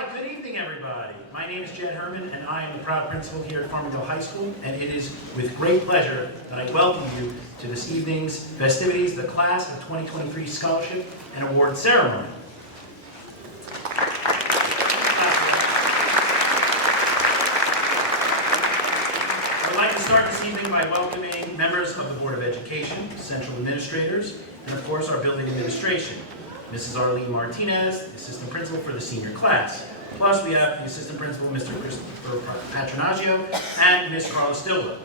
Hi, good evening, everybody. My name is Jed Herman, and I am the proud principal here at Farmingdale High School, and it is with great pleasure that I welcome you to this evening's festivities, the Class of 2023 Scholarship and Award Ceremony. I'd like to start this evening by welcoming members of the Board of Education, central administrators, and of course our building administration. Mrs. Arlene Martinez, the assistant principal for the senior class. Plus we have the assistant principal, Mr. Christopher Patronaggio, and Ms. Carla Stilwell.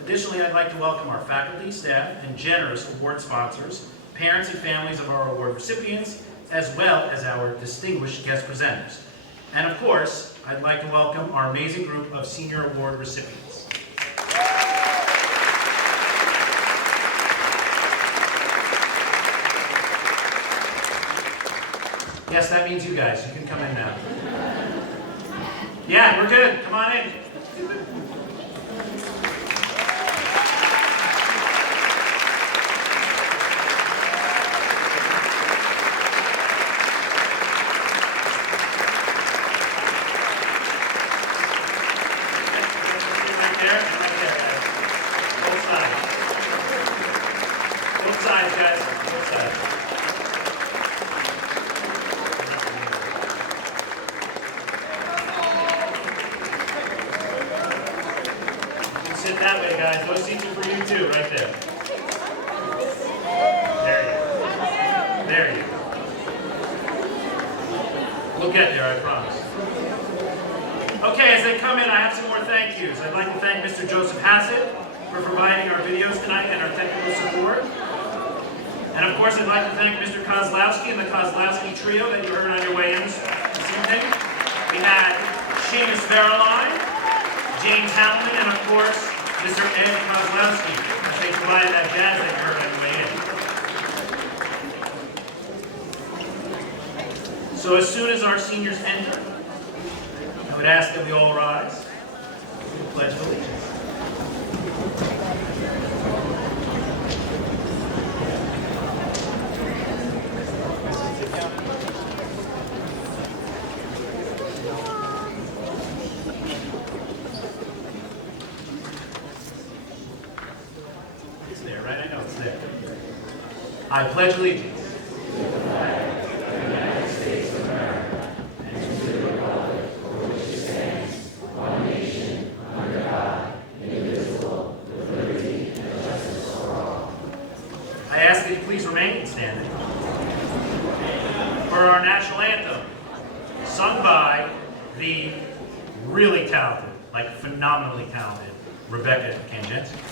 Additionally, I'd like to welcome our faculty, staff, and generous award sponsors, parents and families of our award recipients, as well as our distinguished guest presenters. And of course, I'd like to welcome our amazing group of senior award recipients. Yes, that means you guys. You can come in now. Yeah, we're good. Come on in. Right there, guys. Both sides. Both sides, guys. Both sides. Sit that way, guys. Those seats are for you too, right there. There you go. There you go. We'll get there, I promise. Okay, as they come in, I have some more thank yous. I'd like to thank Mr. Joseph Hassett for providing our videos tonight and our technical support. And of course, I'd like to thank Mr. Kozlowski and the Kozlowski trio that you heard on your way in this evening. We had Seamus Verline, James Howland, and of course, Mr. Ed Kozlowski, as they provided that jazz that you heard on the way in. So as soon as our seniors enter, I would ask that we all rise to the Pledge of Allegiance. I pledge allegiance to the flag of the United States of America and to the republic for which it stands, one nation, under God, indivisible, with liberty and justice for all. I ask that you please remain standing for our national anthem, sung by the really talented, like phenomenally talented, Rebecca Kanjenski.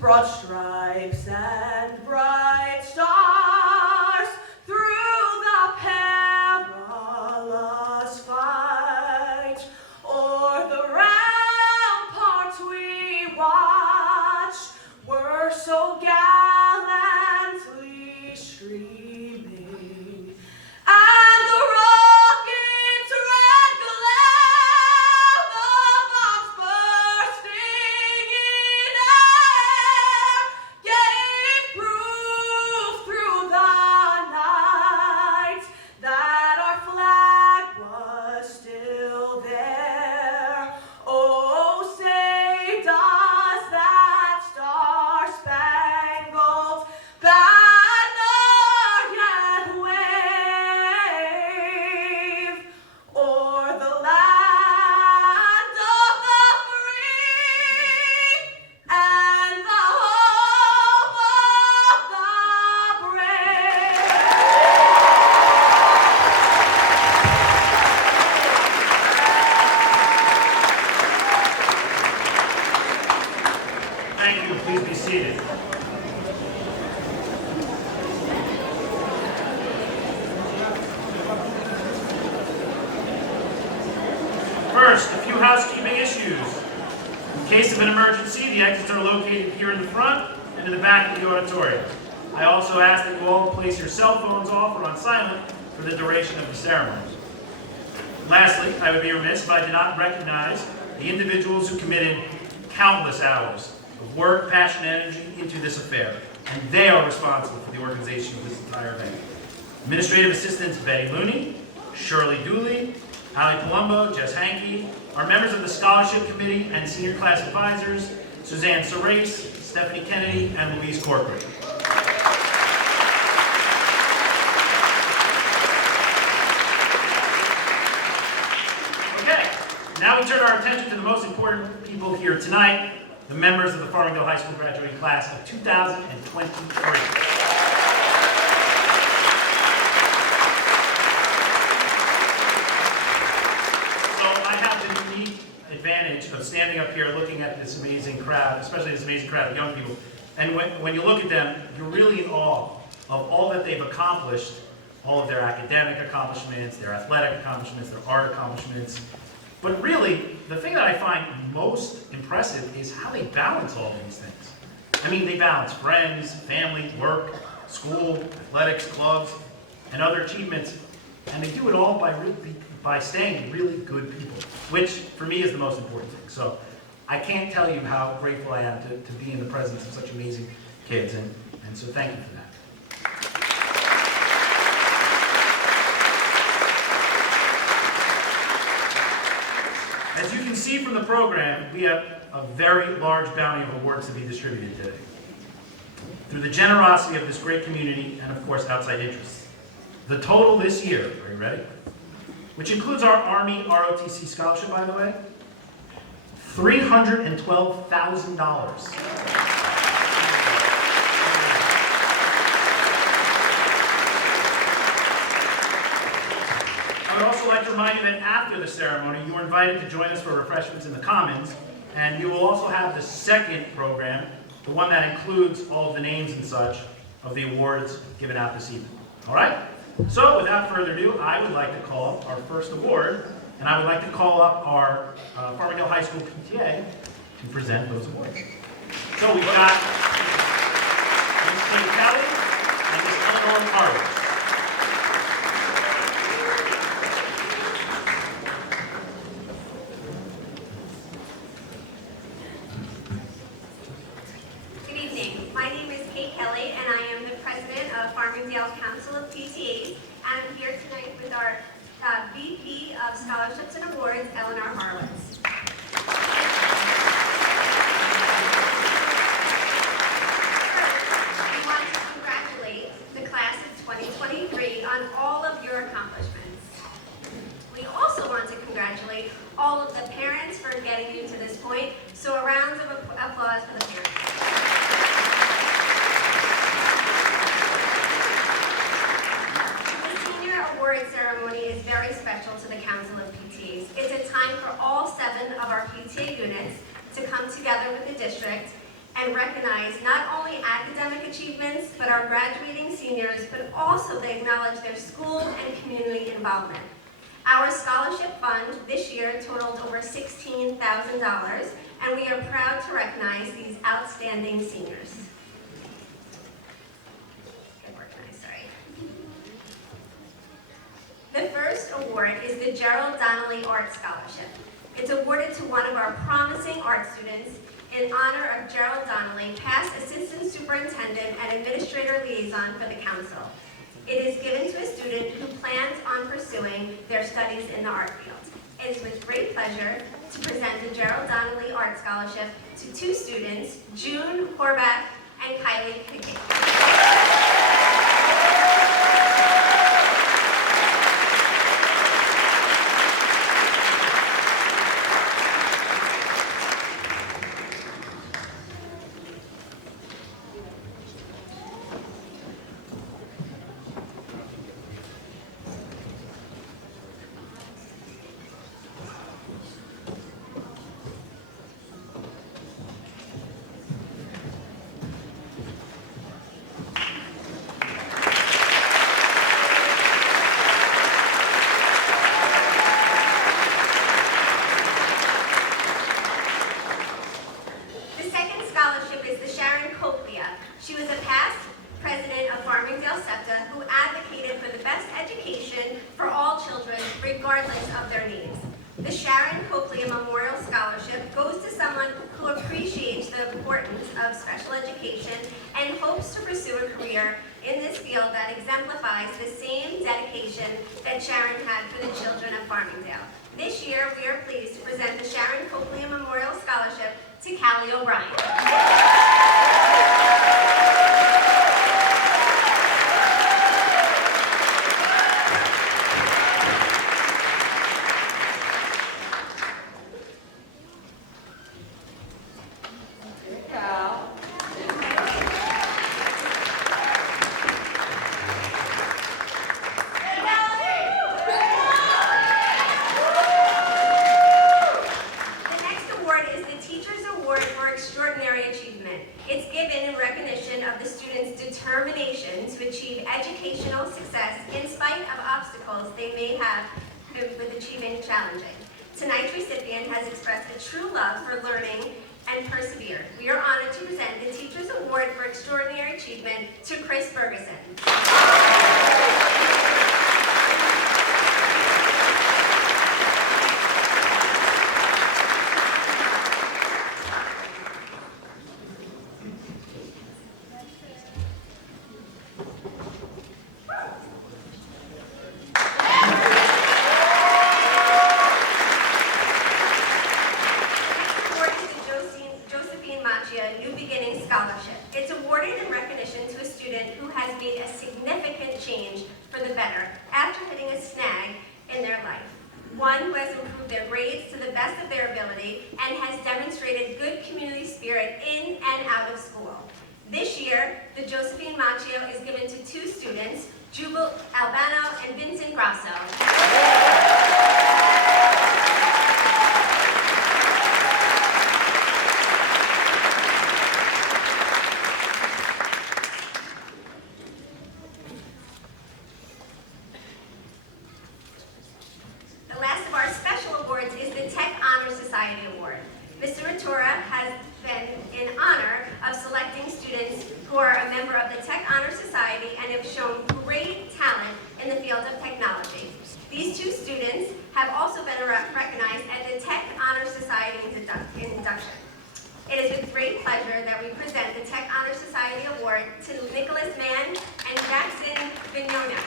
Broad stripes and bright stars through the perilous fight, o'er the ramparts we watched were so gallantly streaming, and the rocket's red glare, the bombs bursting in air, gave proof through the night that our flag was still there. Oh, say does that star-spangled banner yet wave o'er the land of the free and the home of the brave? Thank you. Please be seated. First, a few housekeeping issues. In case of an emergency, the exits are located here in the front and in the back of the auditorium. I also ask that you all place your cell phones off or on silent for the duration of the ceremony. Lastly, I would be remiss if I did not recognize the individuals who committed countless hours of work, passion, and energy into this affair, and they are responsible for the organization of this entire event. Administrative Assistants Betty Looney, Shirley Dooley, Ali Palumbo, Jess Hankey, our members of the Scholarship Committee and Senior Class Advisors, Suzanne Serace, Stephanie Kennedy, and Louise Corcoran. Okay, now we turn our attention to the most important people here tonight, the members of the Farmingdale High School graduating class of 2023. Advantage of standing up here looking at this amazing crowd, especially this amazing crowd of young people. And when you look at them, you're really in awe of all that they've accomplished, all of their academic accomplishments, their athletic accomplishments, their art accomplishments. But really, the thing that I find most impressive is how they balance all of these things. I mean, they balance friends, family, work, school, athletics, clubs, and other achievements. And they do it all by staying really good people, which for me is the most important thing. So I can't tell you how grateful I am to be in the presence of such amazing kids, and so thank you for that. As you can see from the program, we have a very large bounty of awards to be distributed today. Through the generosity of this great community and, of course, outside interests. The total this year, are you ready? Which includes our Army ROTC scholarship, by the way, $312,000. I would also like to remind you that after the ceremony, you are invited to join us for refreshments in the Commons, and you will also have the second program, the one that includes all of the names and such of the awards given out this evening. All right? So, without further ado, I would like to call our first award, and I would like to call up our Farmingdale High School PTA to present those awards. So, we've got Ms. Kate Kelly and Ms. Eleanor Harwood. Good evening. My name is Kate Kelly, and I am the president of Farmingdale Council of PTAs. And I'm here tonight with our VP of Scholarships and Awards, Eleanor Horowitz. First, we want to congratulate the class of 2023 on all of your accomplishments. We also want to congratulate all of the parents for getting you to this point, so a round of applause for the parents. Award ceremony is very special to the Council of PTAs. It's a time for all 7 of our PTA units to come together with the district and recognize not only academic achievements, but our graduating seniors, but also they acknowledge their school and community involvement. Our scholarship fund this year totaled over $16,000, and we are proud to recognize these outstanding seniors. The first award is the Gerald Donnelly Art Scholarship. It's awarded to one of our promising art students in honor of Gerald Donnelly, past Assistant Superintendent and Administrator Liaison for the Council. It is given to a student who plans on pursuing their studies in the art field. It is with great pleasure to present the Gerald Donnelly Art Scholarship to 2 students, June Horvath and Kylie Pickett. importance of special education and hopes to pursue a career in this field that exemplifies the same dedication that Sharon had for the children of Farmingdale. This year, we are pleased to present the Sharon Copley Memorial Scholarship to Callie O'Brien. Determination to achieve educational success in spite of obstacles they may have with achieving challenging. Tonight's recipient has expressed a true love for learning and persevered. We are honored to present the Teachers Award for Extraordinary Achievement to Chris Ferguson. One who has improved their grades to the best of their ability and has demonstrated good community spirit in and out of school. This year, the Josephine Macchio is given to two students, Jubal Albano and Vincent Grasso. Mr. Ratura has been in honor of selecting students who are a member of the Tech Honor Society and have shown great talent in the field of technology. These two students have also been recognized at the Tech Honor Society induction. It is with great pleasure that we present the Tech Honor Society Award to Nicholas Mann and Jackson Vignona.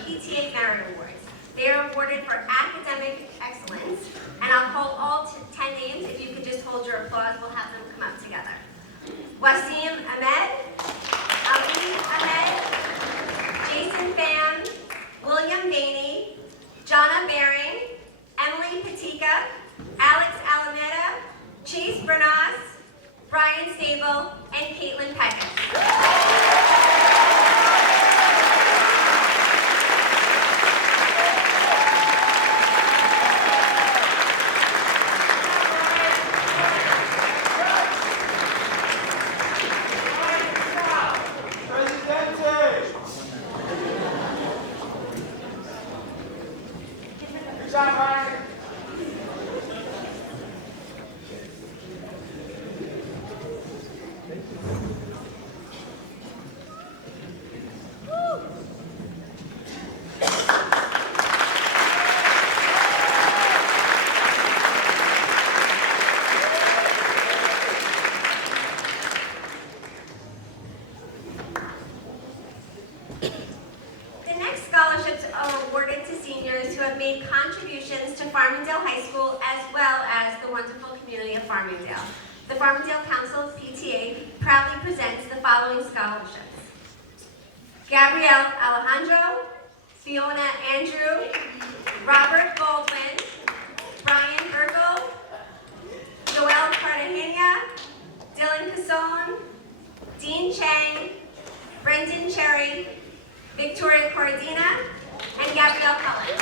PTA Merit Awards. They are awarded for academic excellence, and I'll call all 10 names. If you could just hold your applause, we'll have them come up together. Wasim Ahmed, Ali Ahmed, Jason Pham, William Bainey, Jonna Baring, Emily Patika, Alex Alameda, Chase Bernas, Brian Stable, and Caitlin Peckett. Made contributions to Farmingdale High School as well as the wonderful community of Farmingdale. The Farmingdale Council PTA proudly presents the following scholarships. Gabrielle Alejandro, Fiona Andrew, Robert Baldwin, Brian Urkel, Joel Cartagena, Dylan Casson, Dean Chang, Brendan Cherry, Victoria Corradina, and Gabrielle Cullen.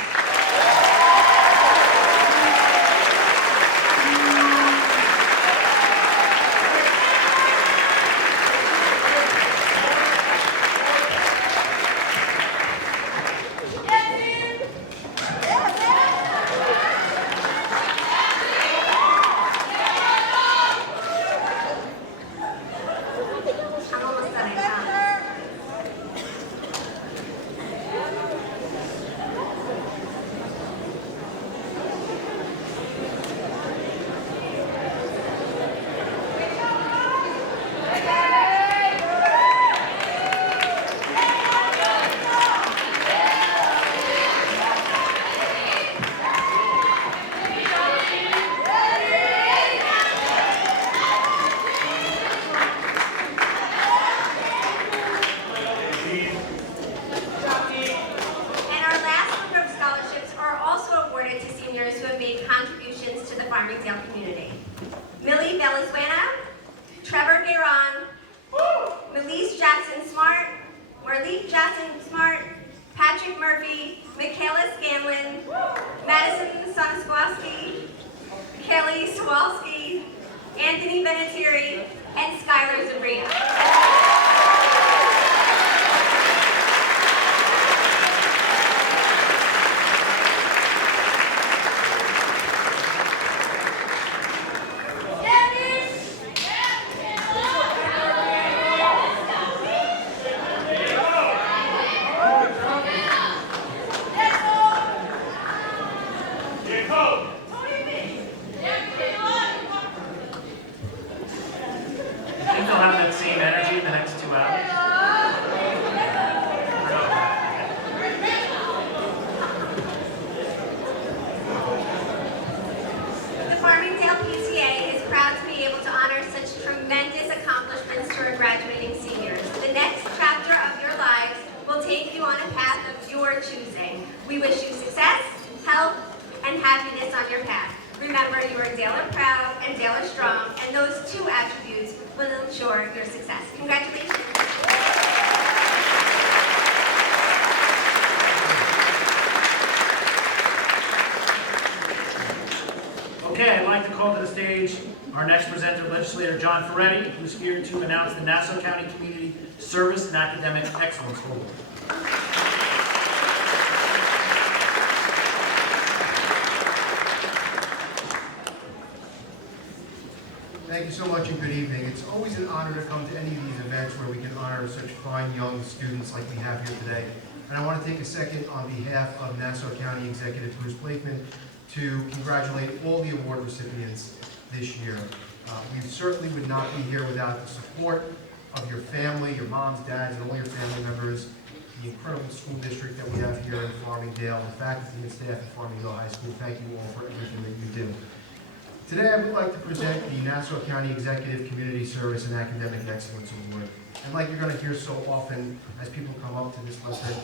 Trevor Gueron, Melise Jackson Smart, Marlene Jackson Smart, Patrick Murphy, Michaela Scanlon, Madison Sonoskowski, Kelly Sawalski, Anthony Benatieri, and Skylar Zabria. Think they'll have that same energy in the next 2 hours? The Farmingdale PTA is proud to be able to honor such tremendous accomplishments to our graduating seniors. The next chapter of your lives will take you on a path of your choosing. We wish you success, health, and happiness on your path. Remember, you are Daler proud and Daler strong, and those two attributes will ensure your success. Congratulations. Okay, I'd like to call to the stage our next presenter, legislator John Ferretti, who's here to announce the Nassau County Community Service and Academic Excellence Award. Thank you so much and good evening. It's always an honor to come to any of these events where we can honor such fine young students like we have here today. And I want to take a second on behalf of Nassau County Executive Bruce Blakeman to congratulate all the award recipients this year. We certainly would not be here without the support of your family, your moms, dads, and all your family members, the incredible school district that we have here in Farmingdale, the faculty and staff at Farmingdale High School. Thank you all for everything that you do. Today, I would like to present the Nassau County Executive Community Service and Academic Excellence Award. And like you're going to hear so often as people come up to this lesson,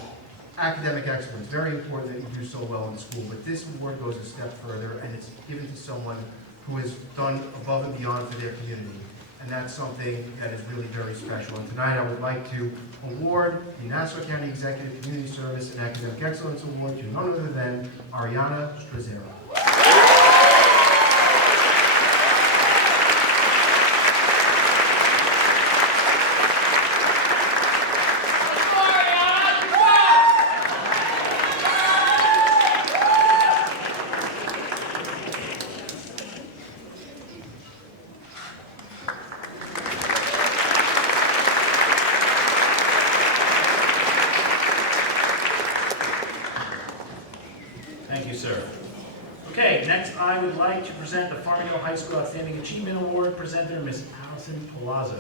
academic excellence, very important that you do so well in school, but this award goes a step further, and it's given to someone who has done above and beyond for their community. And that's something that is really very special. And tonight, I would like to award the Nassau County Executive Community Service and Academic Excellence Award to none other than Ariana Strazera. Thank you, sir. Okay, next I would like to present the Farmingdale High School Outstanding Achievement Award, presenter Ms. Allison Palazzo.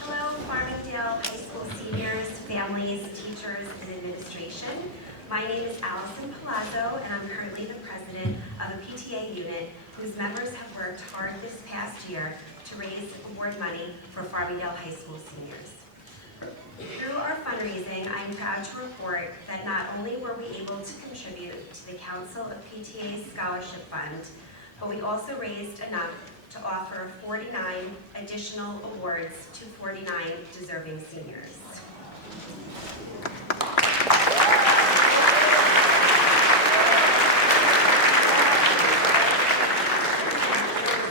Hello, Farmingdale High School seniors, families, teachers, and administration. My name is Allison Palazzo, and I'm currently the president of a PTA unit whose members have worked hard this past year to raise award money for Farmingdale High School seniors. Through our fundraising, I'm proud to report that not only were we able to contribute to the Council of PTA's Scholarship Fund, but we also raised enough to offer 49 additional awards to 49 deserving seniors.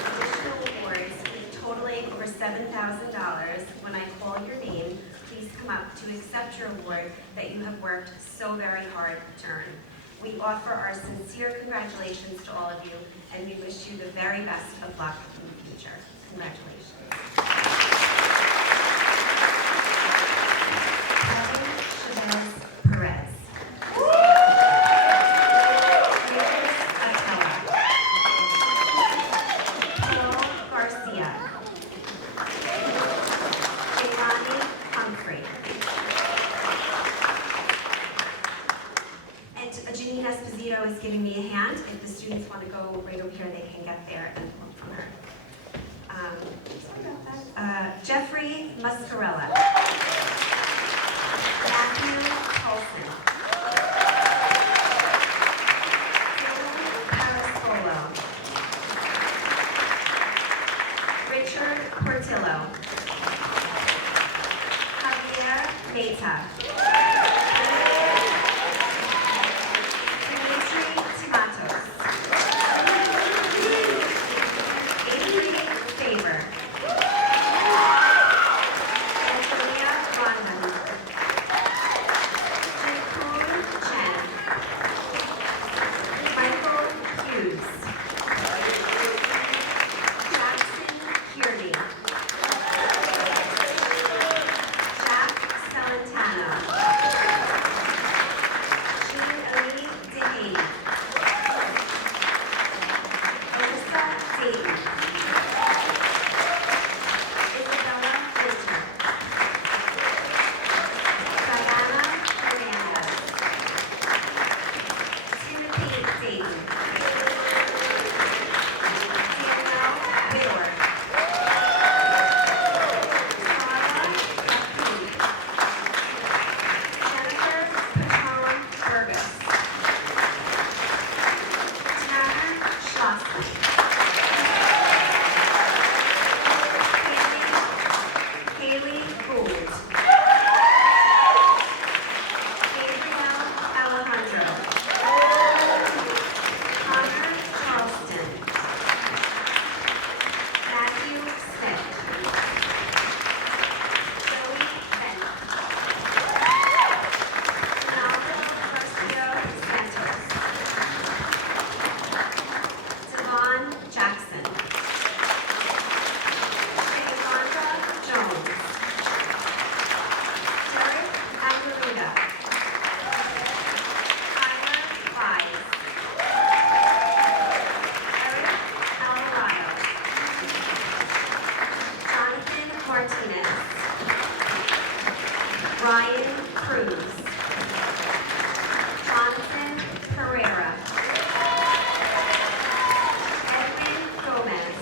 Additional awards totaling over $7,000. When I call your name, please come up to accept your award that you have worked so very hard to earn. We offer our sincere congratulations to all of you, and we wish you the very best of luck in the future. Congratulations. Kevin Chavez Perez. Beatrice Atella. Paul Garcia. Ilani Humphrey. And Janine Esposito is giving me a hand. If the students want to go right over here their envelope from her. Jeffrey Muscarella. Matthew Colson. Carascolo. Richard Portillo. Javier Meta. Dimitri Tomatos. Avery Faber. Antonia Ronman. Jikun Chen. Michael Hughes. Jackson Kearney. Jack Celentano. Jean-Alie Dehaene. Alyssa Dayton. Isabella Winter. Diana Hernandez. Timothy Dayton. Danielle Whitworth. Tara Lapine. Jennifer Patron Burgess. Tanner Schlosser. Haley Gould. Gabrielle Alejandro. Connor Charleston. Matthew Smith. Joey Bennett. Ronaldo Garcia Santos. Devon Jackson. Alexandra Jones. Derek Aguilera. Tyler Wise. Eric Alvarado. Jonathan Martinez. Ryan Cruz. Jonathan Pereira. Edwin Gomez.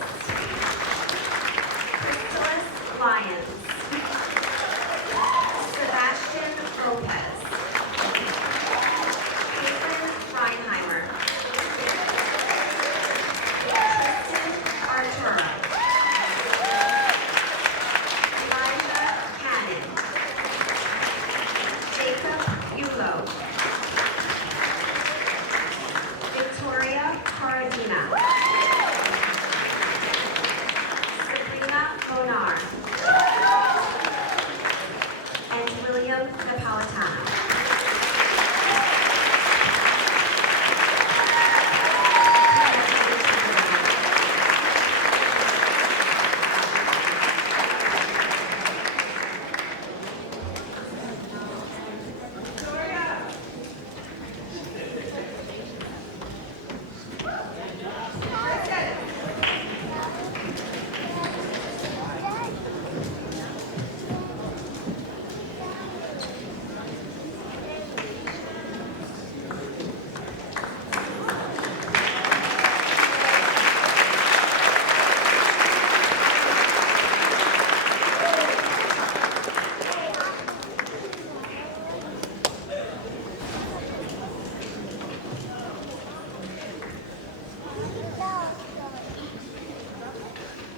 Crystalis Lyons. Sebastian Lopez. Caitlin Reinheimer. Tristan Artura. Elijah Cannon. Jacob Yulo. Victoria Paradina. Sabrina Bonar. And William Napolitano.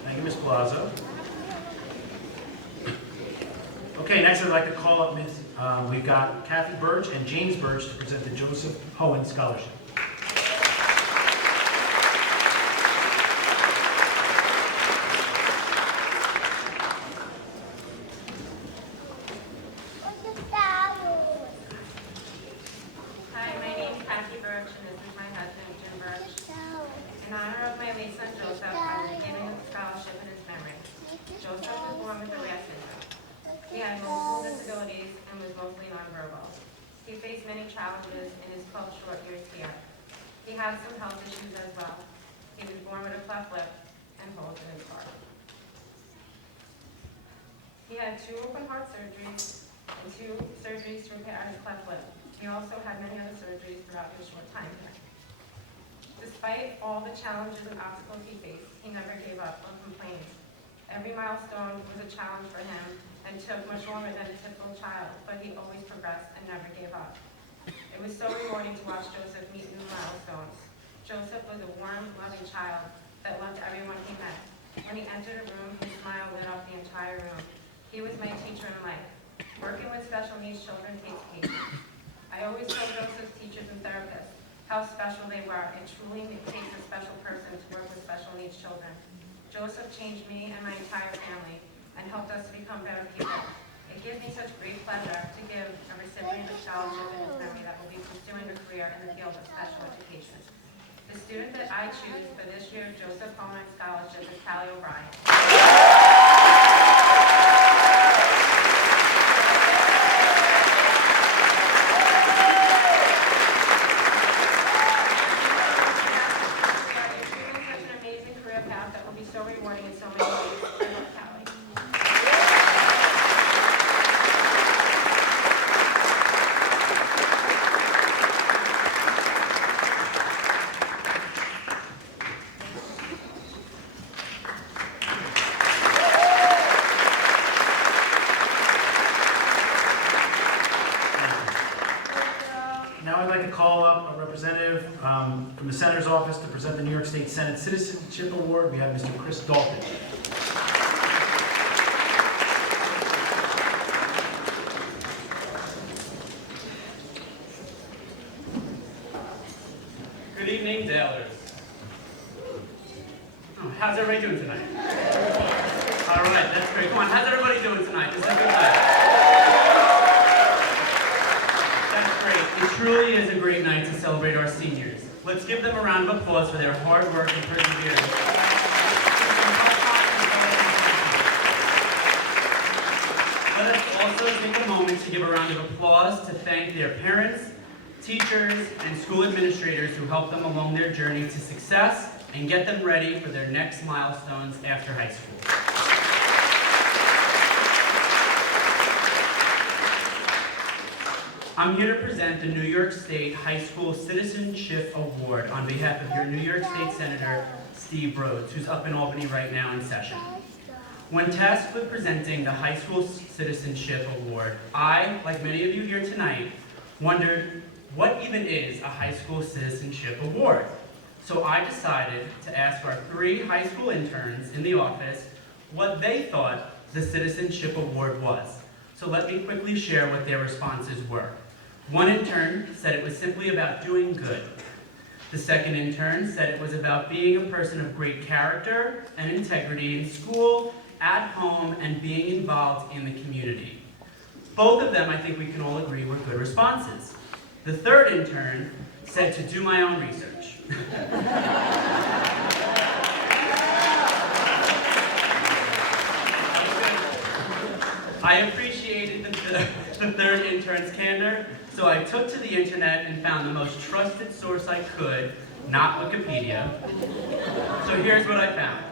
Thank you, Ms. Palazzo. Okay, next I'd like to call up we've got Kathy Birch and James Birch to present the Joseph Hohen Scholarship. Hi, my name's Kathy Birch, and this is my husband, Jim Birch. In honor of my late son Joseph, I'm giving a scholarship in his memory. Joseph was born with a rare syndrome. He had multiple disabilities and was mostly nonverbal. He faced many challenges in his 12 short years here. He had some health issues as well. He was born with a cleft lip and holes in his heart. He had 2 open heart surgeries and 2 surgeries to repair his cleft lip. He also had many other surgeries throughout his short time here. Despite all the challenges and obstacles he faced, he never gave up or complained. Every milestone was a challenge for him and took much longer than a typical child, but he always progressed and never gave up. It was so rewarding to watch Joseph meet new milestones. Joseph was a warm, loving child that loved everyone he met. When he entered a room, his smile lit up the entire room. He was my teacher in life. Working with special needs children takes patience. I always told Joseph's teachers and therapists how special they were. It truly takes a special person to work with special needs children. Joseph changed me and my entire family and helped us to become better people. It gives me such great pleasure to give a recipient a scholarship in his memory that will be pursuing a career in the field of special education. The student that I choose for this year's Joseph Holman Scholarship is Callie O'Brien. So rewarding in so many ways. I love Callie. Now I'd like to call up a representative from the Senator's office to present the New York State Senate Citizenship Award. We have Mr. Chris Dalton. Good evening, Dalers. Oh, how's everybody doing tonight? All right, that's great. Come on, how's everybody doing tonight? This is a good night. That's great. It truly is a great night to celebrate our seniors. Let's give them a round of applause for their hard work and perseverance. Let us also take a moment to give a round of applause to thank their parents, teachers, and school administrators who helped them along their journey to success and get them ready for their next milestones after high school. I'm here to present the New York State High School Citizenship Award on behalf of your New York State Senator, Steve Rhodes, who's up in Albany right now in session. When tasked with presenting the High School Citizenship Award, I, like many of you here tonight, wondered what even is a High School Citizenship Award? So I decided to ask our 3 high school interns in the office what they thought the Citizenship Award was. So let me quickly share what their responses were. One intern said it was simply about doing good. The second intern said it was about being a person of great character and integrity in school, at home, and being involved in the community. Both of them, I think we can all agree, were good responses. The third intern said to do my own research. I appreciated the third intern's candor, so I took to the internet and found the most trusted source I could, not Wikipedia. So here's what I found.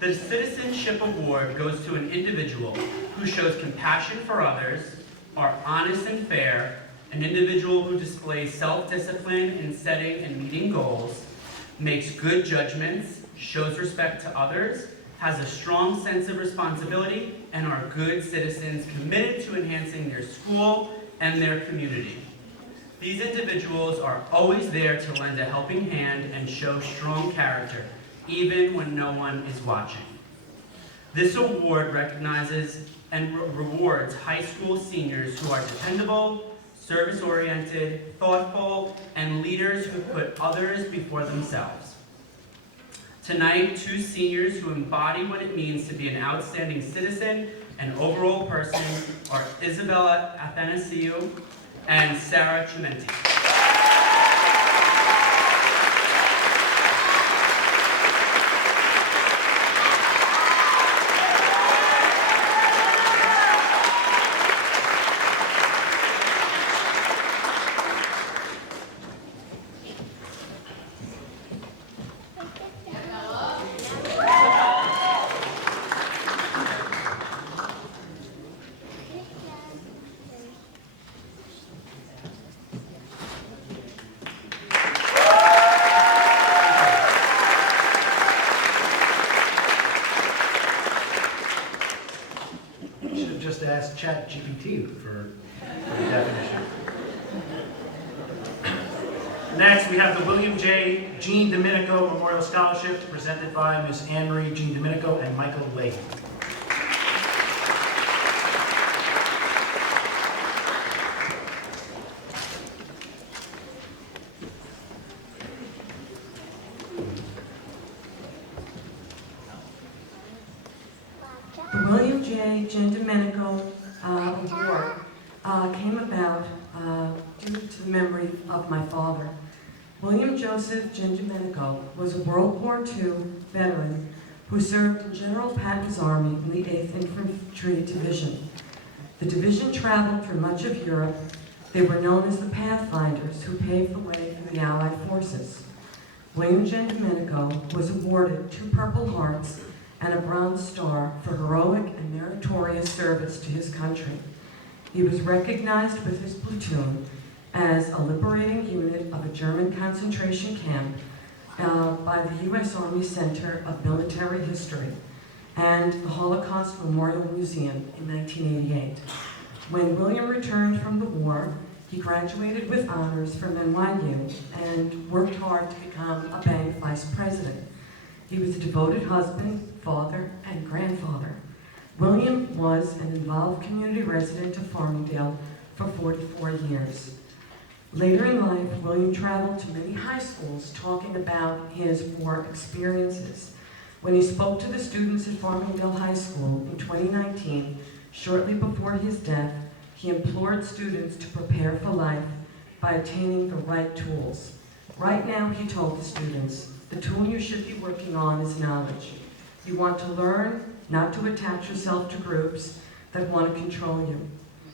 The Citizenship Award goes to an individual who shows compassion for others, are honest and fair, an individual who displays self-discipline in setting and meeting goals, makes good judgments, shows respect to others, has a strong sense of responsibility, and are good citizens committed to enhancing their school and their community. These individuals are always there to lend a helping hand and show strong character, even when no one is watching. This award recognizes and rewards high school seniors who are dependable, service-oriented, thoughtful, and leaders who put others before themselves. Tonight, 2 seniors who embody what it means to be an outstanding citizen and overall person are Isabella Athanasiou and Sarah Chimenti. ChatGPT for the definition. Next, we have the William J. Jean Domenico Memorial Scholarship presented by Ms. Anne-Marie Jean Domenico and Michael Leahy. The William J. Domenico Award came about due to the memory of my father. William Joseph Domenico was a World War II veteran who served in General Patton's army in the 8th Infantry Division. The division traveled through much of Europe. They were known as the Pathfinders, who paved the way for the Allied forces. William J. Domenico was awarded 2 Purple Hearts and a Bronze Star for heroic and meritorious service to his country. He was recognized with his platoon as a liberating unit of a German concentration camp by the U.S. Army Center of Military History and the Holocaust Memorial Museum in 1988. When William returned from the war, he graduated with honors from NYU and worked hard to become a bank vice president. He was a devoted husband, father, and grandfather. William was an involved community resident of Farmingdale for 44 years. Later in life, William traveled to many high schools talking about his war experiences. When he spoke to the students at Farmingdale High School in 2019, shortly before his death, he implored students to prepare for life by attaining the right tools. Right now, he told the students, the tool you should be working on is knowledge. You want to learn, not to attach yourself to groups that want to control you.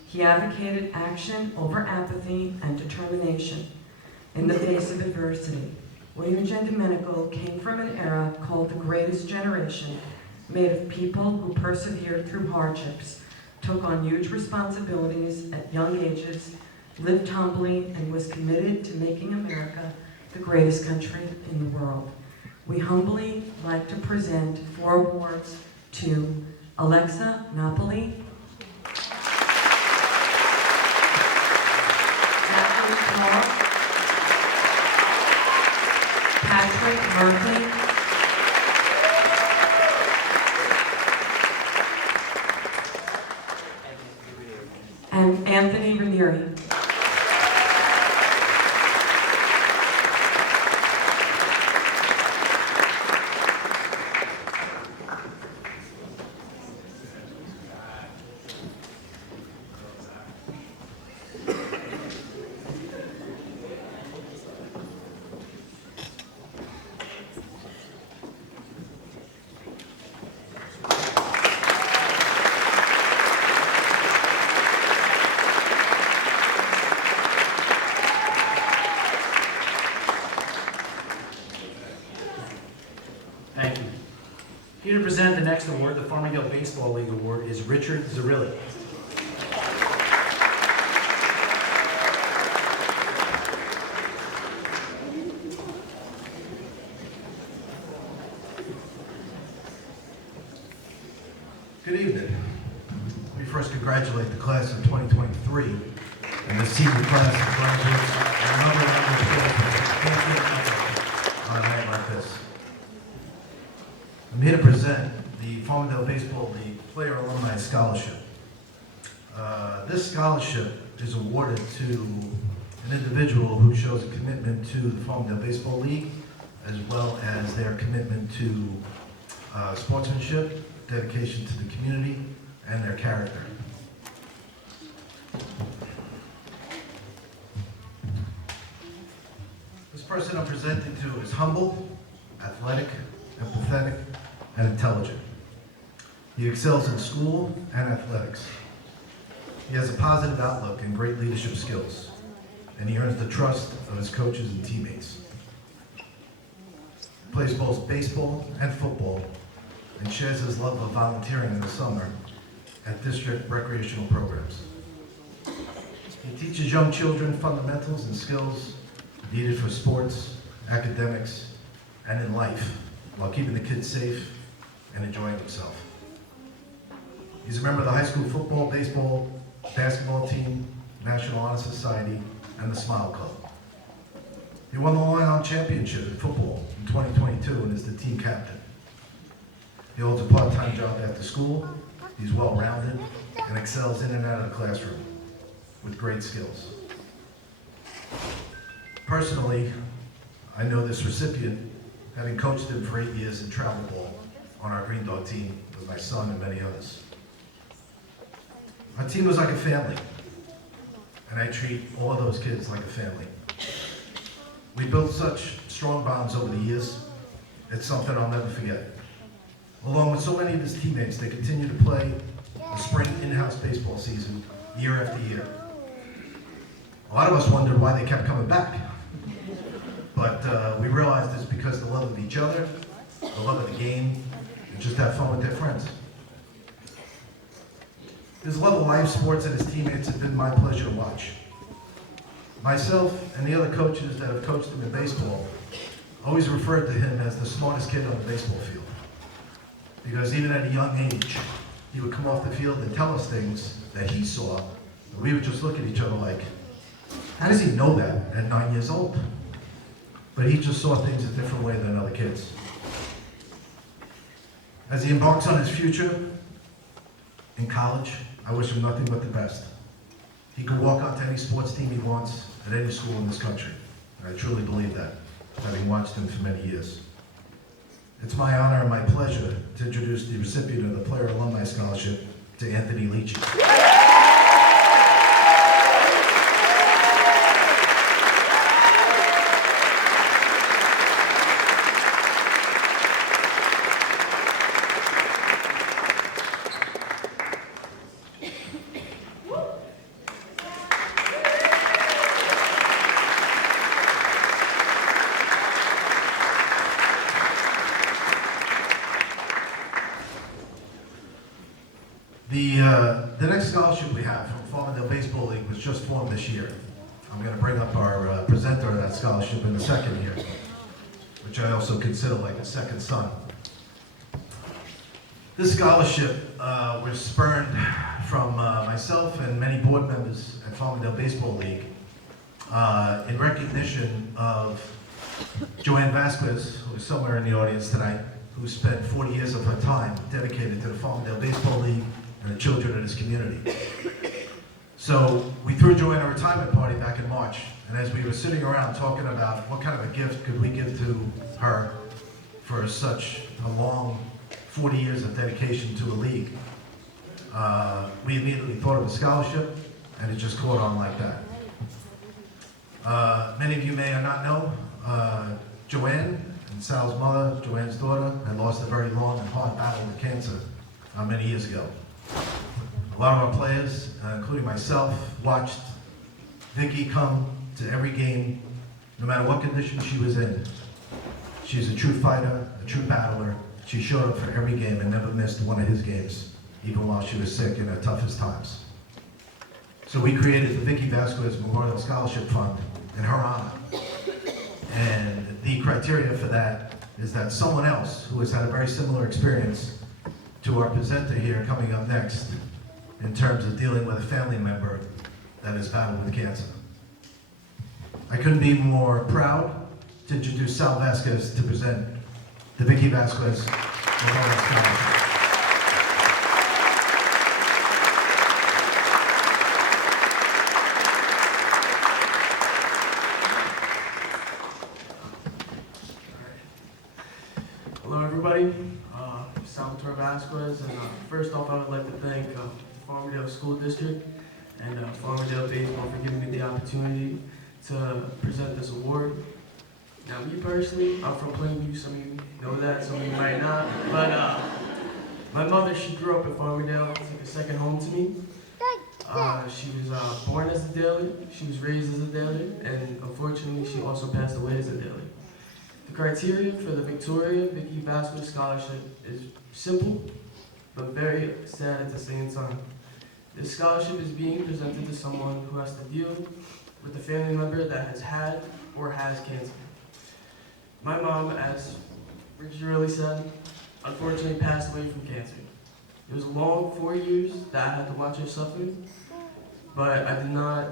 He advocated action over apathy and determination in the face of adversity. William J. Domenico came from an era called the Greatest Generation, made of people who persevered through hardships, took on huge responsibilities at young ages, lived humbly, and was committed to making America the greatest country in the world. We humbly like to present 4 awards to Alexa Napoli, Patrick Murphy, and Anthony Ranieri. Thank you. Here to present the next award, the Farmingdale Baseball League Award, is Richard Zarilli. Good evening. Let me first congratulate the class of 2023 and the senior class of graduates and another on a night like this. I'm here to present the Farmingdale Baseball League Player Alumni Scholarship. This scholarship is awarded to an individual who shows a commitment to the Farmingdale Baseball League, as well as their commitment to sportsmanship, dedication to the community, and their character. This person I'm presenting to is humble, athletic, empathetic, and intelligent. He excels in school and athletics. He has a positive outlook and great leadership skills, and he earns the trust of his coaches and teammates. He plays both baseball and football and shares his love of volunteering in the summer at district recreational programs. He teaches young children fundamentals and skills needed for sports, academics, and in life, while keeping the kids safe and enjoying himself. He's a member of the high school football, baseball, basketball team, National Honor Society, and the Smile Club. He won the Long Island Championship in football in 2022 and is the team captain. He holds a part-time job after school. He's well-rounded and excels in and out of the classroom with great skills. Personally, I know this recipient, having coached him for 8 years in travel ball on our Green Dog team with my son and many others. Our team was like a family, and I treat all of those kids like a family. We built such strong bonds over the years. It's something I'll never forget. Along with so many of his teammates, they continue to play the spring in-house baseball season year after year. A lot of us wondered why they kept coming back. But we realized it's because of the love of each other, the love of the game, and just have fun with their friends. His love of live sports and his teammates have been my pleasure to watch. Myself and the other coaches that have coached him in baseball always referred to him as the smartest kid on the baseball field. Because even at a young age, he would come off the field and tell us things that he saw, and we would just look at each other like, how does he know that at 9 years old? But he just saw things a different way than other kids. As he embarks on his future in college, I wish him nothing but the best. He could walk onto any sports team he wants at any school in this country. And I truly believe that, having watched him for many years. It's my honor and my pleasure to introduce the recipient of the Player Alumni Scholarship to Anthony Leachy. The next scholarship we have from Farmingdale Baseball League was just formed this year. I'm going to bring up our presenter of that scholarship in a second here, which I also consider like a second son. This scholarship was spurned from myself and many board members at Farmingdale Baseball League in recognition of Joanne Vasquez, who is somewhere in the audience tonight, who spent 40 years of her time dedicated to the Farmingdale Baseball League and the children in his community. So we threw Joanne a retirement party back in March, and as we were sitting around talking about what kind of a gift could we give to her for such a long 40 years of dedication to a league, we immediately thought of a scholarship, and it just caught on like that. Many of you may or not know, Joanne and Sal's mother, Joanne's daughter, had lost a very long and hard battle with cancer many years ago. A lot of our players, including myself, watched Vicky come to every game, no matter what condition she was in. She's a true fighter, a true battler. She showed up for every game and never missed one of his games, even while she was sick in her toughest times. So we created the Vicky Vasquez Memorial Scholarship Fund in her honor. And the criteria for that is that someone else who has had a very similar experience to our presenter here coming up next in terms of dealing with a family member that has battled with cancer. I couldn't be more proud to introduce Sal Vasquez to present the Vicky Vasquez Memorial Scholarship. Hello everybody, Salvatore Vasquez, and first off I would like to thank Farmingdale School District and Farmingdale Baseball for giving me the opportunity to present this award. Now me personally, I'm from Plainview, some of you know that, some of you might not, but my mother, she grew up in Farmingdale. It's like a second home to me. She was born as a Daily, she was raised as a Daily, and unfortunately she also passed away as a Daily. The criteria for the Victoria Vicky Vasquez Scholarship is simple, but very sad at the same time. This scholarship is being presented to someone who has to deal with a family member that has had or has cancer. My mom, as Richard really said, unfortunately passed away from cancer. It was a long 4 years that I had to watch her suffer, but I did not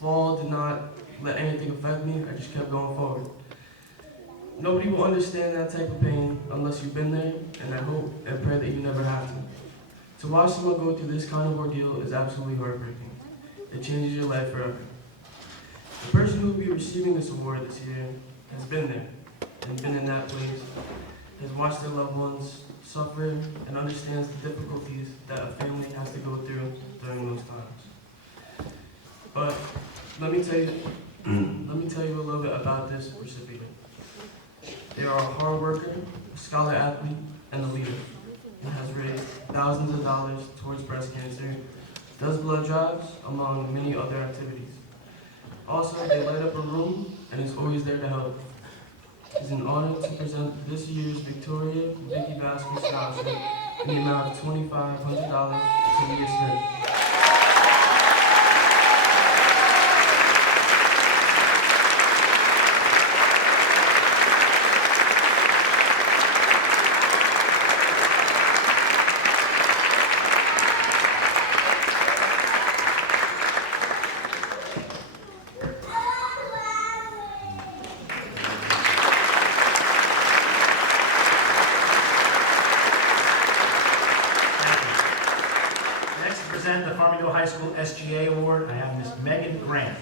fall, did not let anything affect me. I just kept going forward. Nobody will understand that type of pain unless you've been there, and I hope and pray that you never have to. To watch someone go through this kind of ordeal is absolutely heartbreaking. It changes your life forever. The person who will be receiving this award this year has been there and been in that place, has watched their loved ones suffer and understands the difficulties that a family has to go through during those times. But let me tell you a little bit about this recipient. They are a hard worker, a scholar athlete, and a leader, and has raised thousands of dollars towards breast cancer, does blood drives, among many other activities. Also, they light up a room and is always there to help. It is an honor to present this year's Victoria Vicky Vasquez Scholarship in the amount of $2,500 to Leah Smith. Present the Farmingdale High School SGA Award. I have Miss Megan Grant.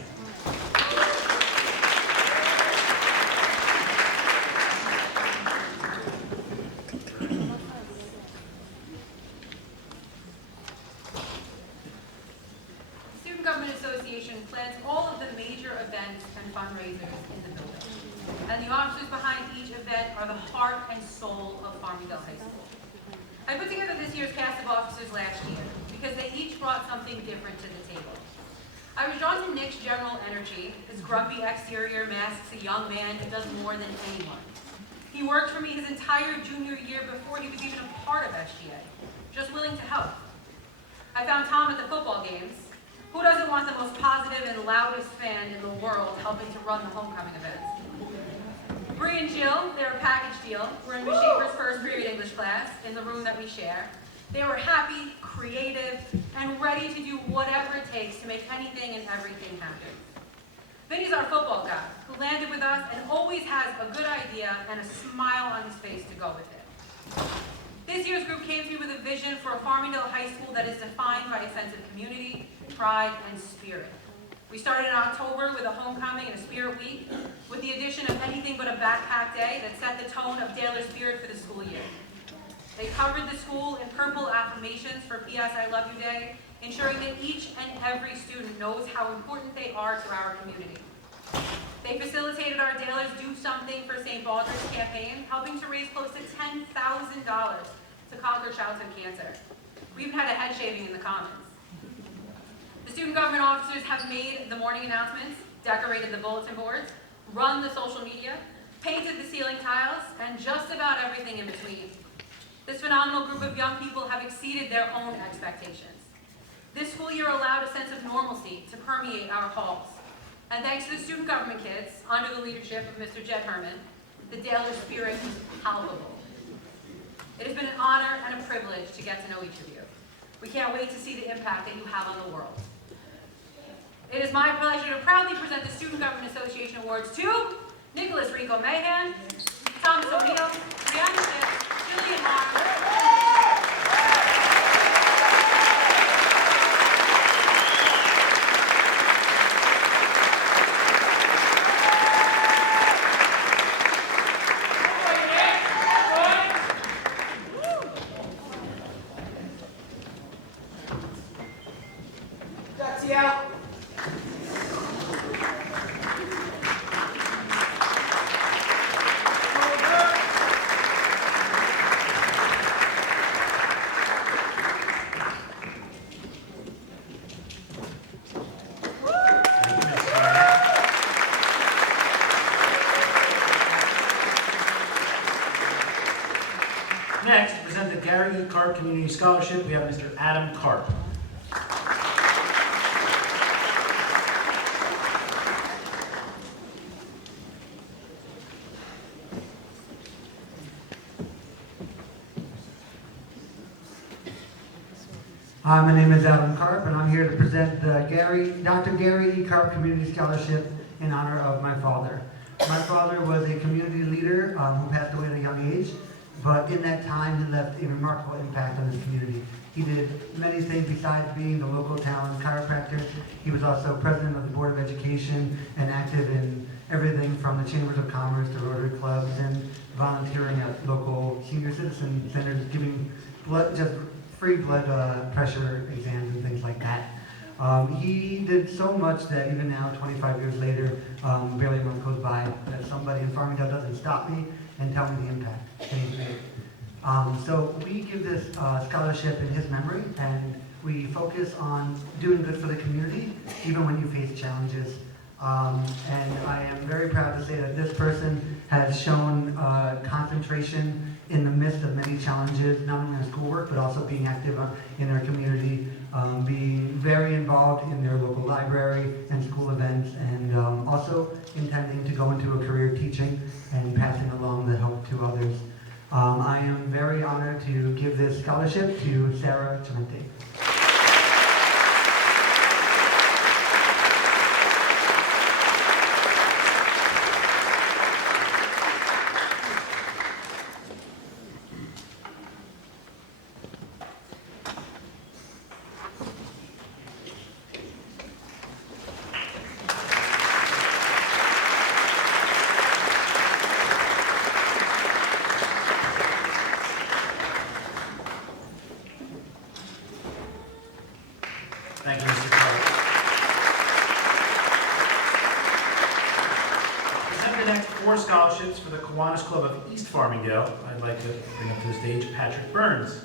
The Student Government Association plans all of the major events and fundraisers in the building. And the officers behind each event are the heart and soul of Farmingdale High School. I put together this year's cast of officers last year because they each brought something different to the table. I was drawn to Nick's general energy. His grumpy exterior masks a young man who does more than anyone. He worked for me his entire junior year before he was even a part of SGA, just willing to help. I found Tom at the football games. Who doesn't want the most positive and loudest fan in the world helping to run the homecoming events? Bree and Jill, they're a package deal. We're in Miss Schaefer's first period English class in the room that we share. They were happy, creative, and ready to do whatever it takes to make anything and everything happen. Vinny's our football guy, who landed with us and always has a good idea and a smile on his face to go with it. This year's group came to me with a vision for a Farmingdale High School that is defined by a sense of community, pride, and spirit. We started in October with a homecoming and a spirit week, with the addition of anything but a backpack day that set the tone of Daler's spirit for the school year. They covered the school in purple affirmations for P.S. I Love You Day, ensuring that each and every student knows how important they are to our community. They facilitated our Dalers Do Something for St. Baldrick's campaign, helping to raise close to $10,000 to conquer childhood cancer. We even had a head shaving in the Commons. The student government officers have made the morning announcements, decorated the bulletin boards, run the social media, painted the ceiling tiles, and just about everything in between. This phenomenal group of young people have exceeded their own expectations. This school year allowed a sense of normalcy to permeate our halls. And thanks to the student government kids, under the leadership of Mr. Jed Herman, the Daler spirit was palpable. It has been an honor and a privilege to get to know each of you. We can't wait to see the impact that you have on the world. It is my pleasure to proudly present the Student Government Association Awards to Nicholas Rico Mahan, Thomas O'Neill, Brianna Smith, Julian Marr, Next, to present the Gary E. Karp Community Scholarship, we have Mr. Adam Karp. Hi, my name is Adam Karp, and I'm here to present the Dr. Gary E. Karp Community Scholarship in honor of my father. My father was a community leader who passed away at a young age, but in that time he left a remarkable impact on his community. He did many things besides being the local town chiropractor. He was also president of the Board of Education and active in everything from the Chambers of Commerce to Rotary clubs and volunteering at local senior citizen centers, giving free blood pressure exams and things like that. He did so much that even now, 25 years later, barely a month goes by that somebody in Farmingdale doesn't stop me and tell me the impact that he's made. So we give this scholarship in his memory, and we focus on doing good for the community, even when you face challenges. And I am very proud to say that this person has shown concentration in the midst of many challenges, not only in schoolwork, but also being active in their community, being very involved in their local library and school events, and also intending to go into a career teaching and passing along the help to others. I am very honored to give this scholarship to Sarah Clemente. Thank you, Mr. Clark. Present the next 4 scholarships for the Kiwanis Club of East Farmingdale. I'd like to bring up to the stage Patrick Burns.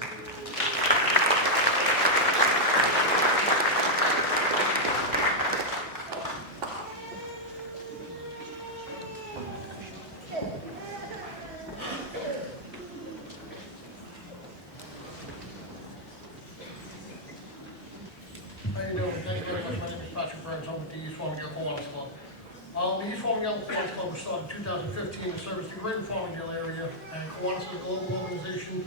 How you doing? Thank you very much. My name is Patrick Burns. I'm with the East Farmingdale Kiwanis Club. The East Farmingdale Kiwanis Club was started in 2015 to service the greater Farmingdale area, and Kiwanis is a global organization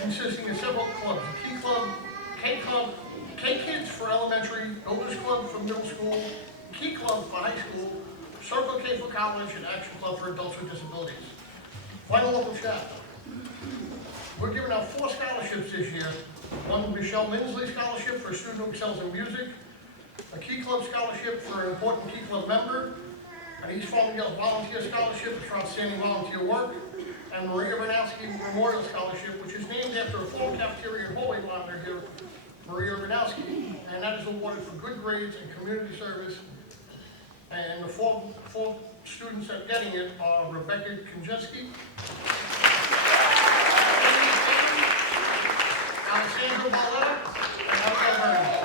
consisting of several clubs. The Key Club, K Kids for elementary, Builders Club for middle school, Key Club for high school, Circle K for college, and Action Club for adults with disabilities. Final local chapter. We're giving out 4 scholarships this year. One Michelle Minsley Scholarship for a student who excels in music, a Key Club Scholarship for an important Key Club member, an East Farmingdale Volunteer Scholarship for outstanding volunteer work, and Maria Renowski Memorial Scholarship, which is named after a former cafeteria and hallway monitor here, Maria Renowski, and that is awarded for good grades and community service. And the four students that are getting it are Rebecca Konjeski, Alexandra Valletta, and Alka Vernon.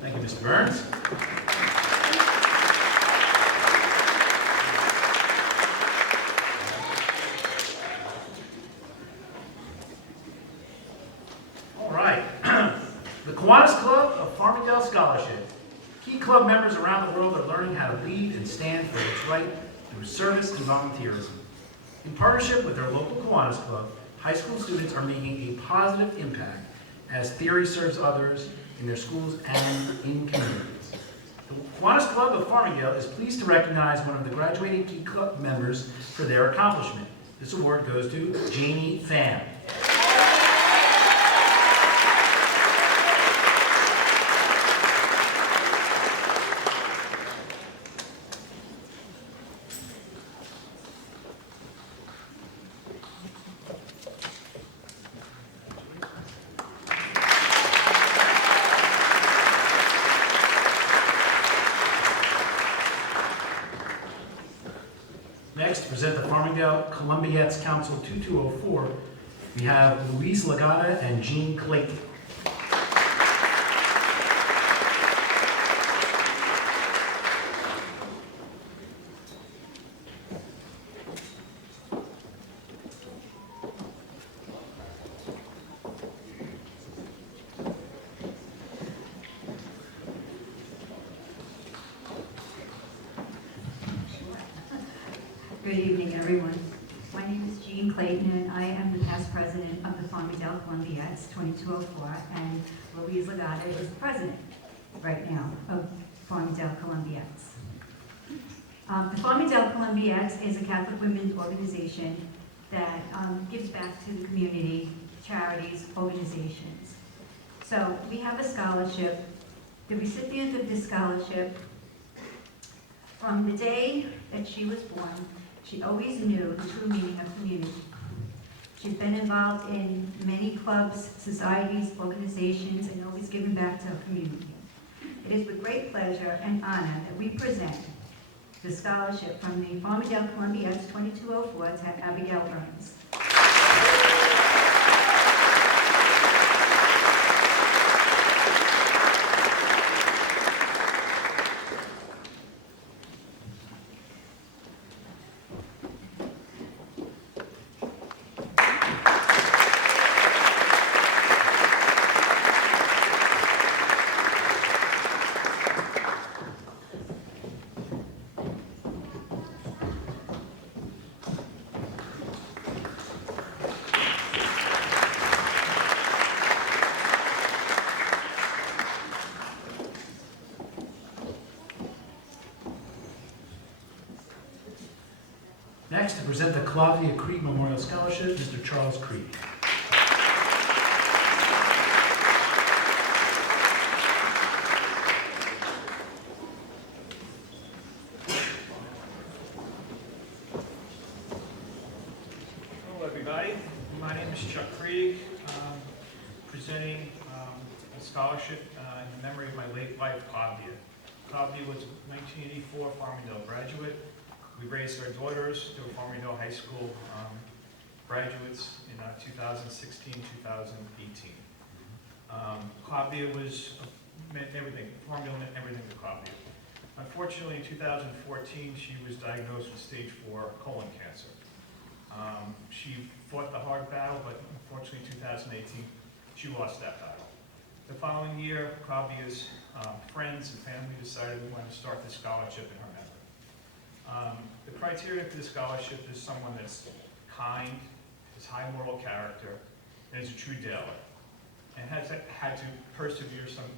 Thank you, Mr. Burns. All right. The Kiwanis Club of Farmingdale Scholarship. Key club members around the world are learning how to lead and stand for what's right through service and volunteerism. In partnership with their local Kiwanis Club, high school students are making a positive impact as theory serves others in their schools and in communities. The Kiwanis Club of Farmingdale is pleased to recognize one of the graduating Key Club members for their accomplishment. This award goes to Jamie Pham. Next, to present the Farmingdale Columbiates Council 2204, we have Louise Lagata and Jean Clayton. Good evening, everyone. My name is Jean Clayton, and I am the past president of the Farmingdale Columbiates 2204, and Louise Lagata is the president right now of Farmingdale Columbiates. The Farmingdale Columbiates is a Catholic women's organization that gives back to the community, charities, organizations. So we have a scholarship. The recipient of this scholarship, from the day that she was born, she always knew the true meaning of community. She's been involved in many clubs, societies, organizations, and always given back to her community. It is with great pleasure and honor that we present the scholarship from the Farmingdale Columbiates 2204 to Abigail Burns. Next, to present the Claudia Creed Memorial Scholarship, Mr. Charles Creed. Hello, everybody. My name is Chuck Krieg. Presenting a scholarship in memory of my late wife, Claudia. Claudia was a 1984 Farmingdale graduate. We raised our daughters. They were Farmingdale High School graduates in 2016, 2018. Claudia meant everything. Farmingdale meant everything to Claudia. Unfortunately, in 2014, she was diagnosed with stage 4 colon cancer. She fought the hard battle, but unfortunately, in 2018, she lost that battle. The following year, Claudia's friends and family decided we wanted to start this scholarship in her memory. The criteria for the scholarship is someone that's kind, has high moral character, and is a true Daler, and has had to persevere some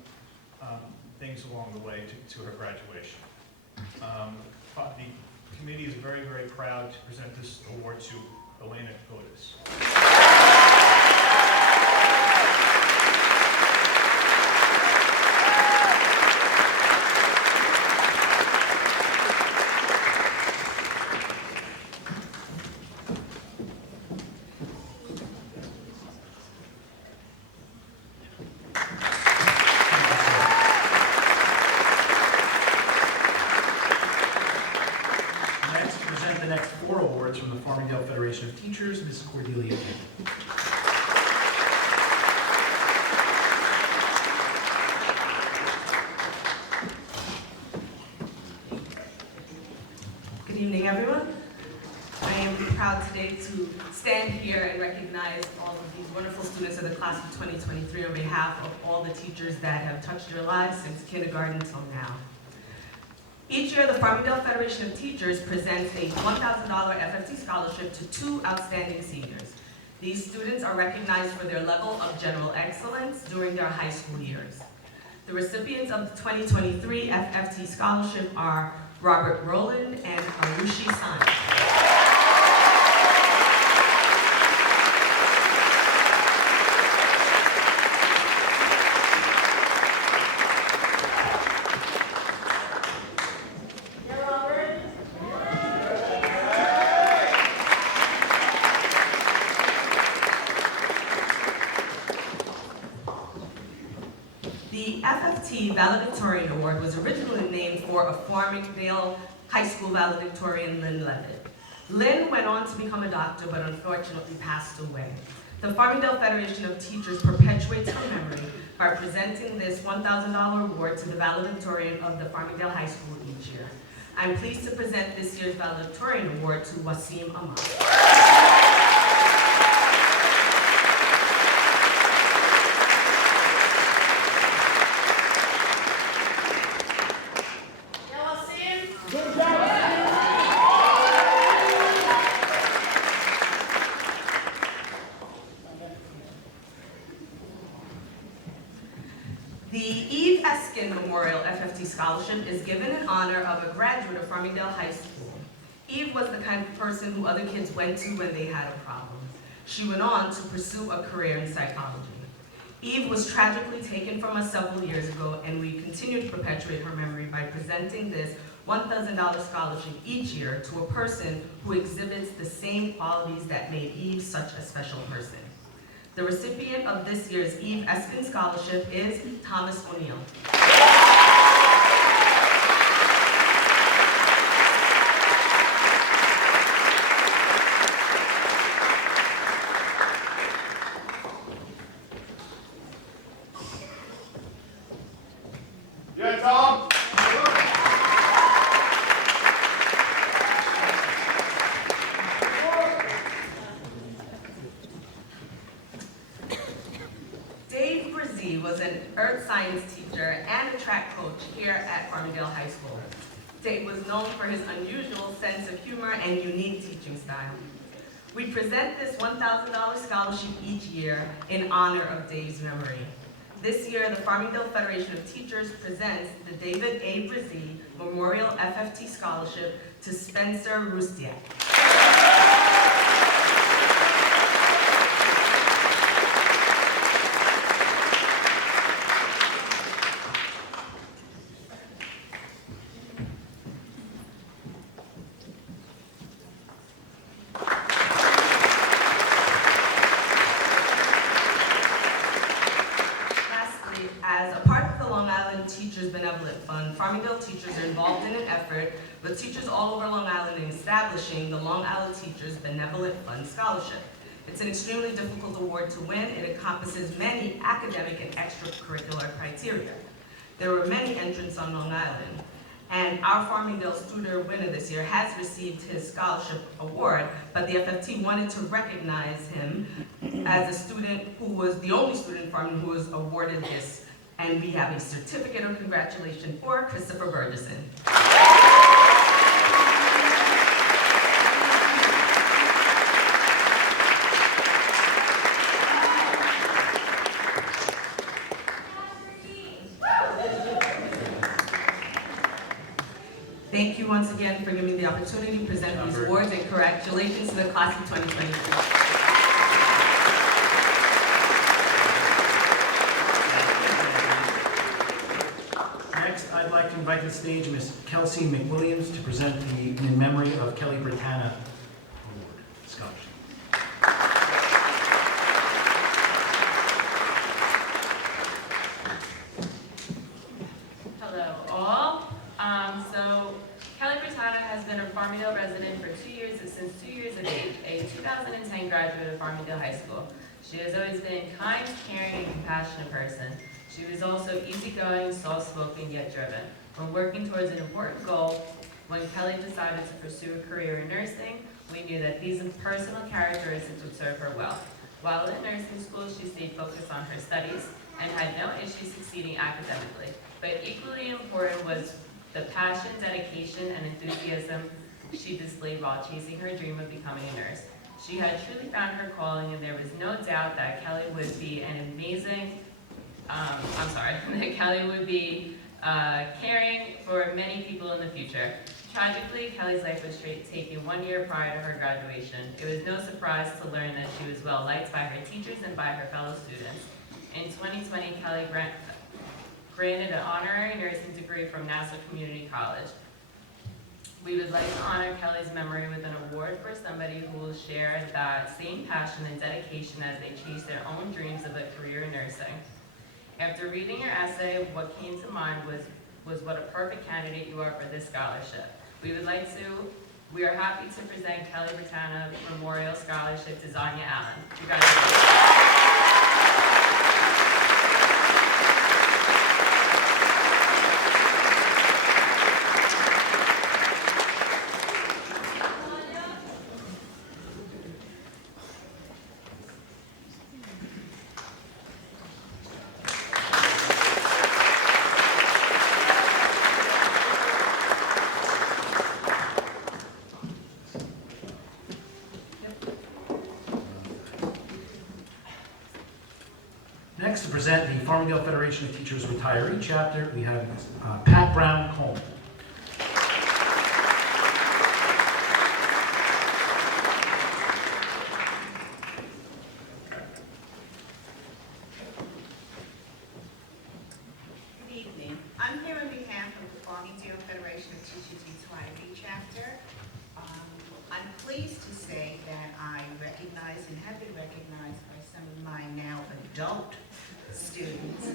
things along the way to her graduation. The committee is very, very proud to present this award to Elena Otis. From the Farmingdale Federation of Teachers, Ms. Cordelia King. Good evening, everyone. I am proud today to stand here and recognize all of these wonderful students of the class of 2023 on behalf of all the teachers that have touched their lives since kindergarten till now. Each year, the Farmingdale Federation of Teachers presents a $1,000 FFT scholarship to 2 outstanding seniors. These students are recognized for their level of general excellence during their high school years. The recipients of the 2023 FFT scholarship are Robert Rowland and Arushi San. The FFT Valedictorian Award was originally named for a Farmingdale High School valedictorian, Lynn Levitt. Lynn went on to become a doctor, but unfortunately passed away. The Farmingdale Federation of Teachers perpetuates her memory by presenting this $1,000 award to the valedictorian of the Farmingdale High School each year. I'm pleased to present this year's valedictorian award to Wasim Ahmad. The Eve Eskin Memorial FFT Scholarship is given in honor of a graduate of Farmingdale High School. Eve was the kind of person who other kids went to when they had a problem. She went on to pursue a career in psychology. Eve was tragically taken from us several years ago, and we continue to perpetuate her memory by presenting this $1,000 scholarship each year to a person who exhibits the same qualities that made Eve such a special person. The recipient of this year's Eve Eskin Scholarship is Thomas O'Neill. Yeah, Tom. Dave Brzee was an earth science teacher and a track coach here at Farmingdale High School. Dave was known for his unusual sense of humor and unique teaching style. We present this $1,000 scholarship each year in honor of Dave's memory. This year, the Farmingdale Federation of Teachers presents the David A. Brzee Memorial FFT Scholarship to Spencer Rustiak. As a part of the Long Island Teachers Benevolent Fund, Farmingdale teachers are involved in an effort with teachers all over Long Island in establishing the Long Island Teachers Benevolent Fund Scholarship. It's an extremely difficult award to win. It encompasses many academic and extracurricular criteria. There were many entrants on Long Island, and our Farmingdale student winner this year has received his scholarship award, but the FFT wanted to recognize him as a student who was the only student in Farmingdale who was awarded this. And we have a certificate of congratulations for Christopher Burgess. Thank you once again for giving me the opportunity to present these awards, and congratulations to the class of 2023. I'd like to invite to the stage Ms. Kelsey McWilliams to present the In Memory of Kelly Britannia Award Scholarship. Hello, all. So Kelly Britannia has been a Farmingdale resident for 2 years since 2 years of age, a 2010 graduate of Farmingdale High School. She has always been a kind, caring, and compassionate person. She was also easygoing, soft-spoken, yet driven. When working towards an important goal, when Kelly decided to pursue a career in nursing, we knew that these personal characteristics would serve her well. While in nursing school, she stayed focused on her studies and had no issues succeeding academically. But equally important was the passion, dedication, and enthusiasm she displayed while chasing her dream of becoming a nurse. She had truly found her calling, and there was no doubt that Kelly would be an amazing that Kelly would be caring for many people in the future. Tragically, Kelly's life was taken 1 year prior to her graduation. It was no surprise to learn that she was well liked by her teachers and by her fellow students. In 2020, Kelly granted an honorary nursing degree from Nassau Community College. We would like to honor Kelly's memory with an award for somebody who will share that same passion and dedication as they chase their own dreams of a career in nursing. After reading your essay, what came to mind was what a perfect candidate you are for this scholarship. We would like to We are happy to present Kelly Britanna Memorial Scholarship to Zanya Allen. Congratulations. Next, to present the Farmingdale Federation of Teachers retiree chapter, we have Pat Brown Coleman. Good evening. I'm here on behalf of the Farmingdale Federation of Teachers retiree chapter. I'm pleased to say that I recognize and have been recognized by some of my now adult students.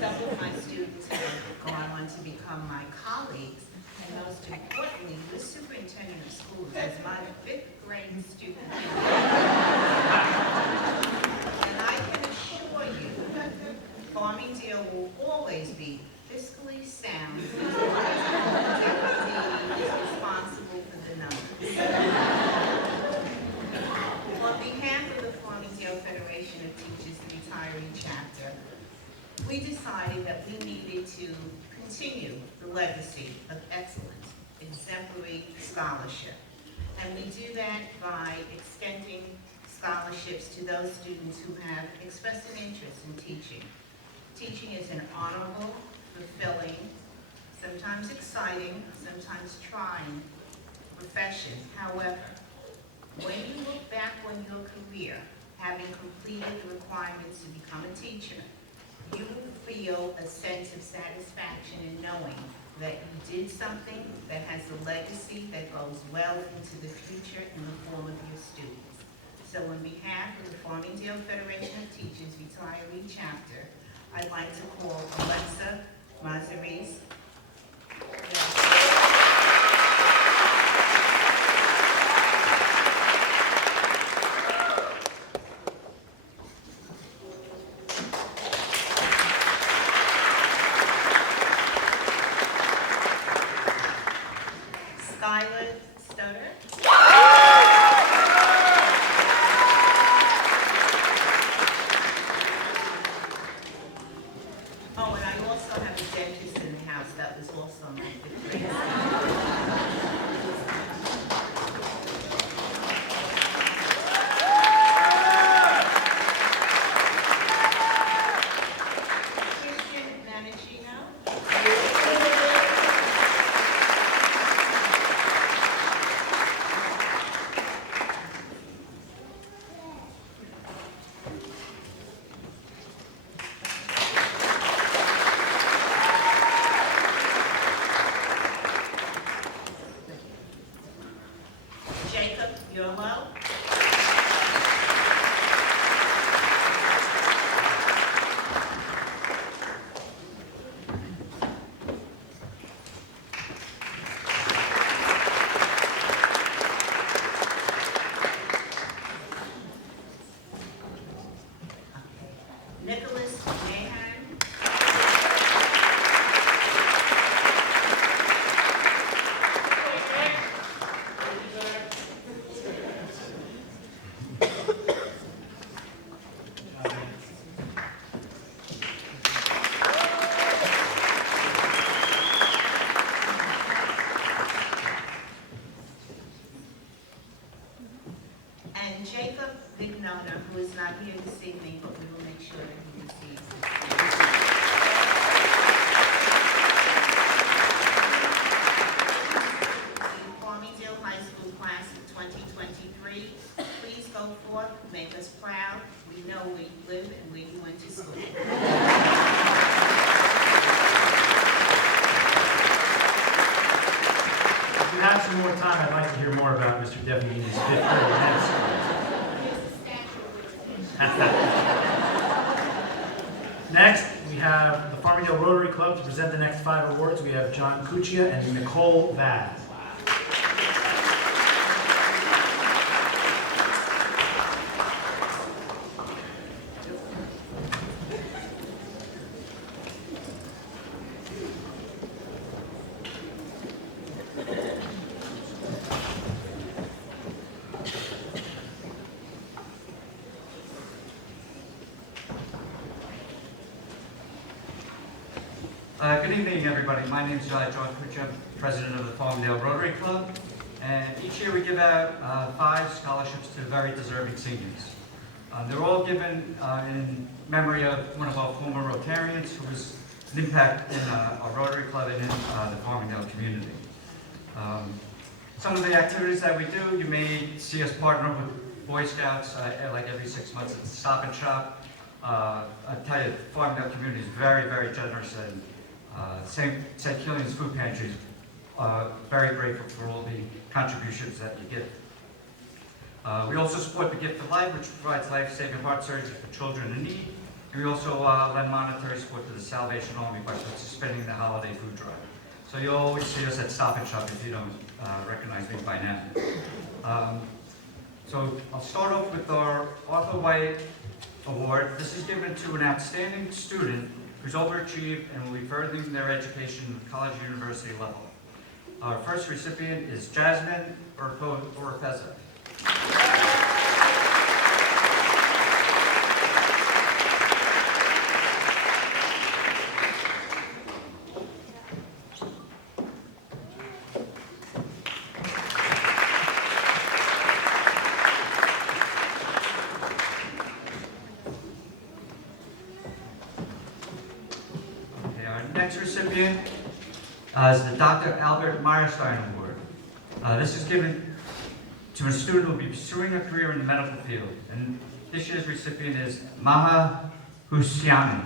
Some of my students have gone on to become my colleagues, and most importantly, the superintendent of schools is my 5th grade student. And I can assure you, Farmingdale will always be fiscally sound as long as Farmingdale is responsible for the numbers. On behalf of the Farmingdale Federation of Teachers retiree chapter, we decided that we needed to continue the legacy of excellence, exemplary scholarship. And we do that by extending scholarships to those students who have expressed an interest in teaching. Teaching is an honorable, fulfilling, sometimes exciting, sometimes trying profession. However, when you look back on your career, having completed the requirements to become a teacher, you will feel a sense of satisfaction in knowing that you did something that has a legacy that goes well into the future in the form of your students. So on behalf of the Farmingdale Federation of Teachers retiree chapter, I'd like to call Alexa Mazaris. Skylar Stutter. Oh, and I also have a dentist in the house that was also my 5th grade. Christian Managino. Jacob Yolo. Nicholas Mahan. And Jacob Vignona, who is not here this evening, but we will make sure that he receives the Farmingdale High School class of 2023. Please go forth, make us proud. We know where you live and where you went to school. If we have some more time, I'd like to hear more about Mr. Devonini's 5th grade dance. Next, we have the Farmingdale Rotary Club to present the next 5 awards. We have John Cuccia and Nicole Vaz. evening, everybody. My name is John Cucci. I'm president of the Farmingdale Rotary Club. And each year we give out 5 scholarships to very deserving seniors. They're all given in memory of one of our former Rotarians who was an impact in our Rotary Club and in the Farmingdale community. Some of the activities that we do, you may see us partner with Boy Scouts like every 6 months at the Stop and Shop. I tell you, the Farmingdale community is very, very generous, and St. Killian's Food Pantry is very grateful for all the contributions that you give. We also support the Gift of Life, which provides life-saving heart surgery for children in need. And we also lend monetary support to the Salvation Army by participating in the holiday food drive. So you'll always see us at Stop and Shop if you don't recognize me by now. So I'll start off with our Arthur White Award. This is given to an outstanding student who's overachieved and will be furthering their education at college or university level. Our first recipient is Jasmine Oropeza. Next recipient is the Dr. Albert Meyerstein Award. This is given to a student who will be pursuing a career in the medical field. And this year's recipient is Maha Husseini.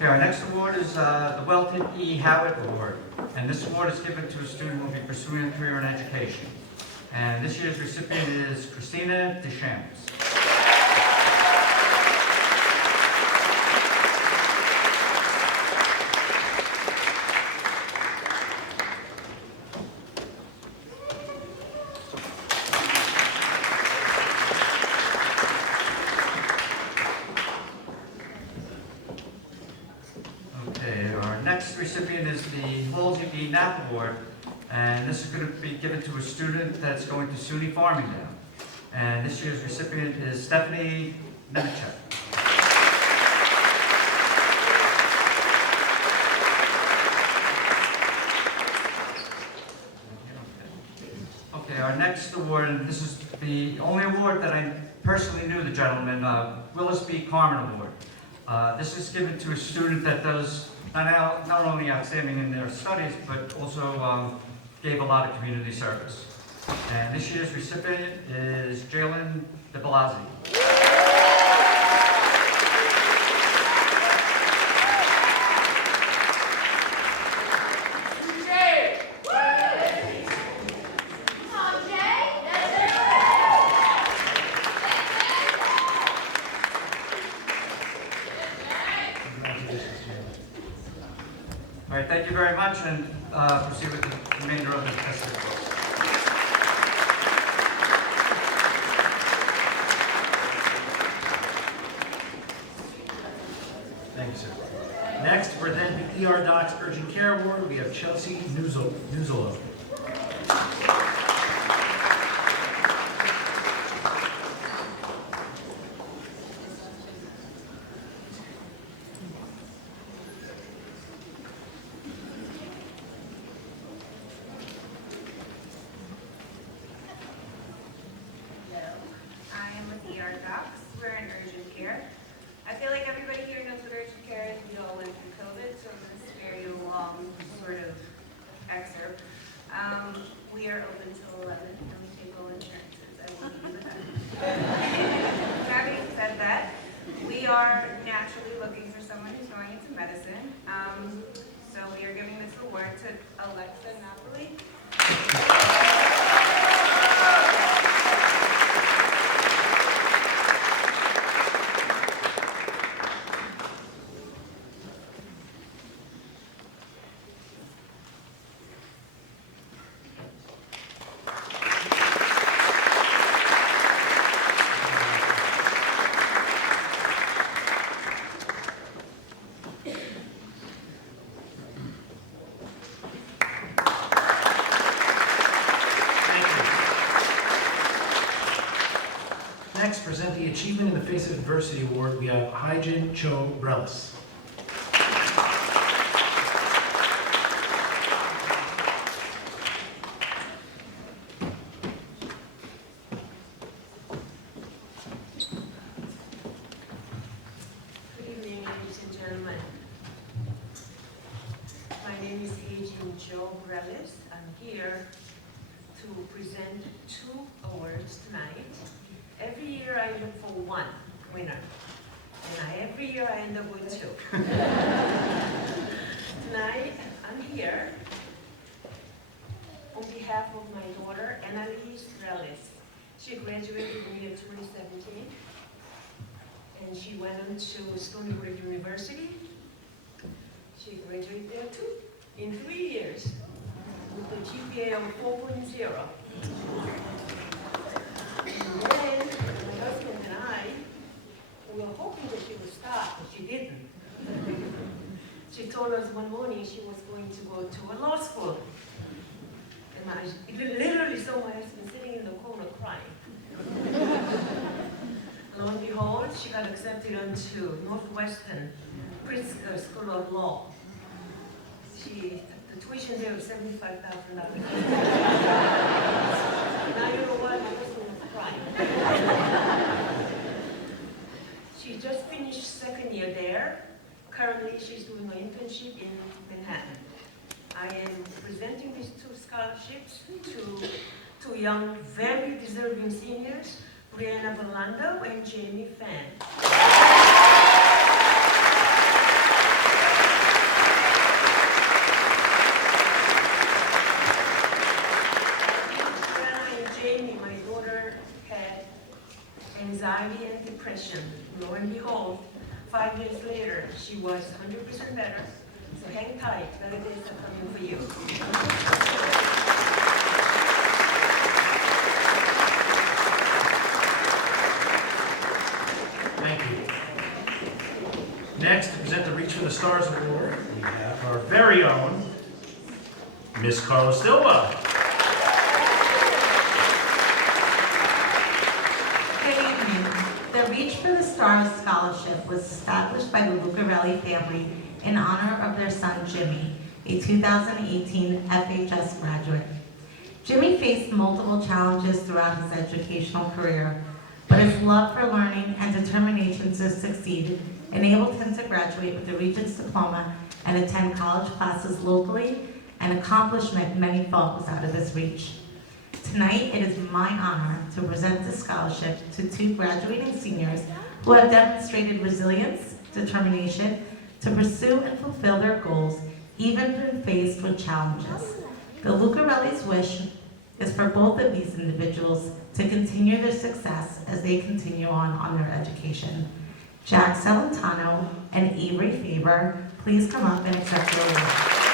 Our next award is the Welton E. Howard Award, and this award is given to a student who will be pursuing a career in education. And this year's recipient is Christina Deschamps. Next recipient is the Halsey D. Knapp Award, and this is going to be given to a student that's going to SUNY Farmingdale. And this year's recipient is Stephanie Nemechek. Okay, our next award, and this is the only award that I personally knew the gentleman, Willis B. Carmen Award. This is given to a student that does not only outstanding in their studies, but also gave a lot of community service. And this year's recipient is Jalen DeBelazzi. All right, thank you very much, and proceed with the remainder of the festival. Thank you, sir. Next, to present the ER Docs Urgent Care Award, we have Chelsea Nuzolo. We are open till 11, and we take all insurances. I will give you that. Having said that, we are naturally looking for someone who's going into medicine. So we are giving this award to Alexa Napoli. Achievement in the Face of Adversity Award, we have Hyjin Cho Brelis. Good evening, ladies and gentlemen. My name is Hyjin Cho Brelis. I'm here to present 2 awards tonight. Every year I look for one winner, and every year I end up with 2. Tonight, I'm here on behalf of my daughter, Annalise Brelis. She graduated in the year 2017, and she went on to Stony Brook University. She graduated there too, in 3 years, with a GPA of 4.0. And then, my husband and I, we were hoping that she would stop, but she didn't. She told us one morning she was going to go to a law school. And I literally saw my husband sitting in the corner crying. Lo and behold, she got accepted onto Northwestern Pritzker School of Law. The tuition there was $75,000. Now you know why my husband was crying. She just finished 2nd year there. Currently, she's doing an internship in Manhattan. I am presenting these 2 scholarships to 2 young, very deserving seniors, Brianna Volando and Jamie Fan. My daughter had anxiety and depression. Lo and behold, 5 years later, she was 100% better. So hang tight, better days are coming for you. Thank you. Next, to present the Reach for the Stars Award, we have our very own Miss Carla Silva. The Reach for the Stars Scholarship was established by the Lucarelli family in honor of their son Jimmy, a 2018 FHS graduate. Jimmy faced multiple challenges throughout his educational career, but his love for learning and determination to succeed enabled him to graduate with a Regents diploma and attend college classes locally, an accomplishment many thought was out of his reach. Tonight, it is my honor to present this scholarship to 2 graduating seniors who have demonstrated resilience, determination to pursue and fulfill their goals, even when faced with challenges. The Lucarelli's wish is for both of these individuals to continue their success as they continue on their education. Jack Celentano and Avery Faber, please come up and accept your award.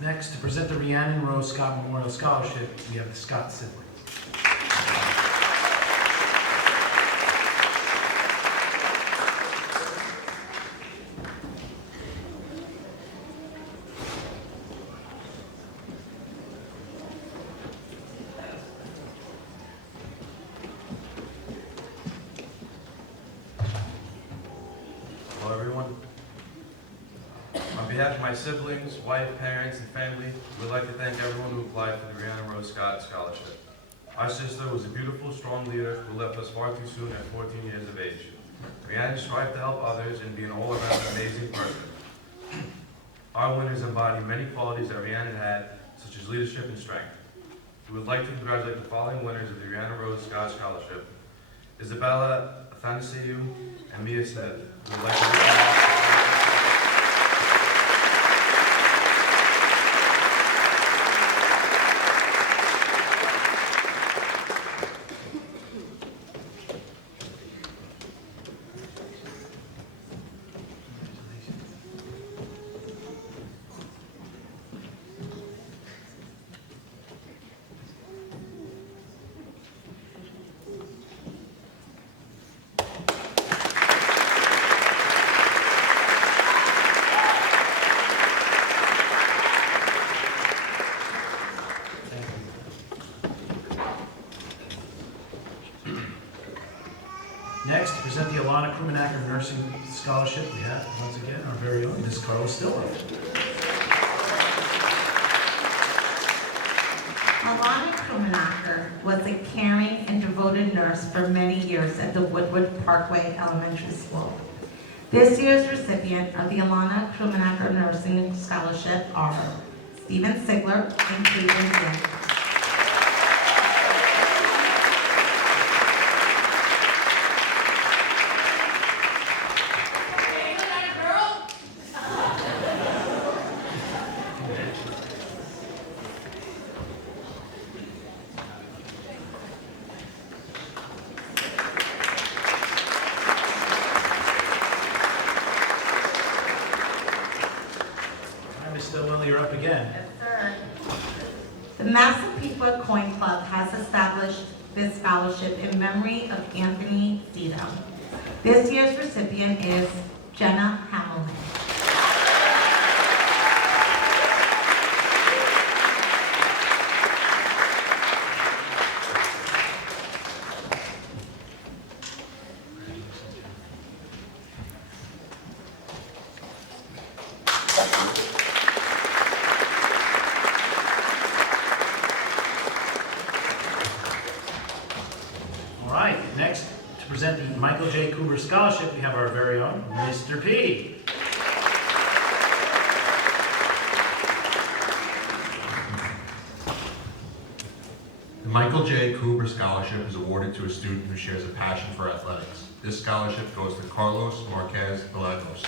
Next, to present the Rhiannon Rose Scott Memorial Scholarship, we have the Scott siblings. Hello, everyone. On behalf of my siblings, wife, parents, and family, we'd like to thank everyone who applied for the Rhiannon Rose Scott Scholarship. Our sister was a beautiful, strong leader who left us far too soon at 14 years of age. Rhiannon strived to help others and be an all-around amazing person. Our winners embody many qualities that Rhiannon had, such as leadership and strength. We would like to congratulate the following winners of the Rhiannon Rose Scott Scholarship: Isabella Athanasiou and Mia Smith. We would like to the Alana Krumenacker Nursing Scholarship, we have, once again, our very own Ms. Carla Stiller. Alana Krumenacker was a caring and devoted nurse for many years at the Woodward Parkway Elementary School. This year's recipient of the Alana Krumenacker Nursing Scholarship are Stephen Sigler and Cleveland Jim. You're up again. Yes, sir. The Massapequa Coin Club has established this scholarship in memory of Anthony Zito. This year's recipient is Jenna Hamilton. Next, to present the Michael J. Cooper Scholarship, we have our very own Mr. P. The Michael J. Cooper Scholarship is awarded to a student who shares a passion for athletics. This scholarship goes to Carlos Marquez Villalobos.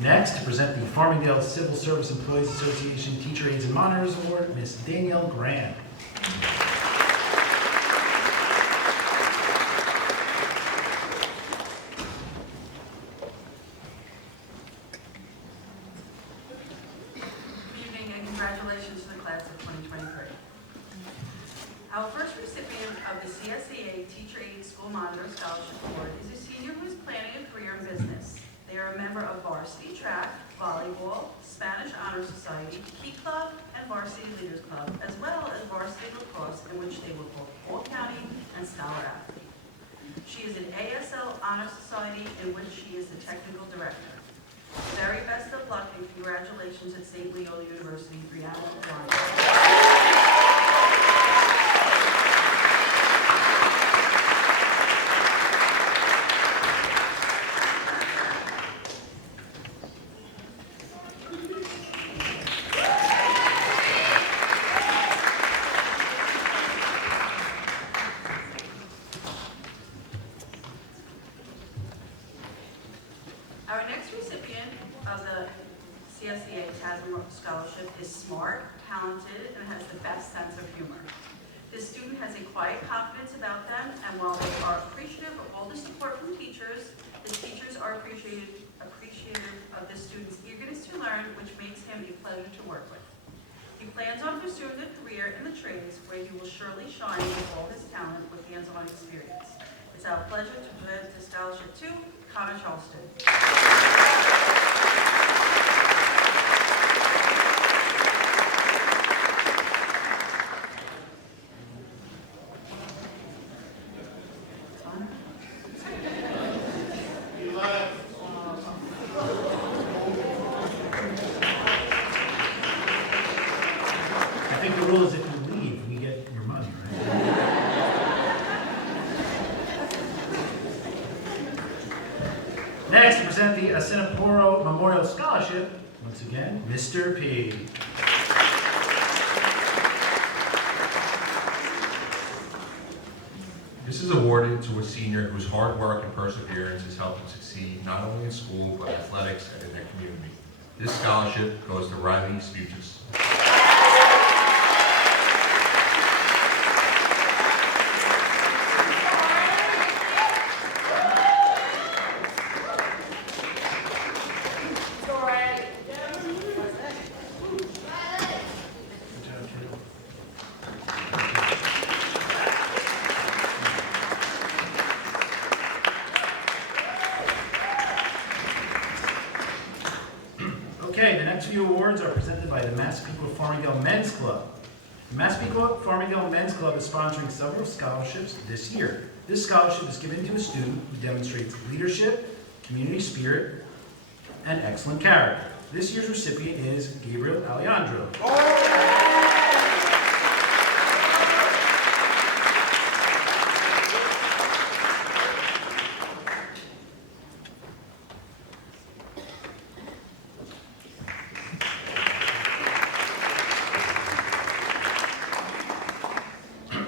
Next, to present the Farmingdale Civil Service Employees Association Teacher Aides and Monitors Award, Ms. Danielle Graham. Good evening and congratulations to the class of 2023. Our first recipient of the CSEA Teacher Aide School Monitor Scholarship Award is a senior who is planning a career in business. They are a member of varsity track, volleyball, Spanish Honor Society, Key Club, and Varsity Leaders Club, as well as varsity lacrosse, in which they were both All-County and Scholar Athlete. She is an ASL Honor Society, in which she is the technical director. Very best of luck and congratulations at St. Leo University, Brianna Warren. Our next recipient of the CSEA TASM Scholarship is smart, talented, and has the best sense of humor. This student has a quiet confidence about them, and while they are appreciative of all the support from teachers, the teachers are appreciative of the student's eagerness to learn, which makes him a pleasure to work with. He plans on pursuing a career in the trades, where he will surely shine with all his talent with hands-on experience. It's our pleasure to present the scholarship to Connor Charleston. I think the rule is if you leave, you get your money, right? Next, to present the Asinaporo Memorial Scholarship, once again, Mr. P. This is awarded to a senior whose hard work and perseverance has helped him succeed not only in school, but athletics and in their community. This scholarship goes to Riley Sputus. awards are presented by the Massapequa Farmingdale Men's Club. The Massapequa Farmingdale Men's Club is sponsoring several scholarships this year. This scholarship is given to a student who demonstrates leadership, community spirit, and excellent character. This year's recipient is Gabriel Alejandro.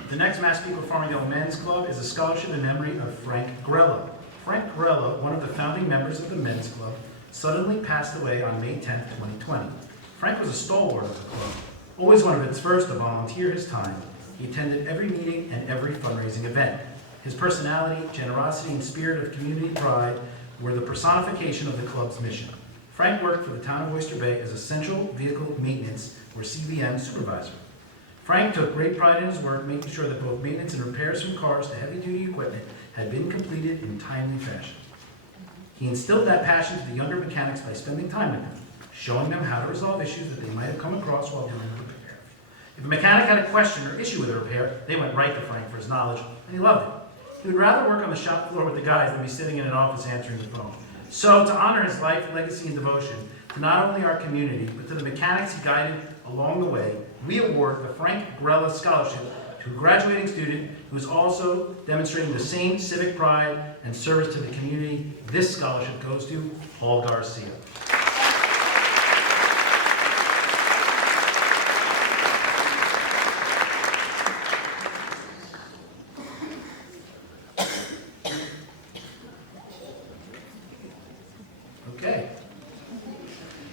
The next Massapequa Farmingdale Men's Club is a scholarship in memory of Frank Grella. Frank Grella, one of the founding members of the Men's Club, suddenly passed away on May 10, 2020. Frank was a stalwart of the club, always one of its first to volunteer his time. He attended every meeting and every fundraising event. His personality, generosity, and spirit of community pride were the personification of the club's mission. Frank worked for the town of Oyster Bay as a Central Vehicle Maintenance, or CVM, supervisor. Frank took great pride in his work, making sure that both maintenance and repairs from cars to heavy-duty equipment had been completed in timely fashion. He instilled that passion to the younger mechanics by spending time with them, showing them how to resolve issues that they might have come across while doing the repair. If a mechanic had a question or issue with a repair, they went right to Frank for his knowledge, and he loved it. He would rather work on the shop floor with the guys than be sitting in an office answering the phone. So, to honor his life, legacy, and devotion to not only our community, but to the mechanics he guided along the way, we award the Frank Grella Scholarship to a graduating student who is also demonstrating the same civic pride and service to the community. This scholarship goes to Paul Garcia. Okay.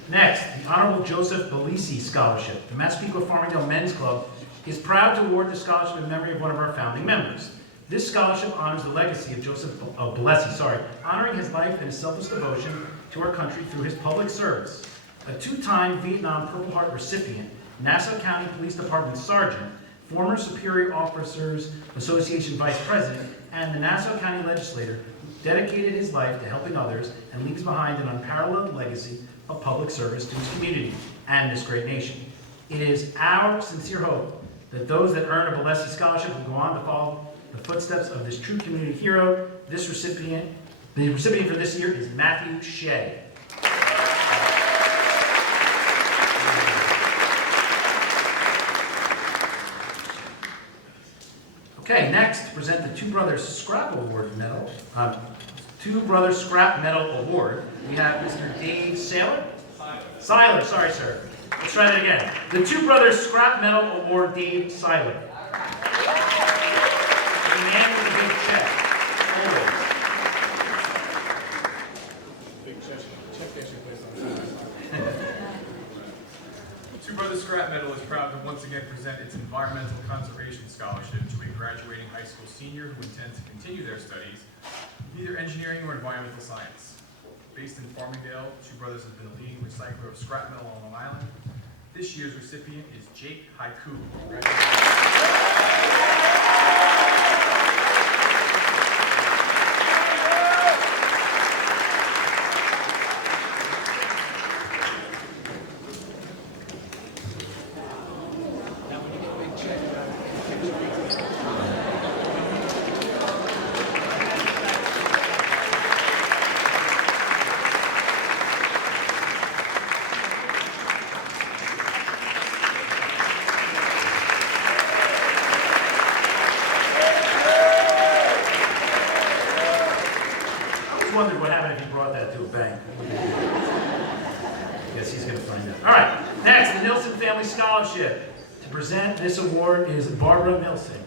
Next, the Honorable Joseph Belisi Scholarship. The Massapequa Farmingdale Men's Club is proud to award the scholarship in memory of one of our founding members. This scholarship honors the legacy of Joseph Belisi, honoring his life and his selfless devotion to our country through his public service. A two-time Vietnam Purple Heart recipient, Nassau County Police Department Sergeant, former Superior Officers Association Vice President, and the Nassau County Legislator who dedicated his life to helping others and leaves behind an unparalleled legacy of public service to his community and this great nation. It is our sincere hope that those that earn a Belisi Scholarship will go on to follow the footsteps of this true community hero. The recipient for this year is Matthew Shea. Okay, next, to present the Two Brothers Scrap Medal Award, we have Mr. Dave Seiler, sorry, sir. Let's try that again. The Two Brothers Scrap Medal Award, Dave Seiler. The man with a big check, always. Big check issue placed on Two Brothers Scrap Medal is proud to once again present its Environmental Conservation Scholarship to a graduating high school senior who intends to continue their studies in either engineering or environmental science. Based in Farmingdale, Two Brothers has been a leading recycler of scrap metal on Long Island. This year's recipient is Jake Haiku. Wondered what happened if he brought that to a bank. Guess he's going to find out. All right, next, the Nilsson Family Scholarship. To present this award is Barbara Nilsson.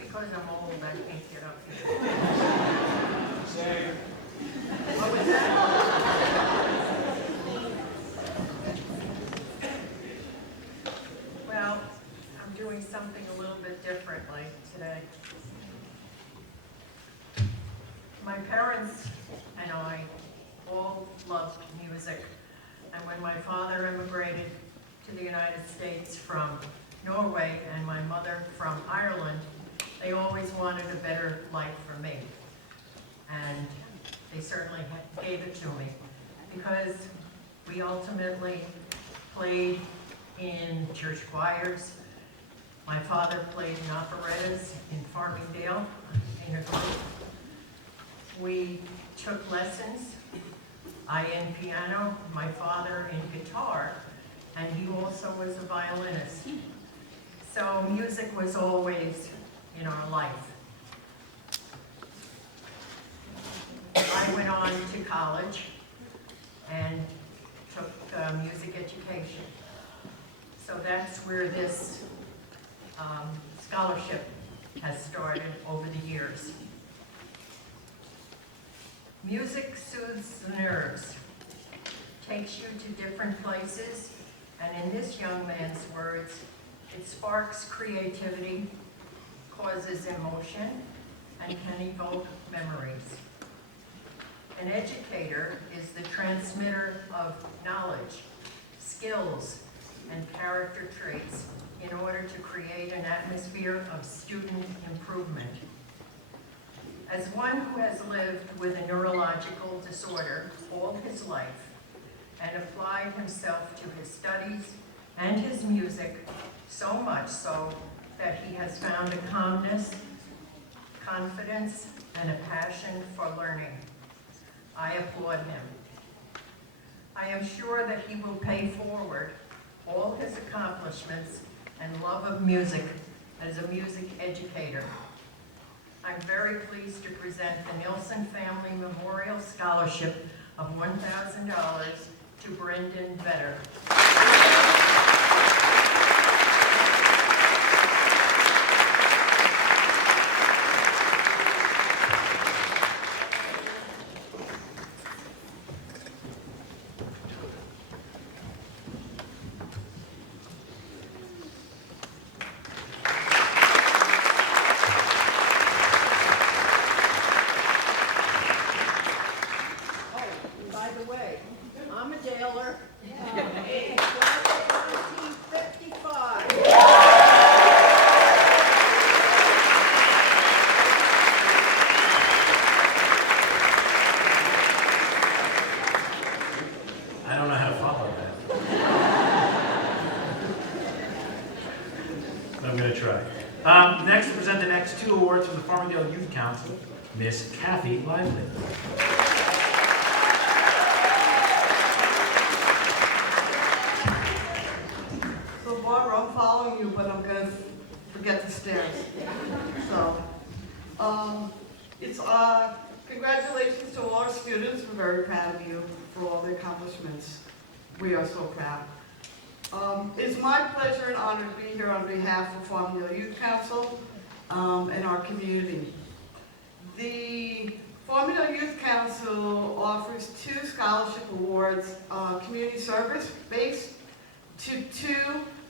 Because I'm old, I can't get up here. What was that? parents and I all loved music. And when my father immigrated to the United States from Norway and my mother from Ireland, they always wanted a better life for me. And they certainly gave it to me because we ultimately played in church choirs. My father played in operettas in Farmingdale in a group. We took lessons, I in piano, my father in guitar, and he also was a violinist. So music was always in our life. I went on to college and took music education. So that's where this scholarship has started over the years. Music soothes the nerves, takes you to different places, and in this young man's words, it sparks creativity, causes emotion, and can evoke memories. An educator is the transmitter of knowledge, skills, and character traits in order to create an atmosphere of student improvement. As one who has lived with a neurological disorder all his life and applied himself to his studies and his music, so much so that he has found a calmness, confidence, and a passion for learning, I applaud him. I am sure that he will pay forward all his accomplishments and love of music as a music educator. I'm very pleased to present the Nilsson Family Memorial Scholarship of $1,000 to Brendan Vetter. Next, to present the next two awards from the Farmingdale Youth Council, Miss Kathy Lively. So Barbara, I'm following you, but I'm going to forget the stairs. So, congratulations to all our students. We're very proud of you for all the accomplishments. We are so proud. It's my pleasure and honor to be here on behalf of Farmingdale Youth Council and our community. The Farmingdale Youth Council offers 2 scholarship awards, community service based to 2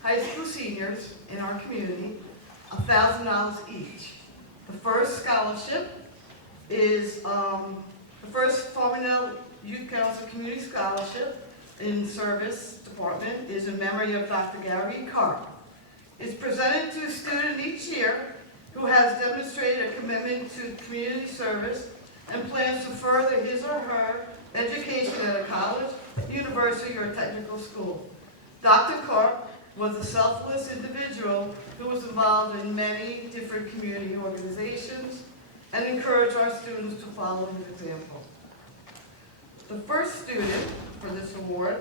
high school seniors in our community, $1,000 each. The first scholarship is the first Farmingdale Youth Council Community Scholarship in Service Department is in memory of Dr. Gary Carr. It's presented to a student each year who has demonstrated a commitment to community service and plans to further his or her education at a college, university, or technical school. Dr. Carr was a selfless individual who was involved in many different community organizations and encouraged our students to follow his example. The first student for this award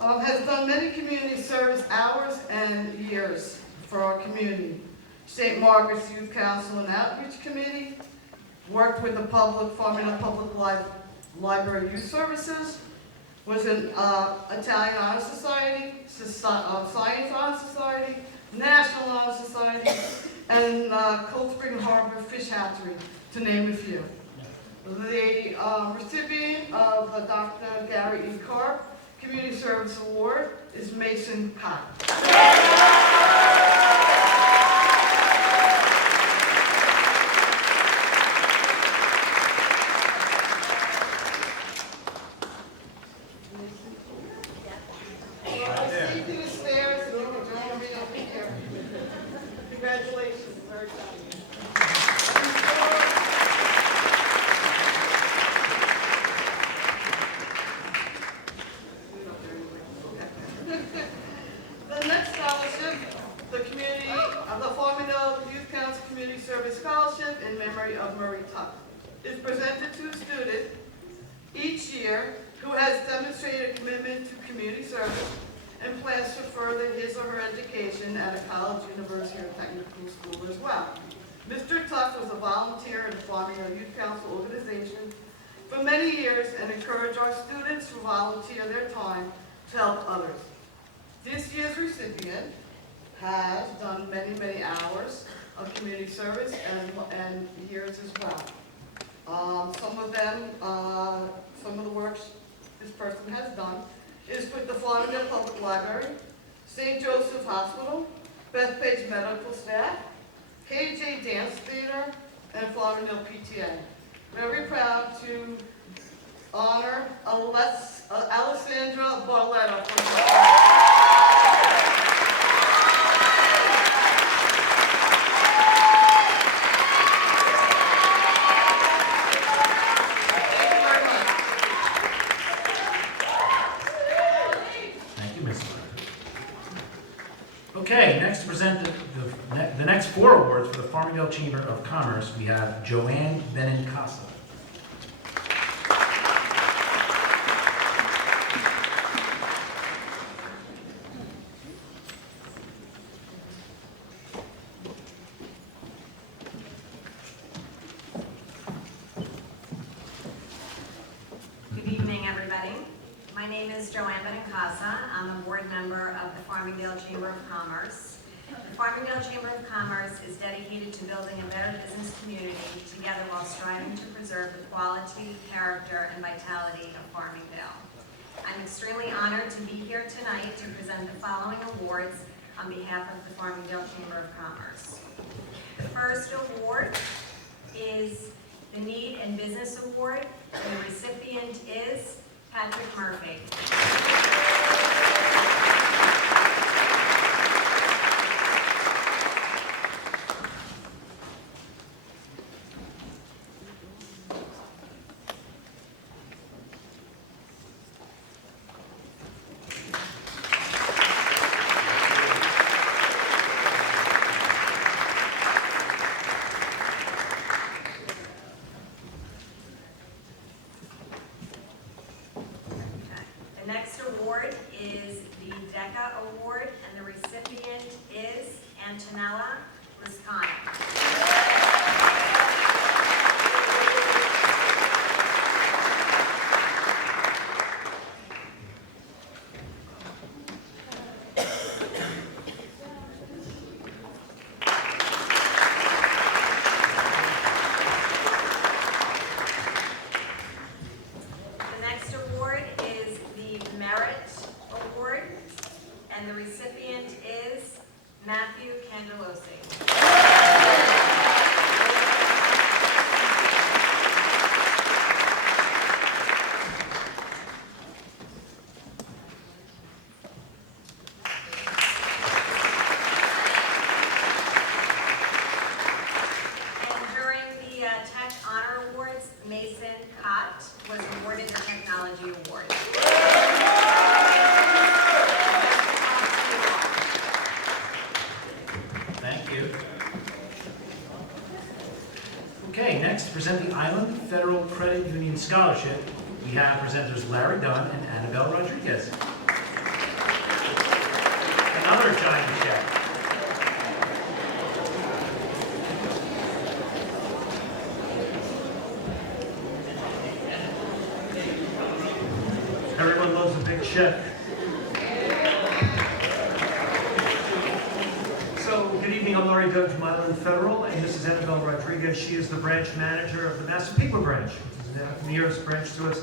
has done many community service hours and years for our community. St. Margaret's Youth Council and Outreach Committee, worked with the Farmingdale Public Library Youth Services, was in Italian Honor Society, Science Honor Society, National Honor Society, and Cold Spring Harbor Fish Hatchery, to name a few. The recipient of the Dr. Gary E. Carr Community Service Award is Mason Cott. very tough. It's presented to a student each year who has demonstrated a commitment to community service and plans to further his or her education at a college, university, or technical school as well. Mr. Tuck was a volunteer in the Farmingdale Youth Council organization for many years and encouraged our students to volunteer their time to help others. This year's recipient has done many, many hours of community service and years as well. Some of the work this person has done is with the Farmingdale Public Library, St. Joseph Hospital, Bethpage Medical Staff, KJ Dance Theater, and Farmingdale PTA. Very proud to honor Alessandra Barletta for her. Okay, next to present the next 4 awards for the Farmingdale Chamber of Commerce, we have Joanne Benincasa. Good evening, everybody. My name is Joanne Benincasa. I'm a board member of the Farmingdale Chamber of Commerce. The Farmingdale Chamber of Commerce is dedicated to building a better business community together while striving to preserve the quality, character, and vitality of Farmingdale. I'm extremely honored to be here tonight to present the following awards on behalf of the Farmingdale Chamber of Commerce. The first award is the Need and Business Award, and the recipient is Patrick Murphy. The next award is the DECA Award, and the recipient is Antonella Liscano. The next award is the Merit Award, and the recipient is Matthew Cangelosi. And during the Tech Honor Awards, Mason Cott was awarded the Technology Award. Thank you. Okay, next to present the Island Federal Credit Union Scholarship, we have presenters Larry Dunn and Annabelle Rodriguez. Another giant check. Everyone loves a big check. So, good evening, I'm Larry Dunn from Island Federal, and this is Annabelle Rodriguez. She is the branch manager of the Massapequa branch, which is the nearest branch to us.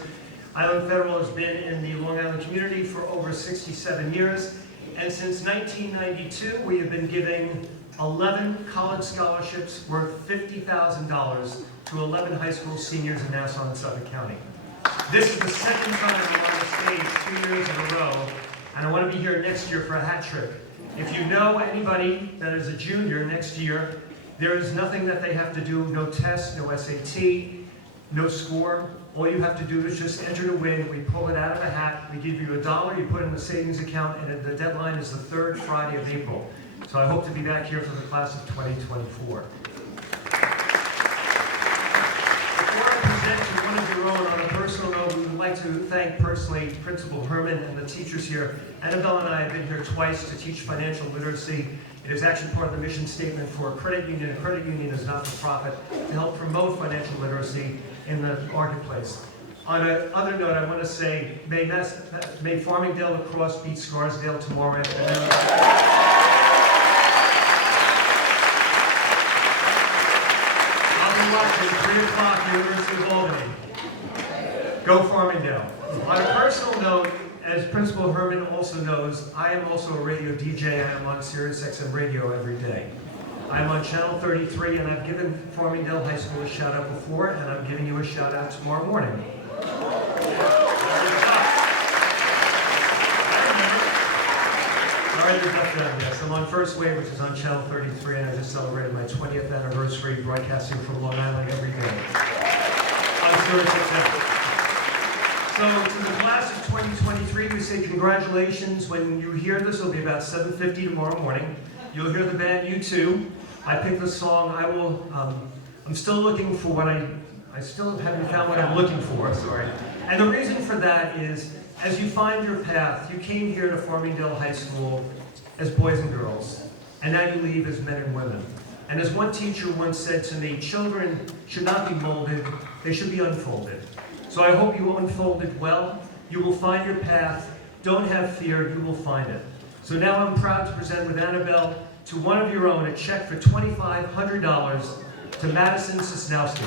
Island Federal has been in the Long Island community for over 67 years, and since 1992, we have been giving 11 college scholarships worth $50,000 to 11 high school seniors in Nassau and Suffolk County. This is the second time I'm on the stage 2 years in a row, and I want to be here next year for a hat trick. If you know anybody that is a junior next year, there is nothing that they have to do, no test, no SAT, no score. All you have to do is just enter to win. We pull it out of a hat, we give you $1, you put it in the savings account, and the deadline is the 3rd Friday of April. So I hope to be back here for the class of 2024. to thank personally Principal Herman and the teachers here. Annabelle and I have been here twice to teach financial literacy. It is actually part of the mission statement for a credit union. A credit union is not for profit, to help promote financial literacy in the marketplace. On another note, I want to say, may Farmingdale lacrosse beat Scarsdale tomorrow afternoon. I'll be watching 3 o'clock, University of Albany. Go Farmingdale. On a personal note, as Principal Herman also knows, I am also a radio DJ. I am on Sirius XM radio every day. I'm on Channel 33, and I've given Farmingdale High School a shout out before, and I'm giving you a shout out tomorrow morning. All right, there's nothing on this. I'm on First Wave, which is on Channel 33, and I just celebrated my 20th anniversary broadcasting from Long Island every day. On Sirius XM. So to the class of 2023, we say congratulations. When you hear this, it'll be about 7:50 tomorrow morning. You'll hear the band U2. I picked the song. I'm still looking for what I still haven't found what I'm looking for, sorry. And the reason for that is, as you find your path, you came here to Farmingdale High School as boys and girls, and now you leave as men and women. And as one teacher once said to me, children should not be molded, they should be unfolded. So I hope you unfold it well. You will find your path. Don't have fear, you will find it. So now I'm proud to present with Annabelle, to one of your own, a check for $2,500 to Madison Sosnowski.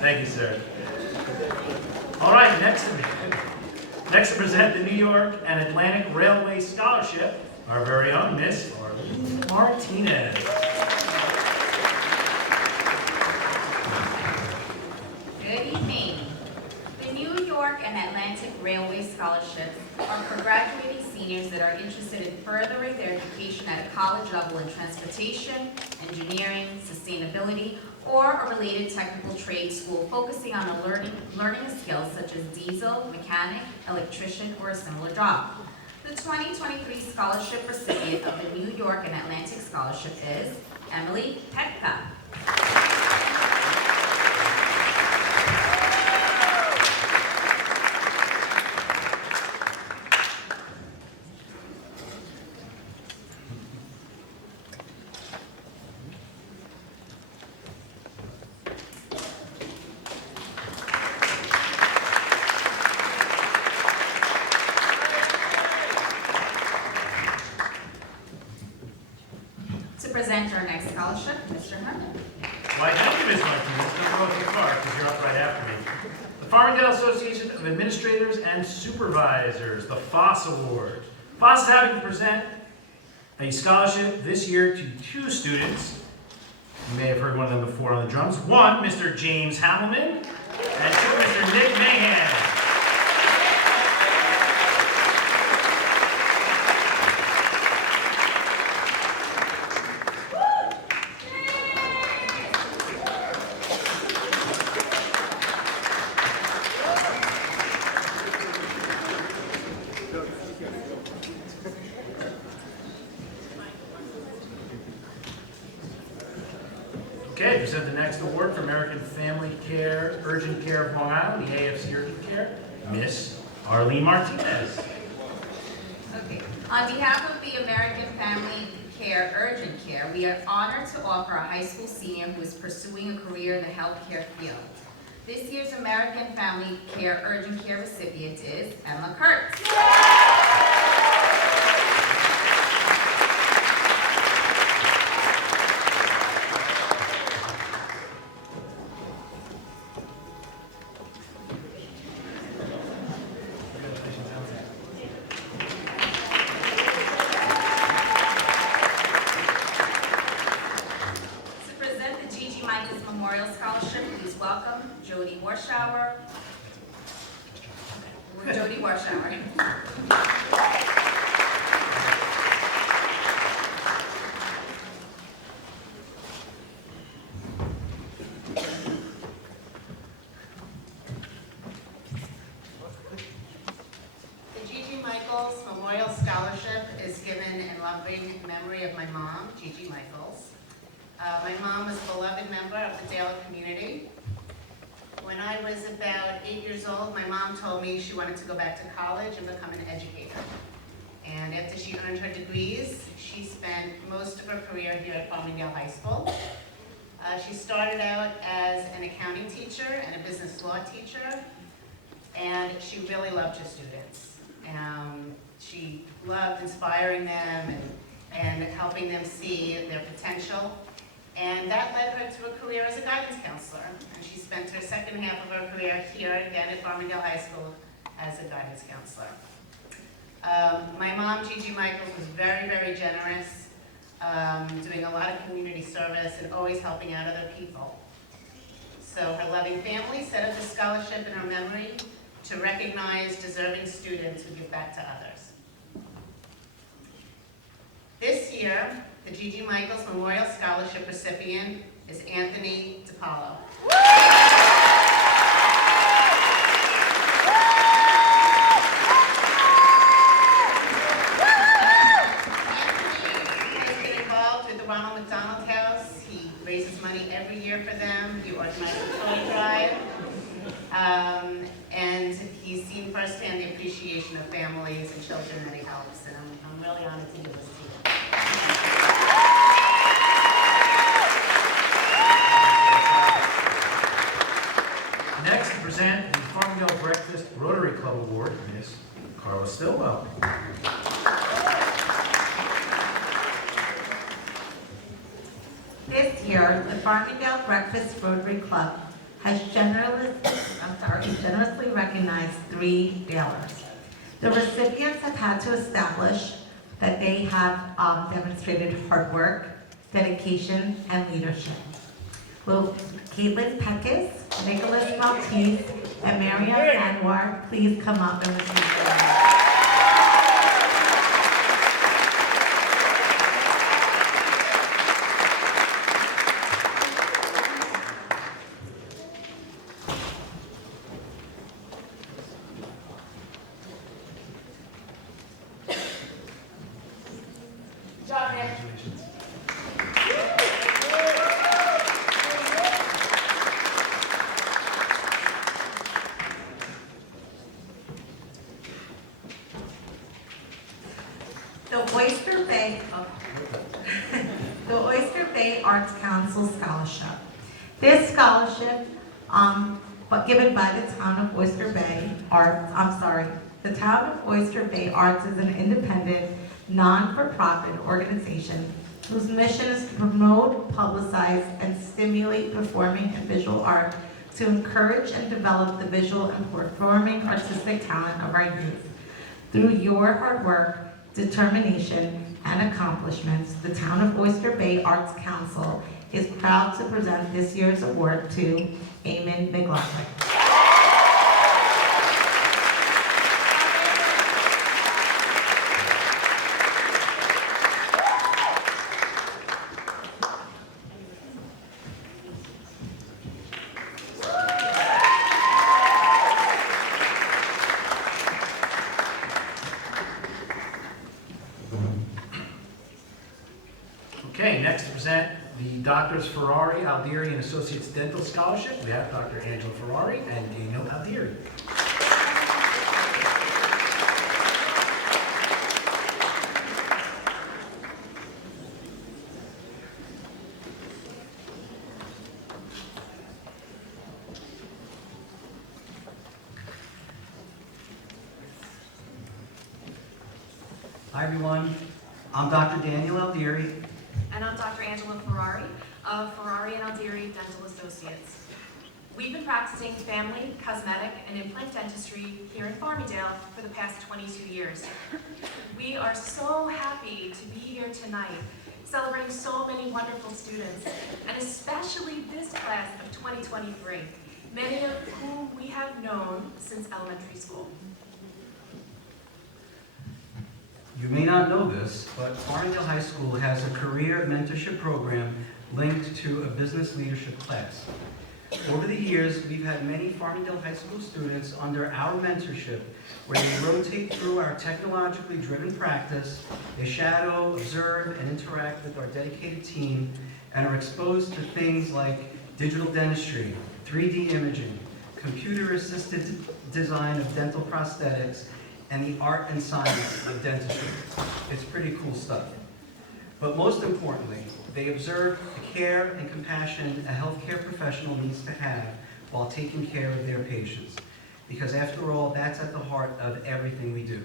Thank you, sir. All right, next to present the New York and Atlantic Railway Scholarship, our very own Miss Arlene Martinez. Good evening. The New York and Atlantic Railway Scholarships are for graduating seniors that are interested in furthering their education at a college level in transportation, engineering, sustainability, or a related technical trade school focusing on learning skills such as diesel, mechanic, electrician, or a similar job. The 2023 scholarship recipient of the New York and Atlantic Scholarship is Emily Petka. Present our next scholarship, Mr. Herman. Why, thank you, Ms. Martinez. Don't go too far, because you're up right after me. The Farmingdale Association of Administrators and Supervisors, the FOSS Award. FOSS is having to present a scholarship this year to 2 students. You may have heard one of them before on the drums. One, Mr. James Hamelman, and 2, Mr. Nick Mahan. Okay, present the next award for American Family Care, Urgent Care of Long Island, the AFC Urgent Care, Miss Arlene Martinez. Okay, on behalf of the American Family Care Urgent Care, we are honored to offer a high school senior who is pursuing a career in the healthcare field. This year's American Family Care Urgent Care recipient is Emma Kurtz. G.G. Michaels Memorial Scholarship, please welcome Jody Warschauer. Jody Warschauer. The G.G. Michaels Memorial Scholarship is given in loving memory of my mom, G.G. Michaels. My mom was a beloved member of the Dale community. When I was about 8 years old, my mom told me she wanted to go back to college and become an educator. And after she earned her degrees, she spent most of her career here at Farmingdale High School. She started out as an accounting teacher and a business law teacher, and she really loved her students. She loved inspiring them and helping them see their potential. And that led her to a career as a guidance counselor. And she spent her second half of her career here again at Farmingdale High School as a guidance counselor. My mom, G.G. Michaels, was very, very generous, doing a lot of community service and always helping out other people. So her loving family set up a scholarship in her memory to recognize deserving students who give back to others. This year, the G.G. Michaels Memorial Scholarship recipient is Anthony DiPaolo. Anthony has been involved with the Ronald McDonald House. He raises money every year for them. He organizes a toy drive. And he's seen firsthand the appreciation of families and children that he helps. And I'm really honored to do this to you. Next, to present the Farmingdale Breakfast Rotary Club Award, Ms. Carla Stillwell. This year, the Farmingdale Breakfast Rotary Club has generously recognized 3 Dalers. The recipients have had to establish that they have demonstrated hard work, dedication, and leadership. Will Caitlin Peckus, Nicholas Maltese, and Mariam Anwar please come up and receive the award? The Oyster Bay Arts Council Scholarship. This scholarship, given by the town of Oyster Bay Arts, the town of Oyster Bay Arts is an independent, non-for-profit organization whose mission is to promote, publicize, and stimulate performing and visual art to encourage and develop the visual and performing artistic talent of our youth. Through your hard work, determination, and accomplishments, the Town of Oyster Bay Arts Council is proud to present this year's award to Eamon McLaughlin. Okay, next to present the Doctors Ferrari, Aldieri, and Associates Dental Scholarship, we have Dr. Angela Ferrari and Daniel Aldieri. Hi everyone, I'm Dr. Daniel Aldieri. And I'm Dr. Angela Ferrari of Ferrari and Aldieri Dental Associates. We've been practicing family, cosmetic, and implant dentistry here in Farmingdale for the past 22 years. We are so happy to be here tonight celebrating so many wonderful students, and especially this class of 2023, many of whom we have known since elementary school. You may not know this, but Farmingdale High School has a career mentorship program linked to a business leadership class. Over the years, we've had many Farmingdale High School students under our mentorship where they rotate through our technologically driven practice, they shadow, observe, and interact with our dedicated team, and are exposed to things like digital dentistry, 3D imaging, computer-assisted design of dental prosthetics, and the art and science of dentistry. It's pretty cool stuff. But most importantly, they observe the care and compassion a healthcare professional needs to have while taking care of their patients. Because after all, that's at the heart of everything we do.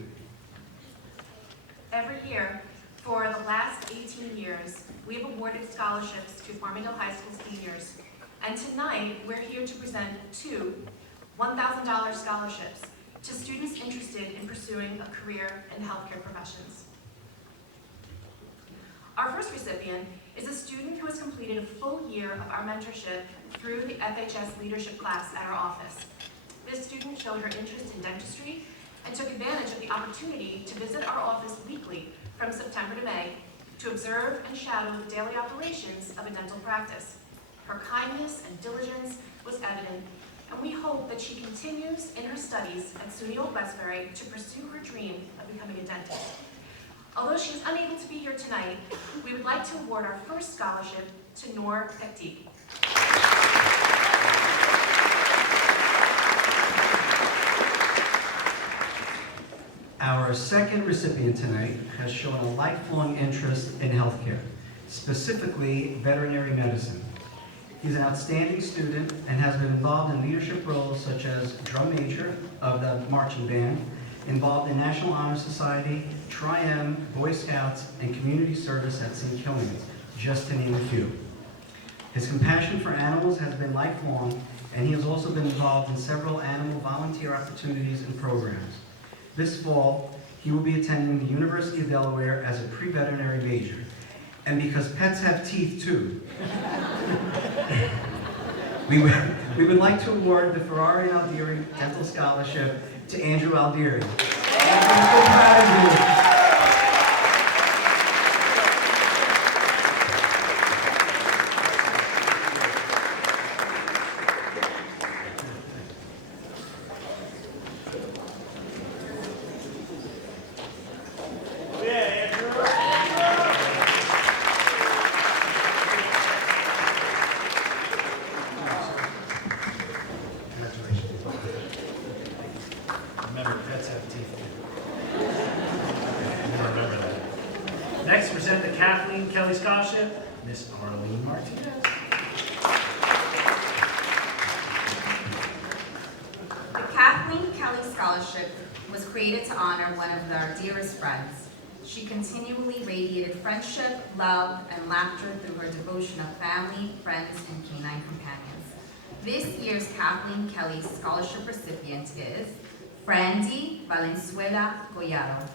Every year, for the last 18 years, we've awarded scholarships to Farmingdale High School seniors. And tonight, we're here to present two $1,000 scholarships to students interested in pursuing a career in healthcare professions. Our first recipient is a student who has completed a full year of our mentorship through the FHS leadership class at our office. This student showed her interest in dentistry and took advantage of the opportunity to visit our office weekly from September to May to observe and shadow the daily operations of a dental practice. Her kindness and diligence was evident, and we hope that she continues in her studies at SUNY Old Westbury to pursue her dream of becoming a dentist. Although she is unable to be here tonight, we would like to award our first scholarship to Noor Pektik. Our second recipient tonight has shown a lifelong interest in healthcare, specifically veterinary medicine. He's an outstanding student and has been involved in leadership roles such as drum major of the marching band, involved in National Honor Society, Tri-M, Boy Scouts, and community service at St. Killian's, just to name a few. His compassion for animals has been lifelong, and he has also been involved in several animal volunteer opportunities and programs. This fall, he will be attending the University of Delaware as a pre-veterinary major. And because pets have teeth too, we would like to award the Ferrari and Aldieri Dental Scholarship to Andrew Aldieri. Andrew, we're so proud of you. Next, present the Kathleen Kelly Scholarship, Miss Arlene Martinez. The Kathleen Kelly Scholarship was created to honor one of our dearest friends. She continually radiated friendship, love, and laughter through her devotion of family, friends, and canine companions. This year's Kathleen Kelly Scholarship recipient is Brandy Valenzuela Collado.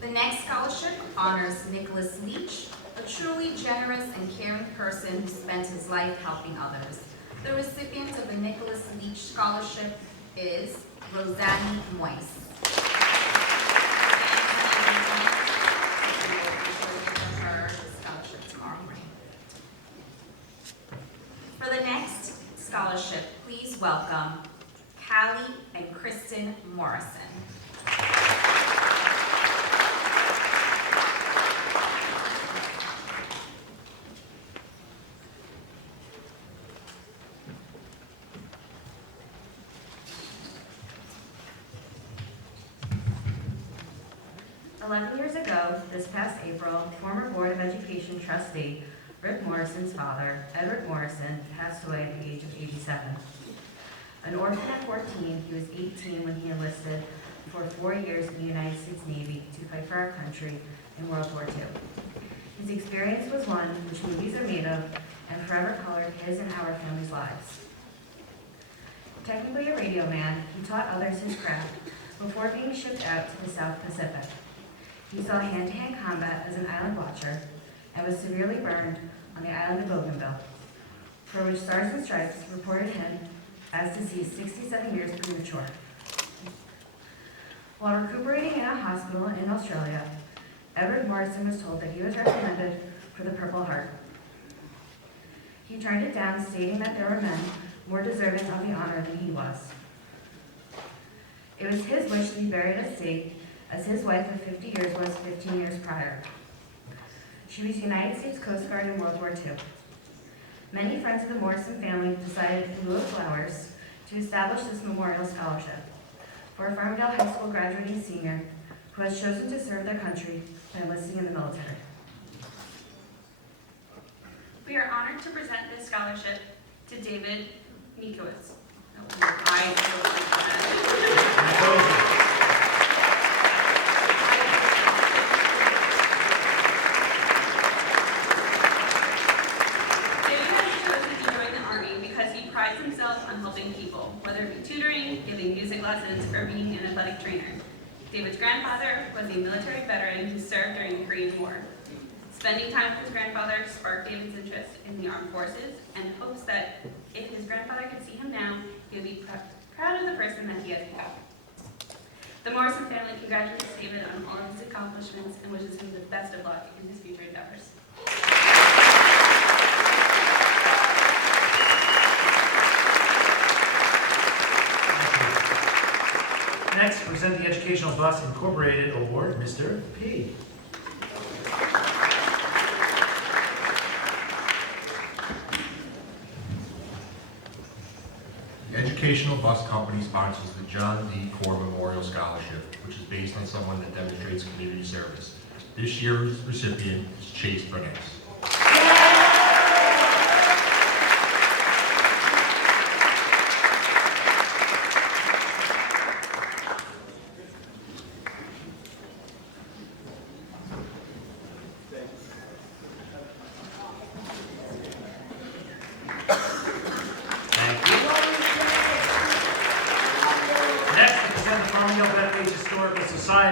The next scholarship honors Nicholas Leach, a truly generous and caring person who spent his life helping others. The recipient of the Nicholas Leach Scholarship is Rosanne Moise. For the next scholarship, please welcome Callie and Kristen Morrison. 11 years ago, this past April, former Board of Education trustee Rick Morrison's father, Edward Morrison, passed away at the age of 87. An orphan at 14, he was 18 when he enlisted for 4 years in the United States Navy to fight for our country in World War II. His experience was one which movies are made of and forever colored his and our family's lives. Technically a radio man, he taught others his craft before being shipped out to the South Pacific. He saw hand-to-hand combat as an island watcher and was severely burned on the island of Bougainville, for which Stars and Stripes reported him as deceased 67 years premature. While recuperating in a hospital in Australia, Edward Morrison was told that he was recommended for the Purple Heart. He turned it down, stating that there were men more deserving of the honor than he was. It was his wish to be buried at sea, as his wife of 50 years was 15 years prior. She was United States Coast Guard in World War II. Many friends of the Morrison family decided, in lieu of flowers, to establish this memorial scholarship for a Farmingdale High School graduating senior who has chosen to serve their country by enlisting in the military. We are honored to present this scholarship to David Nikowitz. Helping people, whether it be tutoring, giving music lessons, or being an athletic trainer. David's grandfather was a military veteran who served during the Korean War. Spending time with his grandfather sparked David's interest in the armed forces and hopes that if his grandfather could see him now, he would be proud of the person that he has become. The Morrison family congratulates David on all of his accomplishments and wishes him the best of luck in his future endeavors. Next, present the Educational Bus Incorporated Award, Mr. P. The Educational Bus Company sponsors the John D. Core Memorial Scholarship, which is based on someone that demonstrates community service. This year's recipient is Chase Bernes.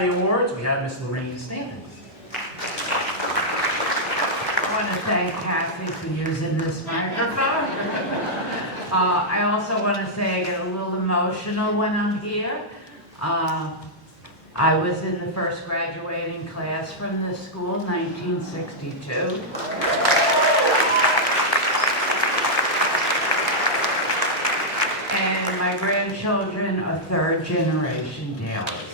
Awards, we have Miss Lorraine Stanton. I want to thank Kathy for using this microphone. I also want to say I get a little emotional when I'm here. I was in the first graduating class from this school, 1962. And my grandchildren are third generation Dalers.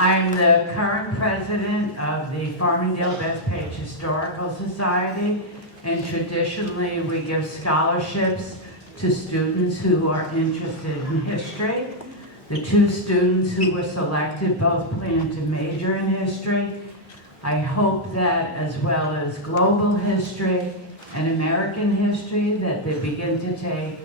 I'm the current president of the Farmingdale Bethpage Historical Society, and traditionally we give scholarships to students who are interested in history. The two students who were selected both plan to major in history. I hope that as well as global history and American history, that they begin to take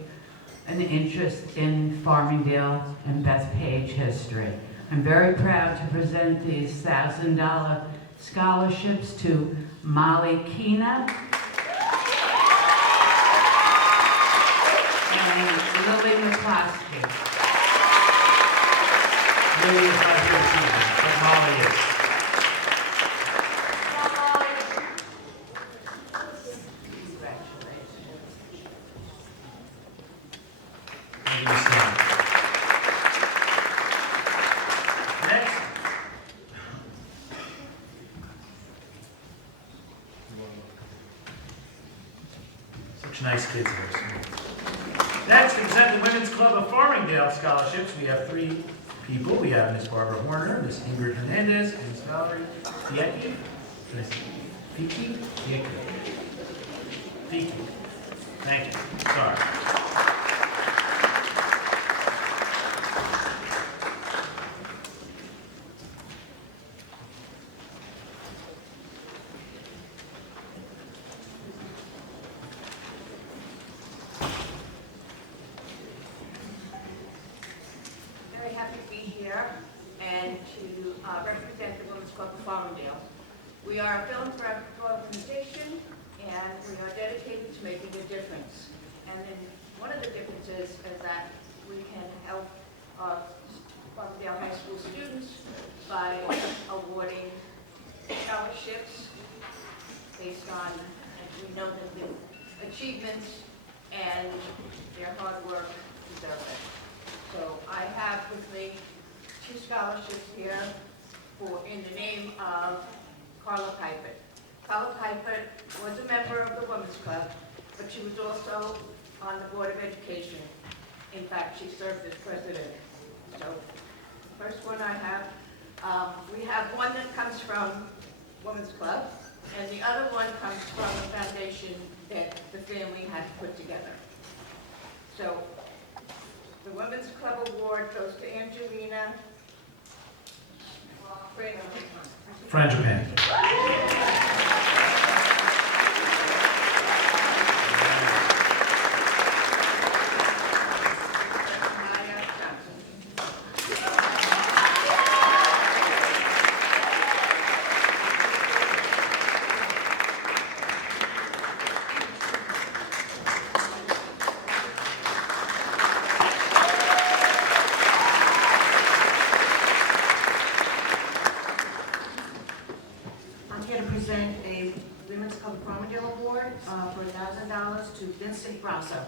an interest in Farmingdale and Bethpage history. I'm very proud to present these $1,000 scholarships to Molly Keena and Lily McCloskey. Lily is not here this evening, but Molly is. Nice kids here. Next, to present the Women's Club of Farmingdale scholarships, we have 3 people. We have Miss Barbara Horner, Miss Ingrid Hernandez, and Miss Valerie Fiecki. Fiecki? Fiecki. Thank you. Sorry. We are a philanthropic organization, and we are dedicated to making a difference. And then one of the differences is that we can help Farmingdale High School students by awarding scholarships based on, we know that the achievements and their hard work deserve it. So I have with me 2 scholarships here in the name of Carla Piper. Carla Piper was a member of the Women's Club, but she was also on the Board of Education. In fact, she served as president. So the first one I have, we have one that comes from Women's Club, and the other one comes from a foundation that the family had put together. So the Women's Club Award goes to Angelina Frangipane. for $1,000 to Vincent Grasso.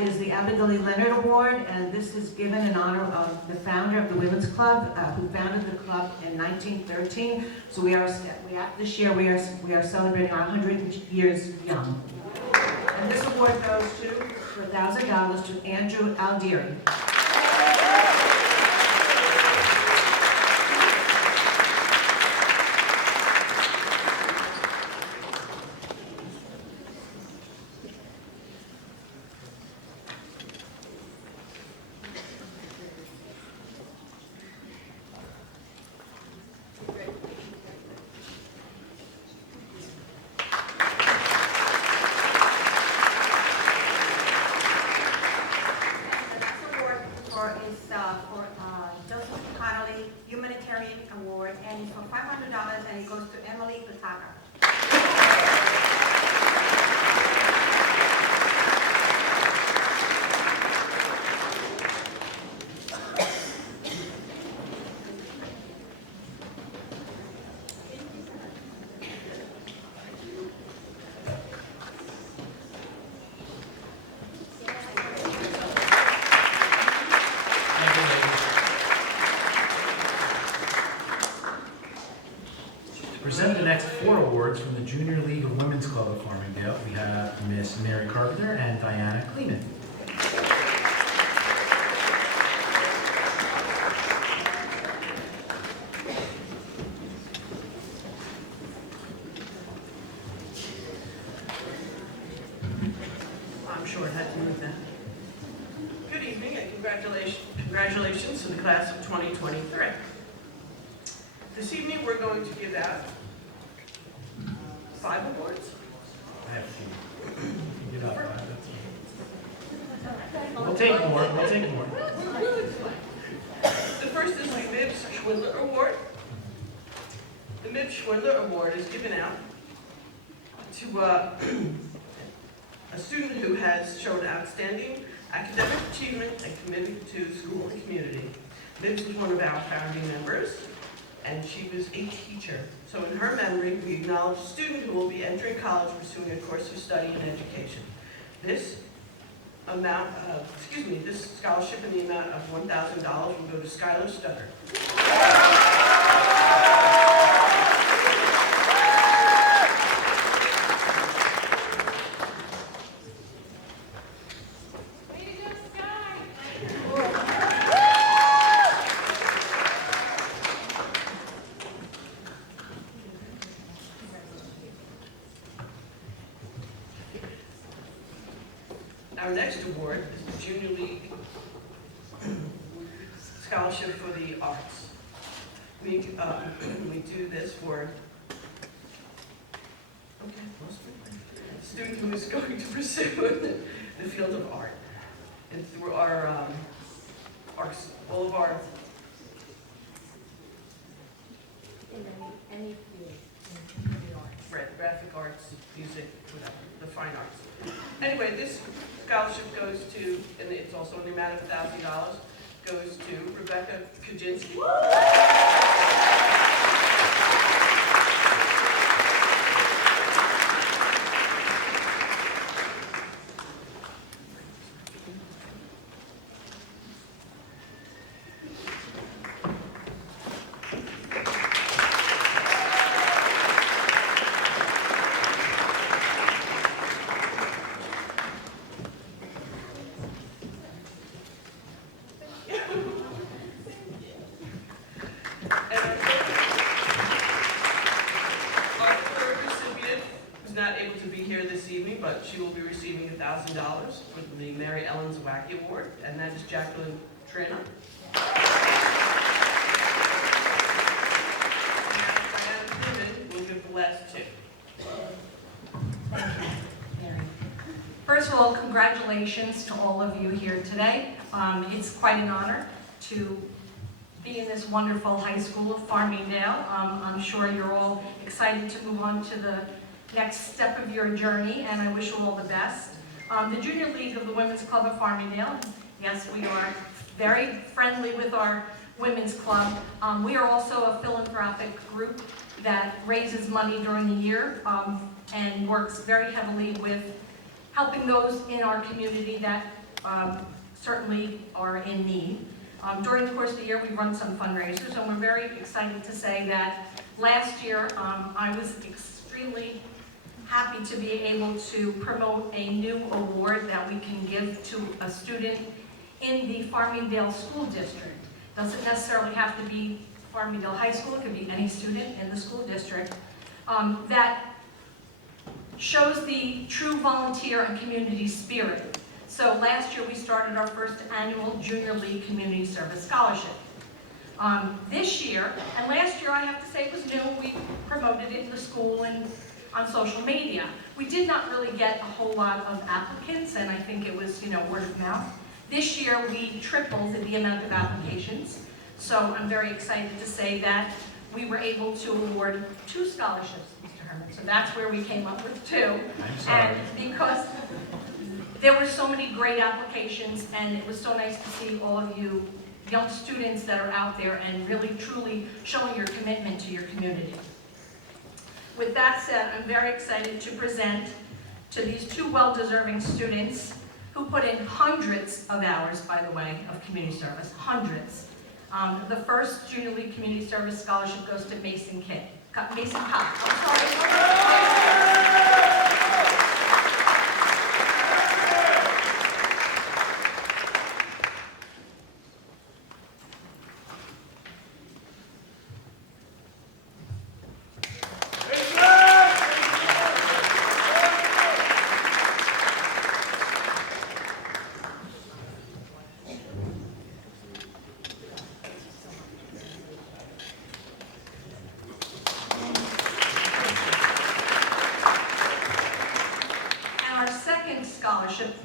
Is the Abigail Leonard Award, and this is given in honor of the founder of the Women's Club, who founded the club in 1913. So this year we are celebrating our 100 years young. And this award goes to, for $1,000, to Andrew Aldieri. Present the next 4 awards from the Junior League of Women's Club of Farmingdale. We have Miss Mary Carpenter and Diana Kleeman. I'm sure it had to move that. Good evening and congratulations to the class of 2023. This evening we're going to give out 5 awards. I have a few. Give out 5, that's all. We'll take more. We'll take more. The first is the Mibs Schwindler Award. The Mibs Schwindler Award is given out to a student who has shown outstanding academic achievement and commitment to school and community. Mibs was one of our founding members, and she was a teacher. So in her memory, we acknowledge a student who will be entering college pursuing a course of study and education. This scholarship in the amount of $1,000 will go to Skylar Stutter. Our next award is Junior League Scholarship for the Arts. We do this for a student who is going to pursue the field of art. And through all of our Any field. graphic arts, music, whatever, the fine arts. Anyway, this scholarship goes to, and it's also in the amount of $1,000, goes to Rebecca Kaczynski. But she will be receiving $1,000 for the Mary Ellen Zawacki Award, and that is Jacqueline Trina. Diana Piven will give the last two. First of all, congratulations to all of you here today. It's quite an honor to be in this wonderful high school of Farmingdale. I'm sure you're all excited to move on to the next step of your journey, and I wish you all the best. The Junior League of the Women's Club of Farmingdale, yes, we are very friendly with our women's club. We are also a philanthropic group that raises money during the year and works very heavily with helping those in our community that certainly are in need. During the course of the year, we run some fundraisers, and we're very excited to say that last year I was extremely happy to be able to promote a new award that we can give to a student in the Farmingdale School District. Doesn't necessarily have to be Farmingdale High School, it could be any student in the school district, that shows the true volunteer and community spirit. So last year we started our first annual Junior League Community Service Scholarship. This year, and last year I have to say it was new, we promoted it in the school and on social media. We did not really get a whole lot of applicants, and I think it was, word of mouth. This year we tripled the amount of applications, so I'm very excited to say that we were able to award 2 scholarships, Mr. Herman. So that's where we came up with 2. I'm sorry. And because there were so many great applications, and it was so nice to see all of you young students that are out there and really truly showing your commitment to your community. With that said, I'm very excited to present to these 2 well-deserving students who put in hundreds of hours, by the way, of community service, hundreds. The first Junior League Community Service Scholarship goes to Mason Cox. I'm sorry.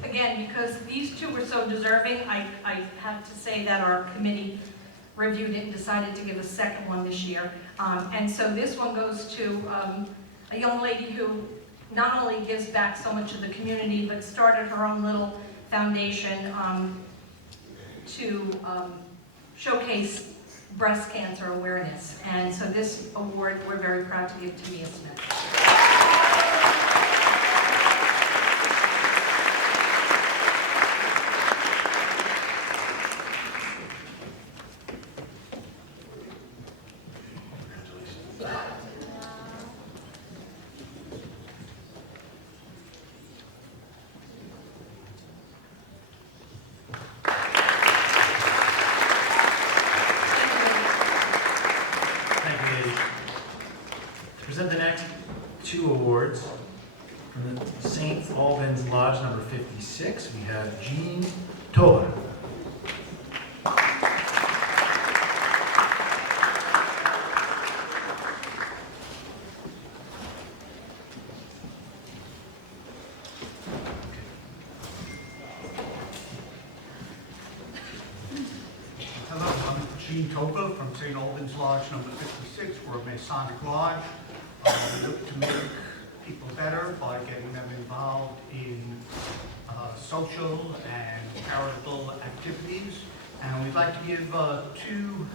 Again, because these 2 were so deserving, I have to say that our committee reviewed it and decided to give a second one this year. And so this one goes to a young lady who not only gives back so much of the community, but started her own little foundation to showcase breast cancer awareness. And so this award we're very proud to give to Mia Smith. Present the next 2 awards from the St. Albans Lodge number 56. We have Jean Toa. Hello, I'm Gene Topa from St. Albans Lodge number 56. We're a Masonic lodge. We look to make people better by getting them involved in social and charitable activities. And we'd like to give 2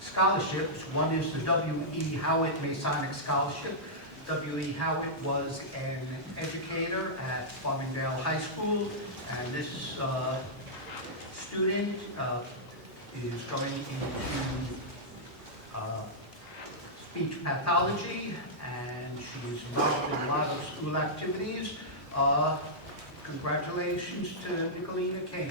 scholarships. One is the W.E. Howitt Masonic Scholarship. W.E. Howitt was an educator at Farmingdale High School, and this student is going into speech pathology, and she's involved in a lot of school activities. Congratulations to Nicolina Kane.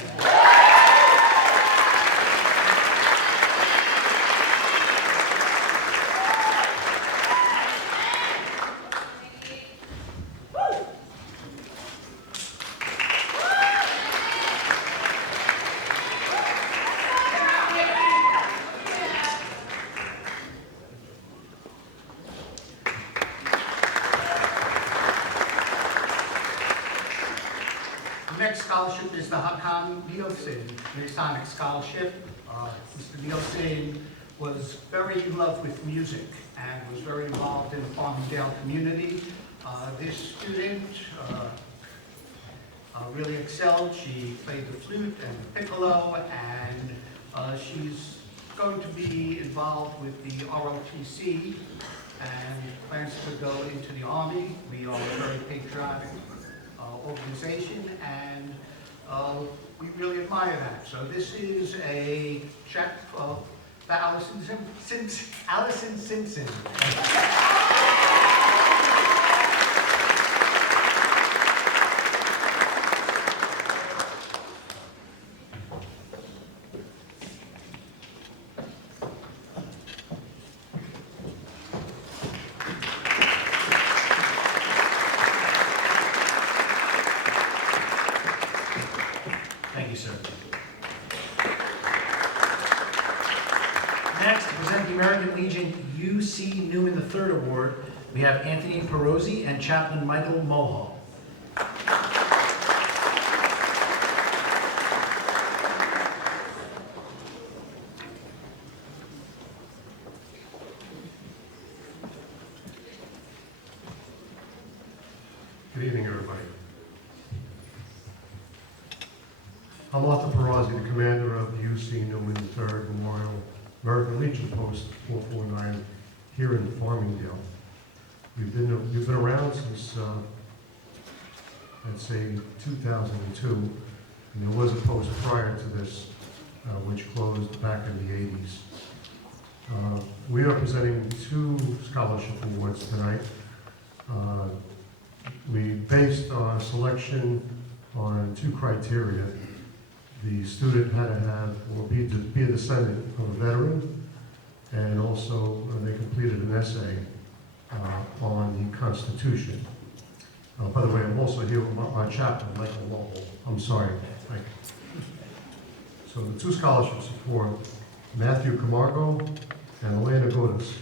The next scholarship is the Hakan Nielsen Masonic Scholarship. Mr. Nielsen was very in love with music and was very involved in the Farmingdale community. This student really excelled. She played the flute and the piccolo, and she's going to be involved with the ROTC and plans to go into the Army. We are a very patriotic organization, and we really admire that. So this is a check for Allison Simpson. Thank you, sir. Next, to present the American Legion U.C. Newman III Award, we have Anthony Perozzi and Chaplain Michael Mohall. Good evening, everybody. I'm Arthur Perozzi, the commander of the U.C. Newman III Memorial American Legion Post 449 here in Farmingdale. We've been around since, I'd say, 2002, and there was a post prior to this, which closed back in the 80s. We are presenting 2 scholarship awards tonight. We based our selection on 2 criteria. The student had to have, or be a descendant of a veteran, and also they completed an essay on the Constitution. By the way, I'm also here with my chaplain, Michael Lowell. I'm sorry, Mike. So the 2 scholarships are for Matthew Camargo and Elena Godas.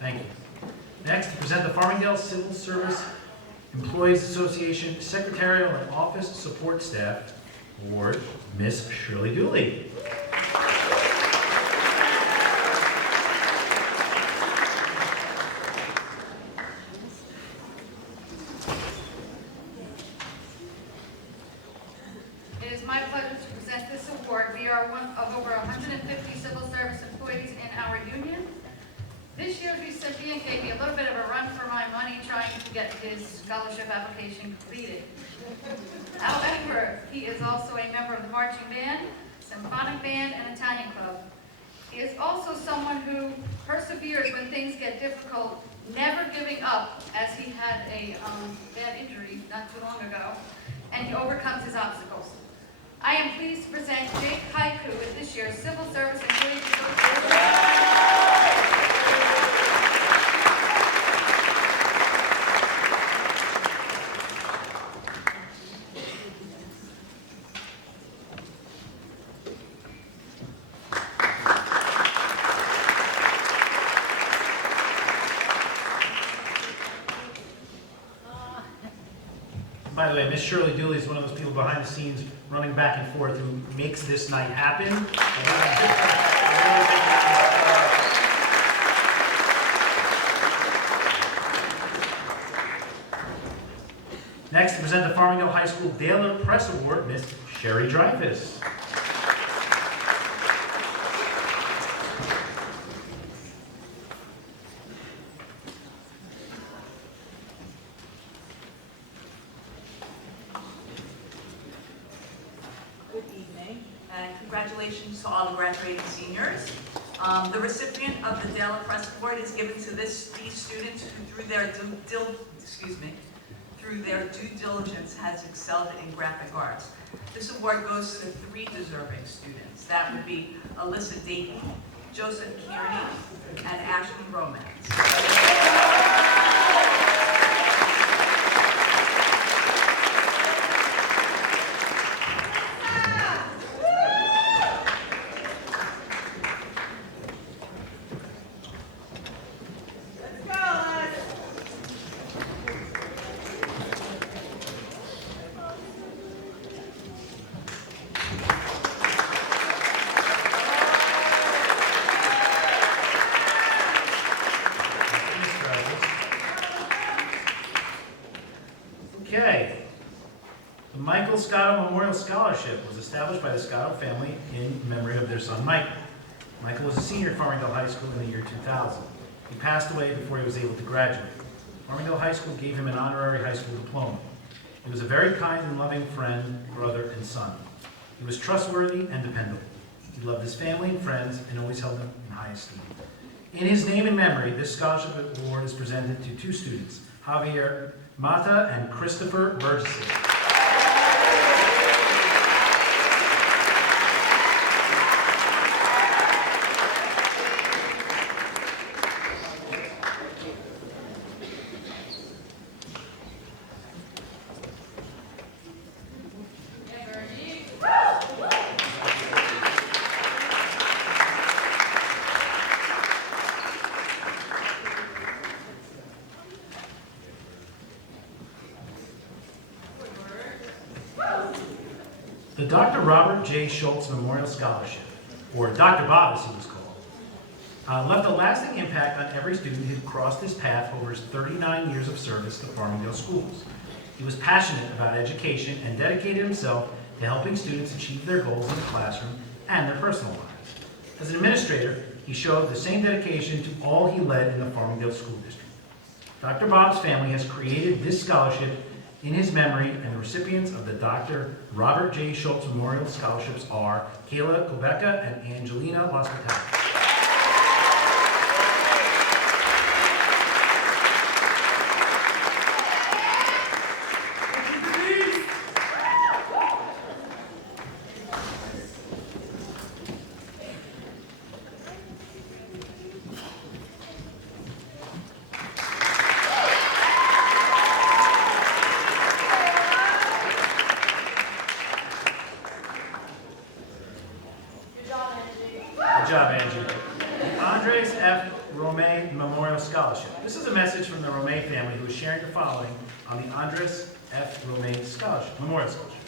Thank you. Next, to present the Farmingdale Civil Service Employees Association Secretarial and Office Support Staff Award, Miss Shirley Dooley. It is my pleasure to present this award. We are one of over 150 civil service employees in our union. This year's recipient gave me a little bit of a run for my money trying to get his scholarship application completed. However, he is also a member of the marching band, symphonic band, and Italian club. He is also someone who perseveres when things get difficult, never giving up, as he had a bad injury not too long ago, and he overcomes his obstacles. I am pleased to present Jake Haiku with this year's Civil Service Employee By the way, Miss Shirley Dooley is one of those people behind the scenes running back and forth who makes this night happen. Next, to present the Farmingdale High School Dale Press Award, Miss Sherry Dreyfus. Good evening, and congratulations to all the graduating seniors. The recipient of the Dale Press Award is given to these students who, through their due diligence, has excelled in graphic arts. This award goes to 3 deserving students. That would be Alyssa Dayton, Joseph Kearney, and Ashley Romance. Okay. The Michael Scotto Memorial Scholarship was established by the Scotto family in memory of their son, Michael. Michael was a senior at Farmingdale High School in the year 2000. He passed away before he was able to graduate. Farmingdale High School gave him an honorary high school diploma. He was a very kind and loving friend, brother, and son. He was trustworthy and dependable. He loved his family and friends and always held them in high esteem. In his name and memory, this scholarship award is presented to 2 students, Javier Mata and Christopher Burgess. The Dr. Robert J. Schultz Memorial Scholarship, or Dr. Bob as he was called, left a lasting impact on every student who crossed his path over his 39 years of service to Farmingdale schools. He was passionate about education and dedicated himself to helping students achieve their goals in the classroom and their personal lives. As an administrator, he showed the same dedication to all he led in the Farmingdale School District. Dr. Bob's family has created this scholarship in his memory, and the recipients of the Dr. Robert J. Schultz Memorial Scholarships are Kayla Kobeka and Angelina Laspatale. Good job, Angie. The Andres F. Romay Memorial Scholarship. This is a message from the Romay family who is sharing the following on the Andres F. Romay Scholarship, Memorial Scholarship.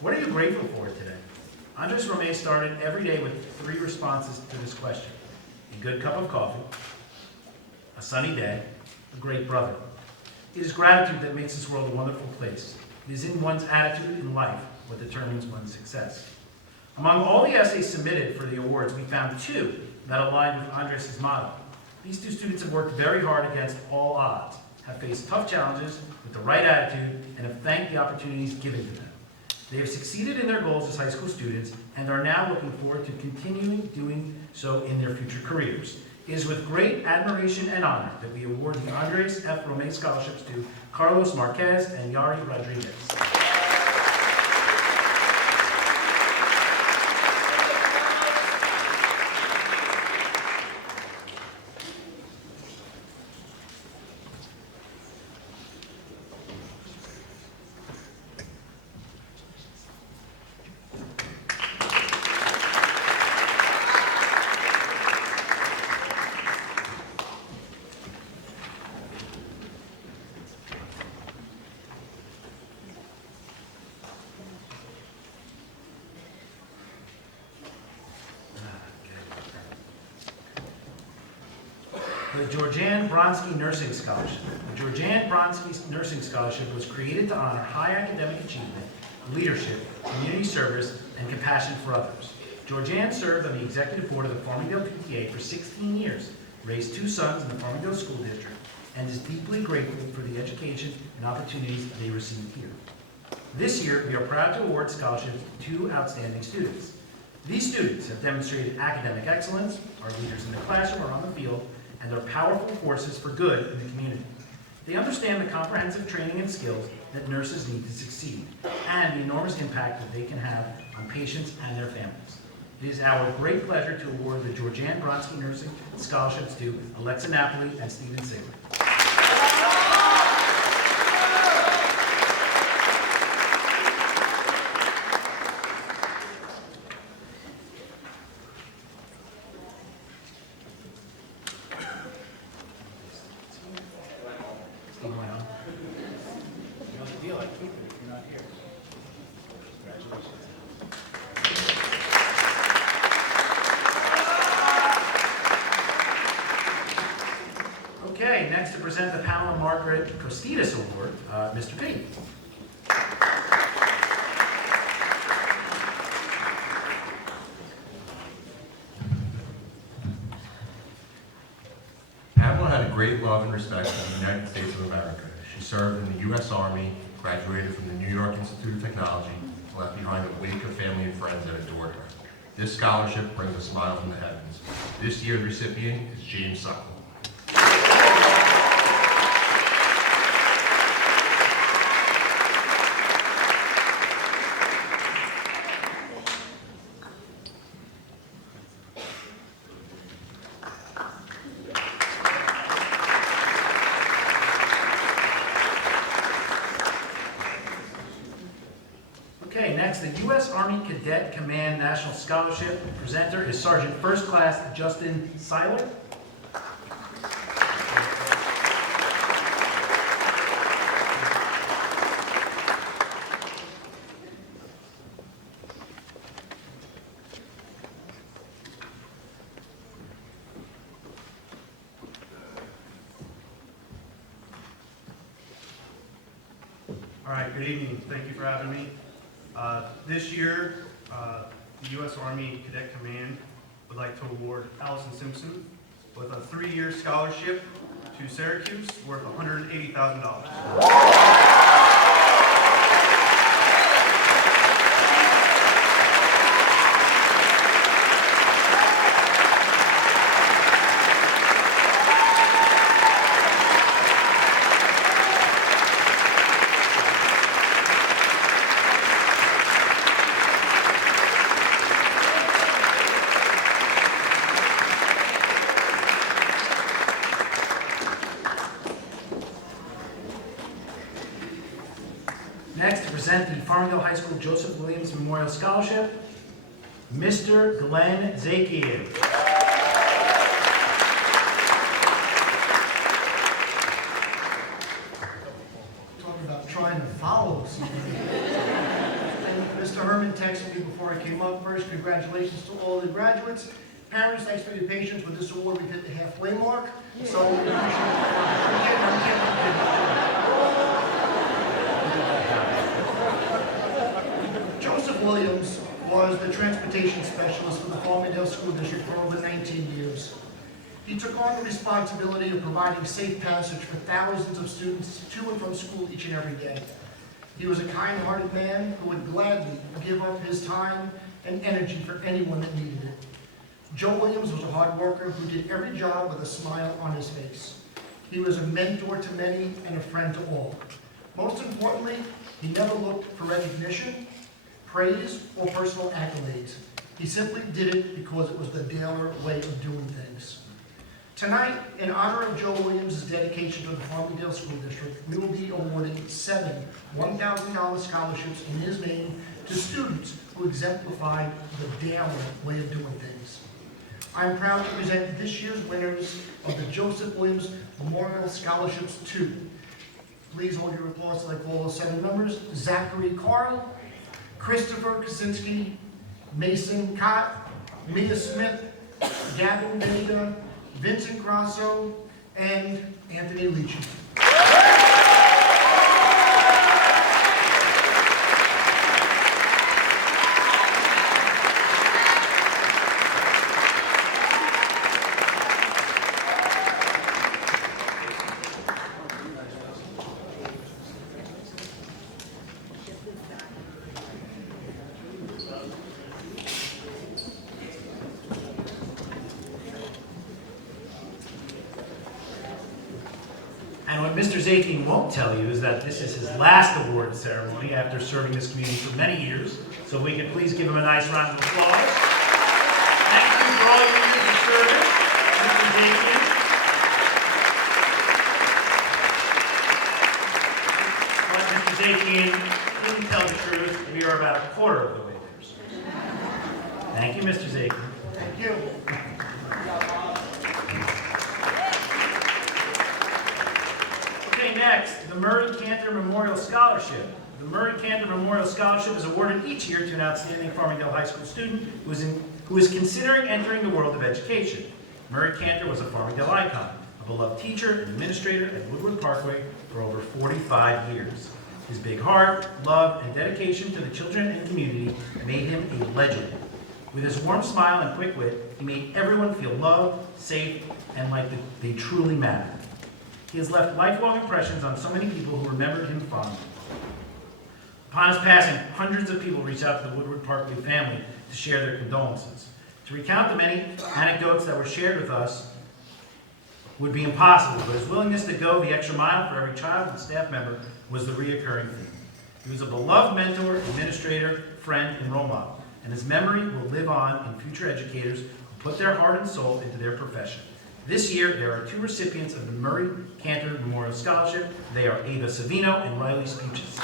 What are you grateful for today? Andres Romay started every day with 3 responses to this question. A good cup of coffee, a sunny day, a great brother. It is gratitude that makes this world a wonderful place. It is in one's attitude in life what determines one's success. Among all the essays submitted for the awards, we found 2 that aligned with Andres' motto. These 2 students have worked very hard against all odds. have faced tough challenges with the right attitude and have thanked the opportunities given to them. They have succeeded in their goals as high school students and are now looking forward to continuing doing so in their future careers. It is with great admiration and honor that we award the Andres F. Romay Scholarships to Carlos Marquez and Yari Rodriguez. The Georgianne Bronski Nursing Scholarship. The Georgianne Bronski Nursing Scholarship was created to honor high academic achievement, leadership, community service, and compassion for others. Georgianne served on the executive board of the Farmingdale PTA for 16 years, raised 2 sons in the Farmingdale School District, and is deeply grateful for the education and opportunities they received here. This year, we are proud to award scholarships to 2 outstanding students. These students have demonstrated academic excellence, are leaders in the classroom or on the field, and are powerful forces for good in the community. They understand the comprehensive training and skills that nurses need to succeed, and the enormous impact that they can have on patients and their families. It is our great pleasure to award the Georgianne Bronski Nursing Scholarships to Alexa Napoli and Stephen Civic. Okay, next to present the Pamela Margaret Costinus Award, Mr. P. Pamela had a great love and respect for the United States of America. She served in the U.S. Army, graduated from the New York Institute of Technology, and left behind a wake of family and friends that adored her. This scholarship brings a smile from the heavens. This year's recipient is James Suckle. Okay, next, the U.S. Army Cadet Command National Scholarship presenter is Sergeant First Class Justin Seiler. All right, good evening. Thank you for having me. This year, the U.S. Army Cadet Command would like to award Allison Simpson with a 3-year scholarship to Syracuse worth $180,000. Next, to present the Farmingdale High School Joseph Williams Memorial Scholarship, Mr. Glenn Zakian. Talking about trying to follow somebody. Mr. Herman texted me before I came up. First, congratulations to all the graduates. Parents, thanks for your patience with this award. We hit the halfway mark. So, Joseph Williams was the transportation specialist for the Farmingdale School District for over 19 years. He took on the responsibility of providing safe passage for thousands of students to and from school each and every day. He was a kind-hearted man who would gladly give up his time and energy for anyone that needed it. Joe Williams was a hard worker who did every job with a smile on his face. He was a mentor to many and a friend to all. Most importantly, he never looked for recognition, praise, or personal accolades. He simply did it because it was the Daler way of doing things. Tonight, in honor of Joe Williams' dedication to the Farmingdale School District, we will be awarding 7 $1,000 scholarships in his name to students who exemplified the Daler way of doing things. I'm proud to present this year's winners of the Joseph Williams Memorial Scholarships to, please hold your applause as I call those 7 members: Zachary Carl, Christopher Kaczynski, Mason Cott, Mia Smith, Gavin Beda, Vincent Grasso, and Anthony Leachy. And what Mr. Zakin won't tell you is that this is his last award ceremony after serving this community for many years. So we could please give him a nice round of applause. Thank you for all your years of service, Mr. Zakin. But Mr. Zakin didn't tell the truth. We are about a quarter of the way there. Thank you, Mr. Zakin. Thank you. Next, the Murray Cantor Memorial Scholarship. The Murray Cantor Memorial Scholarship is awarded each year to an outstanding Farmingdale High School student who is considering entering the world of education. Murray Cantor was a Farmingdale icon, a beloved teacher and administrator at Woodward Parkway for over 45 years. His big heart, love, and dedication to the children and community made him a legend. With his warm smile and quick wit, he made everyone feel loved, safe, and like they truly mattered. He has left lifelong impressions on so many people who remembered him fondly. Upon his passing, hundreds of people reached out to the Woodward Parkway family to share their condolences. To recount the many anecdotes that were shared with us would be impossible, but his willingness to go the extra mile for every child and staff member was the reoccurring theme. He was a beloved mentor, administrator, friend, and role model, and his memory will live on in future educators who put their heart and soul into their profession. This year, there are 2 recipients of the Murray Cantor Memorial Scholarship. They are Ava Savino and Riley Spuches.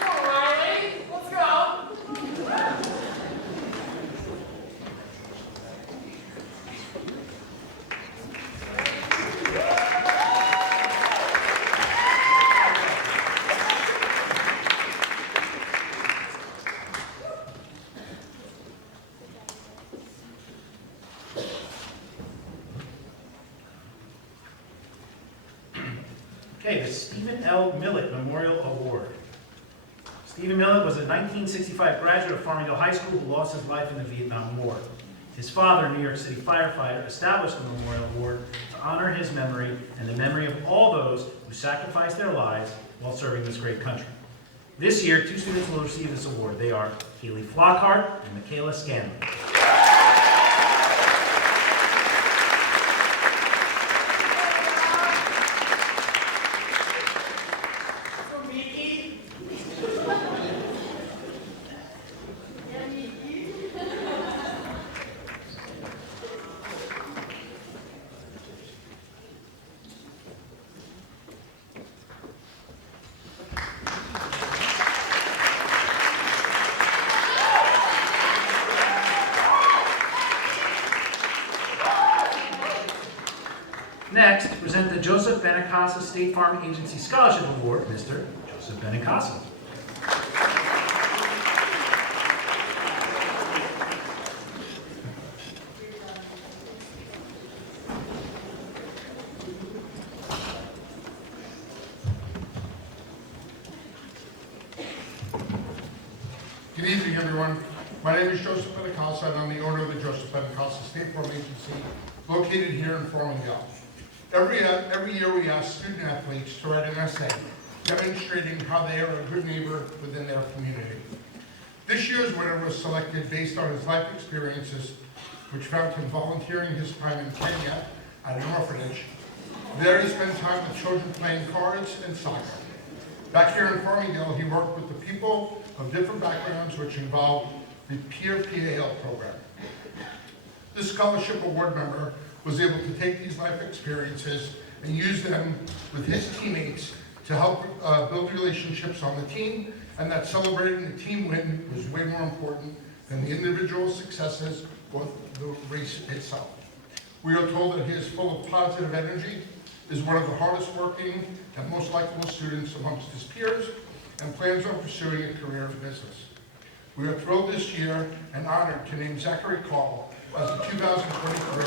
Come on, Riley, let's go. Okay, the Stephen L. Millett Memorial Award. Stephen Millett was a 1965 graduate of Farmingdale High School who lost his life in the Vietnam War. His father, a New York City firefighter, established the Memorial Award to honor his memory and the memory of all those who sacrificed their lives while serving this great country. This year, 2 students will receive this award. They are Haley Flockhart and Michaela Scanlon. Next, present the Joseph Benincasa State Farm Agency Scholarship Award, Mr. Joseph Benincasa. Good evening, everyone. My name is Joseph Pentecostal, and I'm the owner of the Joseph Pentecostal State Farm Agency located here in Farmingdale. Every year we ask student athletes to write an essay demonstrating how they are a good neighbor within their community. This year's winner was selected based on his life experiences, which found him volunteering his time in Kenya at an orphanage. There he spent time with children playing cards and soccer. Back here in Farmingdale, he worked with the people of different backgrounds, which involved the Peer PAL program. This scholarship award member was able to take these life experiences and use them with his teammates to help build relationships on the team, and that celebrating the team win was way more important than the individual successes or the race itself. We are told that he is full of positive energy, is one of the hardest working and most likable students amongst his peers, and plans on pursuing a career in business. We are thrilled this year and honored to name Zachary Call as the 2023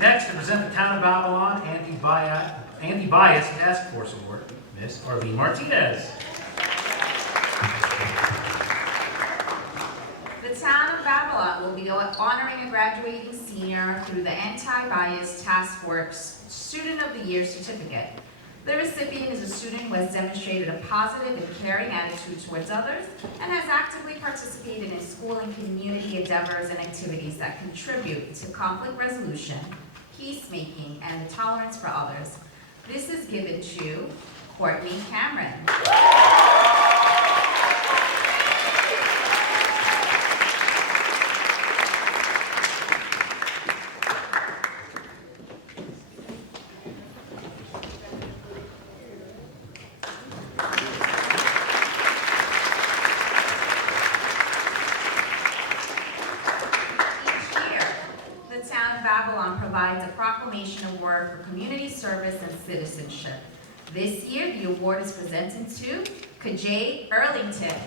Next, to present the Town of Babylon Anti-Bias Task Force Award, Ms. Arlene Martinez. The Town of Babylon will be honoring a graduating senior through the Anti-Bias Task Force Student of the Year certificate. The recipient is a student who has demonstrated a positive and caring attitude towards others and has actively participated in school and community endeavors and activities that contribute to conflict resolution, peacemaking, and the tolerance for others. This is given to Courtney Cameron. Provides a proclamation award for community service and citizenship. This year, the award is presented to Kajay Erlington.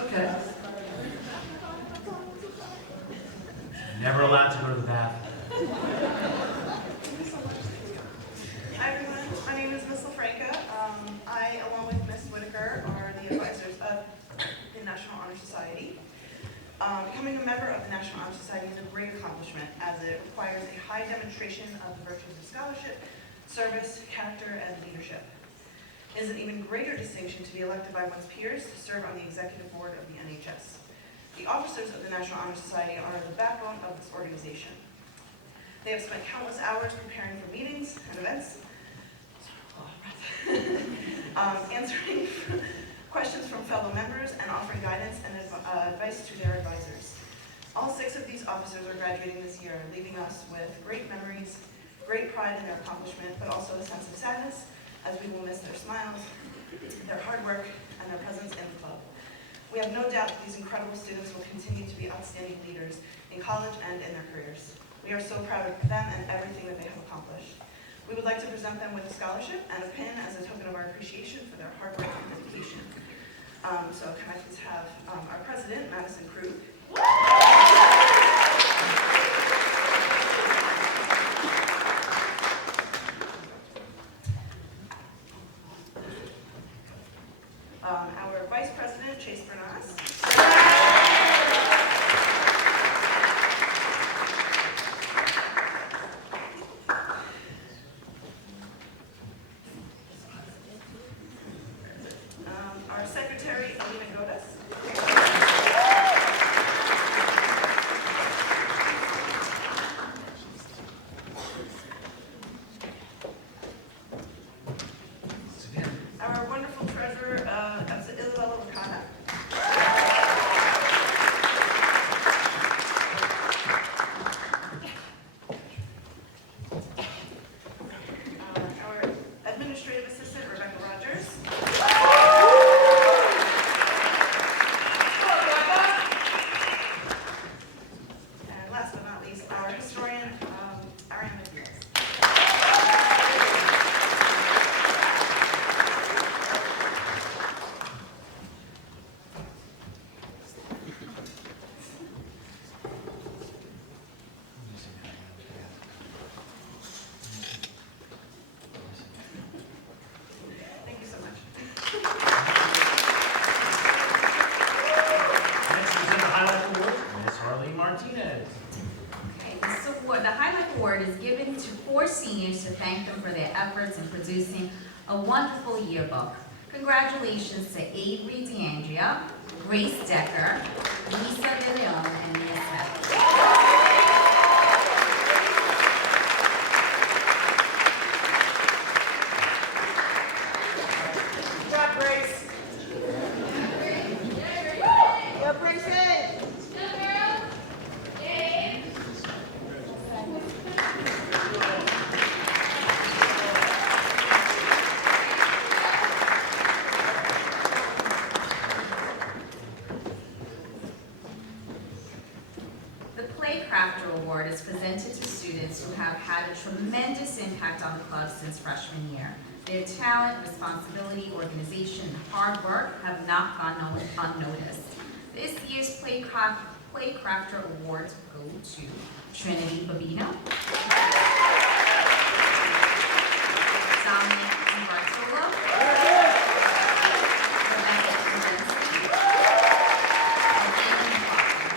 Okay. Never allowed to go to the bathroom. Hi everyone, my name is Miss LaFranca. I, along with Miss Whitaker, are the advisors of the National Honor Society. Becoming a member of the National Honor Society is a great accomplishment as it requires a high demonstration of the virtues of scholarship, service, character, and leadership. It is an even greater distinction to be elected by one's peers to serve on the executive board of the NHS. The officers of the National Honor Society are the backbone of this organization. They have spent countless hours preparing for meetings and events, answering questions from fellow members and offering guidance and advice to their advisors. All 6 of these officers are graduating this year, leaving us with great memories, great pride in their accomplishment, but also a sense of sadness as we will miss their smiles, their hard work, and their presence in the club. We have no doubt that these incredible students will continue to be outstanding leaders in college and in their careers. We are so proud of them and everything that they have accomplished. We would like to present them with a scholarship and a pin as a token of our appreciation for their hard work and dedication. So can I please have our president, Madison Krug. Martinez. Okay, the Highlight Award is given to 4 seniors to thank them for their efforts in producing a wonderful yearbook. Congratulations to Avery DeAndrea, Grace Decker, Lisa De Leon, and Mia Smith. Good job, Grace. Go, Grace. The Play Crafter Award is presented to students who have had a tremendous impact on the club since freshman year. Their talent, responsibility, organization, and hard work have not gone unnoticed. This year's Play Crafter Awards go to Trinity Babino, Dominic Bartolo, Rebecca Kaminsky, and Aileen Faulkner.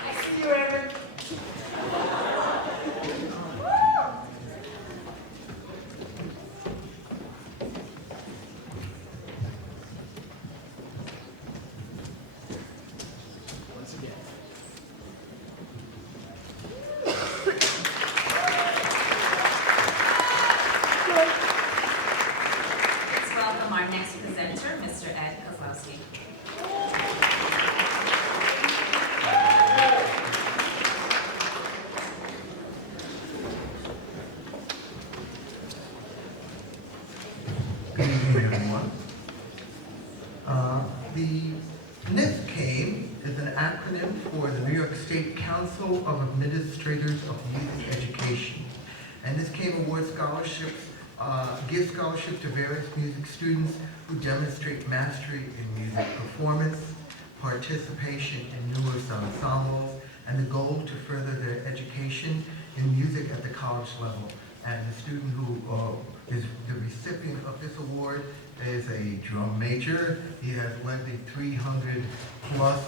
I see you, Evan. Once again. Let's welcome our next presenter, Mr. Ed Kozlowski. Good evening, everyone. The NISCAME is an acronym for the New York State Council of Administrators of Music Education. And NISCAME awards scholarships, gives scholarships to various music students who demonstrate mastery in music performance, participation in numerous ensembles, and the goal to further their education in music at the college level. And the student who is the recipient of this award is a drum major. He has led the 300-plus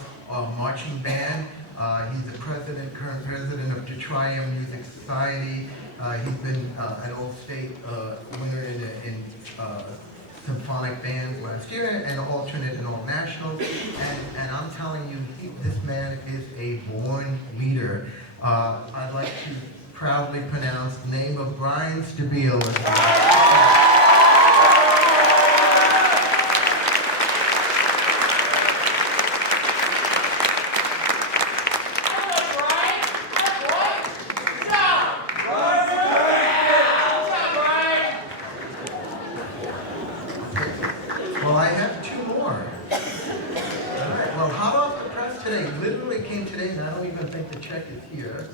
marching band. He's the current president of Detroit Music Society. He's been an all-state winner in symphonic bands last year and alternate and all nationals. And I'm telling you, this man is a born leader. I'd like to proudly pronounce the name of Brian Stabile. Well, I have 2 more. All right, well, hot off the press today, literally came today, and I don't even think the check is here.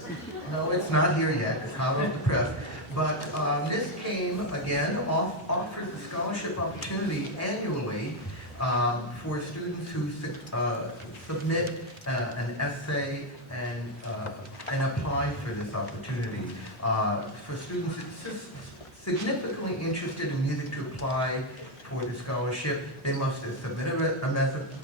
No, it's not here yet, it's hot off the press. But this came, again, offers a scholarship opportunity annually for students who submit an essay and apply for this opportunity. For students significantly interested in music to apply for the scholarship, they must submit a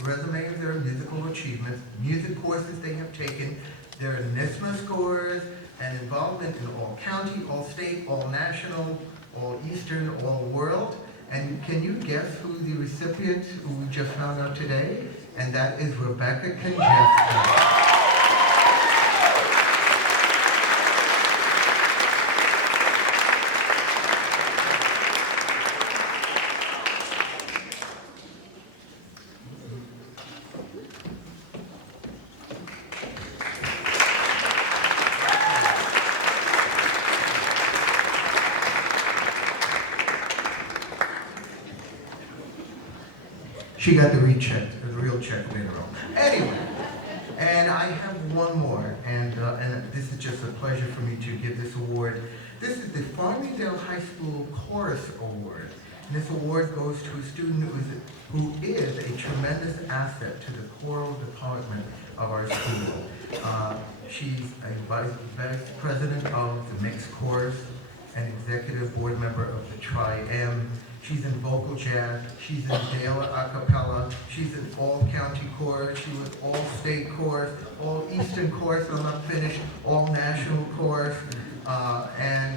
resume of their musical achievements, music courses they have taken, their NISMA scores, and involvement in all county, all state, all national, all eastern, all world. And can you guess who the recipient who we just found out today? And that is Rebecca Congestion. She got the real check later on. Anyway, and I have one more, and this is just a pleasure for me to give this award. This is the Farmingdale High School Chorus Award. And this award goes to a student who is a tremendous asset to the choral department of our school. She's a vice president of the mixed chorus, an executive board member of the Tri-M, She's in vocal jazz. She's in Dale a cappella. She's in all county chorus. She was all state chorus, all Eastern chorus. I'm not finished. All national chorus. And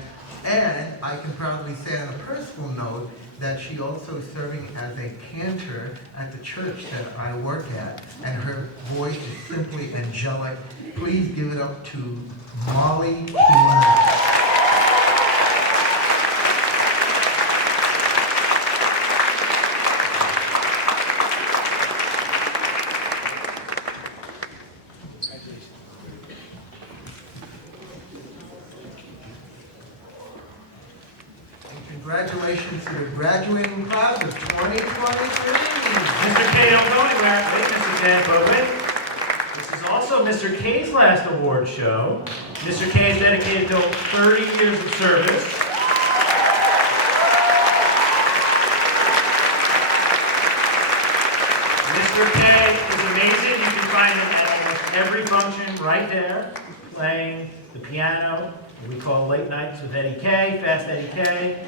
I can proudly say on a personal note that she also is serving as a cantor at the church that I work at, and her voice is simply angelic. Please give it up to Molly Keenan. Congratulations to the graduating class of 2023. Mr. K, don't go anywhere. Wait, Mr. K, but wait. This is also Mr. K's last award show. Mr. K is dedicated to 30 years of service. Mr. K is amazing. You can find him at almost every function right there, playing the piano. We call Late Nights with Eddie K, Fast Eddie K.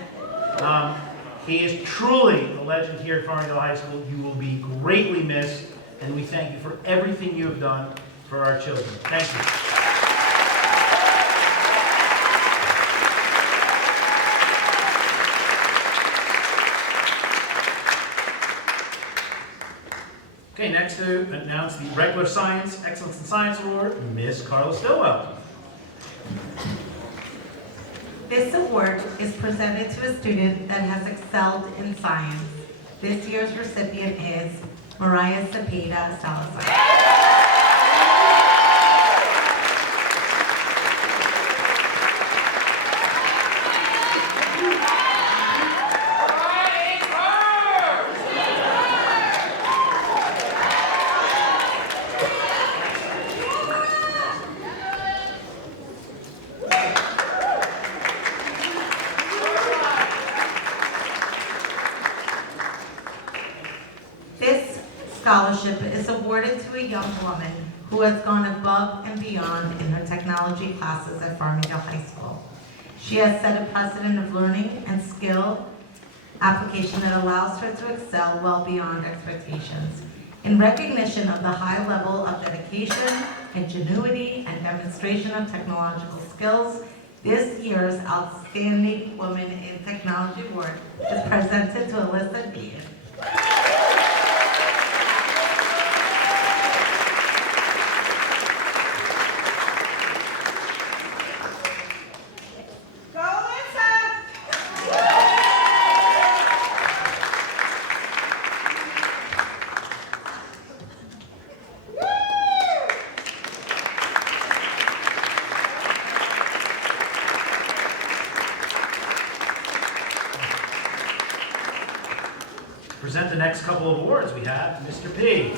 He is truly a legend here at Farmingdale High School. You will be greatly missed, and we thank you for everything you have done for our children. Thank you. Okay, next to announce the Regular Science Excellence in Science Award, Miss Carla Stillwell. This award is presented to a student that has excelled in science. This year's recipient is Mariah Cepeda Salazar. Scholarship is awarded to a young woman who has gone above and beyond in her technology classes at Farmingdale High School. She has set a precedent of learning and skill application that allows her to excel well beyond expectations. In recognition of the high level of dedication, ingenuity, and demonstration of technological skills, this year's Outstanding Woman in Technology Award is presented to Alyssa Dean. Present the next couple of awards. We have Mr. P.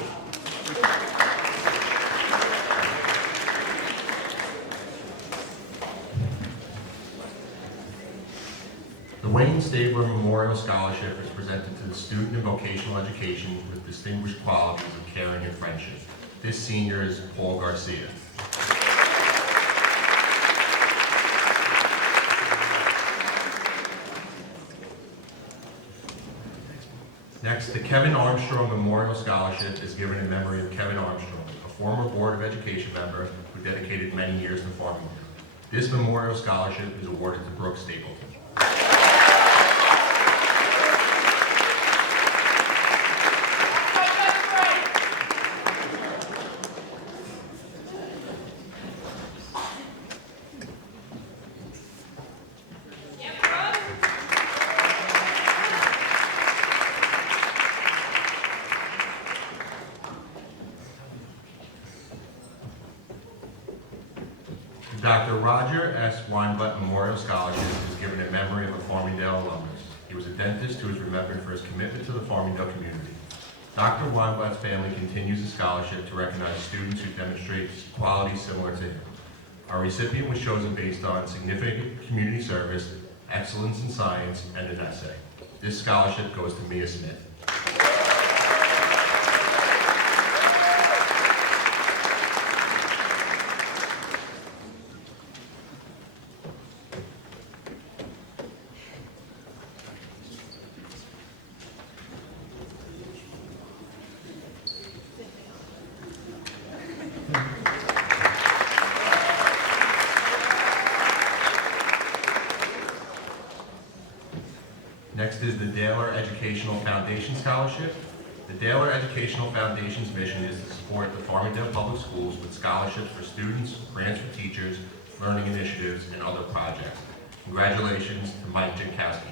The Wayne Stabler Memorial Scholarship is presented to the student in vocational education with distinguished qualities of caring and friendship. This senior is Paul Garcia. Next, the Kevin Armstrong Memorial Scholarship is given in memory of Kevin Armstrong, a former Board of Education member who dedicated many years to Farmingdale. This memorial scholarship is awarded to Brooke Stapleton. Dr. Roger S. Weinblatt Memorial Scholarship is given in memory of a Farmingdale alumnus. He was a dentist who is remembered for his commitment to the Farmingdale community. Dr. Weinblatt's family continues the scholarship to recognize students who demonstrate qualities similar to him. Our recipient was chosen based on significant community service, excellence in science, and an essay. This scholarship goes to Mia Smith. Daler Educational Foundation Scholarship. The Daler Educational Foundation's mission is to support the Farmingdale Public Schools with scholarships for students, grants for teachers, learning initiatives, and other projects. Congratulations to Mike Jankowski.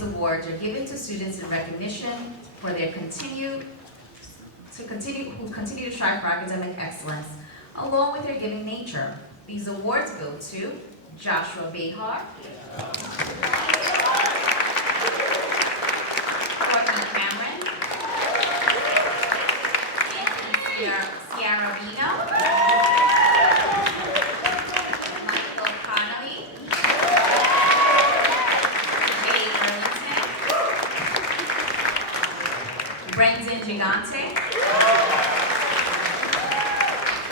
Awards are given to students in recognition for their who continue to strive for academic excellence, along with their giving nature. These awards go to Joshua Behar, Courtney Cameron, Anthony Sciarabino, Michael Connolly, Brendan Gigante,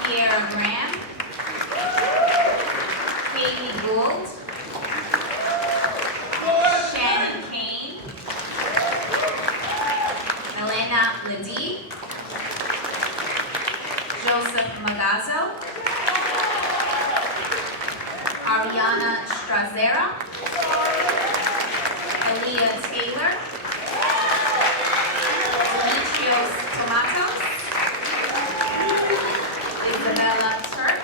Pierre Graham, Haley Gould, Shannon Kane, Elena Ledee, Joseph Magazzo, Ariana Strazera, Aaliyah Taylor, Tomatos, Isabella Turk,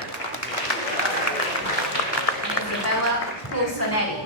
and Isabella Pulsonetti.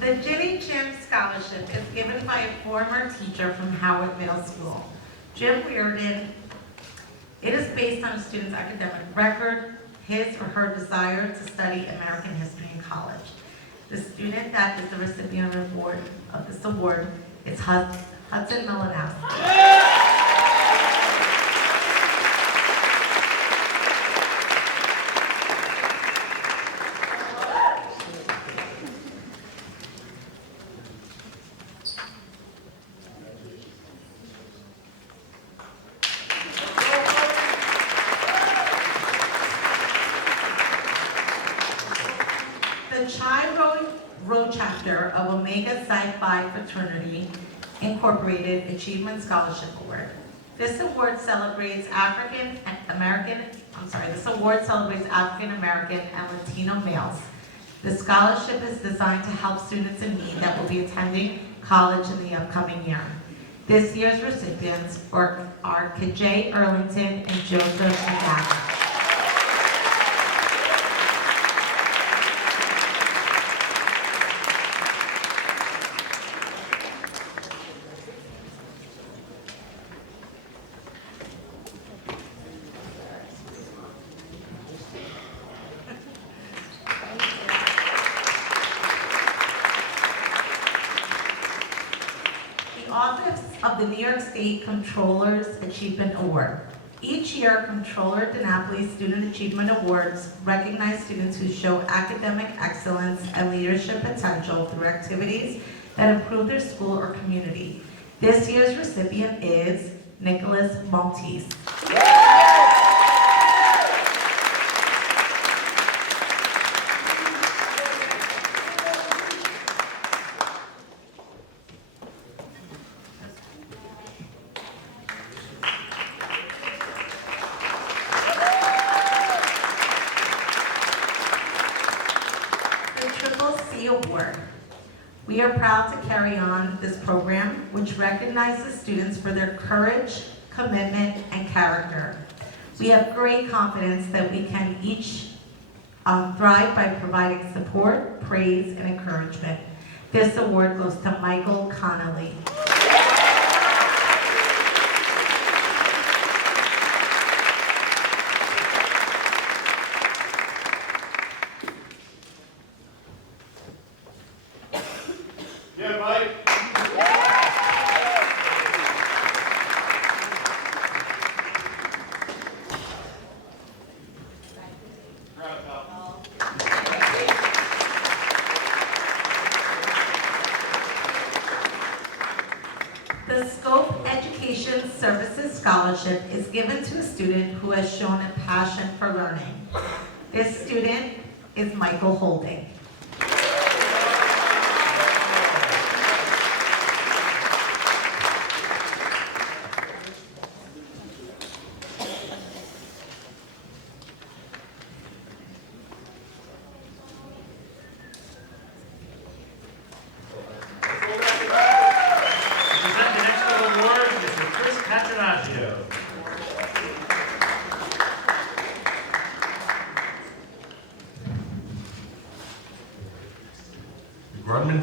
The Ginny Jim Scholarship is given by a former teacher from Howard Middle School, Jim Reardon. It is based on a student's academic record, his or her desire to study American history in college. The student that is the recipient of this award is Hudson Milanowski. The Chi Rho chapter of Omega Psi Phi Fraternity Incorporated Achievement Scholarship Award. This award celebrates African American and Latino males. The scholarship is designed to help students in need that will be attending college in the upcoming year. This year's recipients are Kajay Erlington and Joseph McGavin. Office of the New York State Comptroller's Achievement Award. Each year, Comptroller DiNapoli Student Achievement Awards recognize students who show academic excellence and leadership potential through activities that improve their school or community. This year's recipient is Nicholas Maltese. Award. We are proud to carry on this program, which recognizes students for their courage, commitment, and character. We have great confidence that we can thrive by providing support, praise, and encouragement. This award goes to Michael Connolly. Yeah, Mike. The Scope Education Services Scholarship is given to a student who has shown a passion for learning. This student is Michael Holding.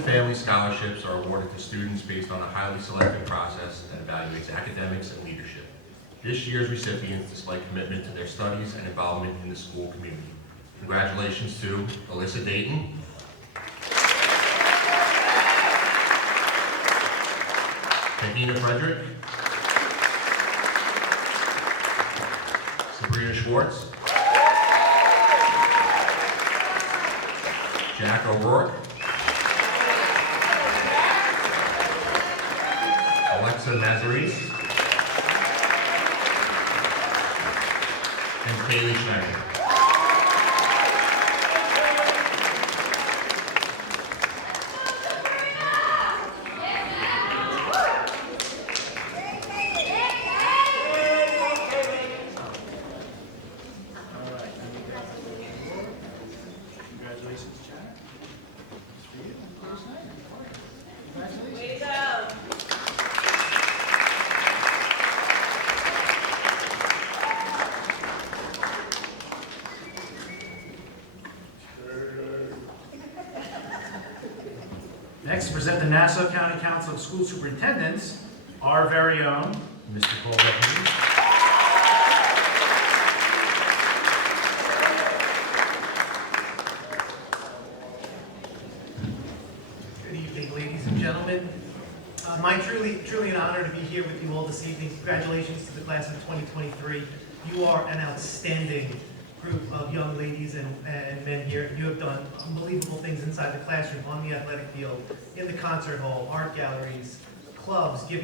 Family scholarships are awarded to students based on a highly selective process that evaluates academics and leadership. This year's recipients display commitment to their studies and involvement in the school community. Congratulations to Alyssa Dayton, Tahina Frederick, Sabrina Schwartz, Jack O'Rourke, Alexa Mazaris, and Kaylee Schneider. Next, to present the Nassau County Council of School Superintendents, our very own Mr. Paul Levine. Good evening, ladies and gentlemen. Truly an honor to be here with you all this evening. Congratulations to the class of 2023. You are an outstanding group of young ladies and men here. You have done unbelievable things inside the classroom, on the athletic field, in the concert hall, art galleries, clubs, you've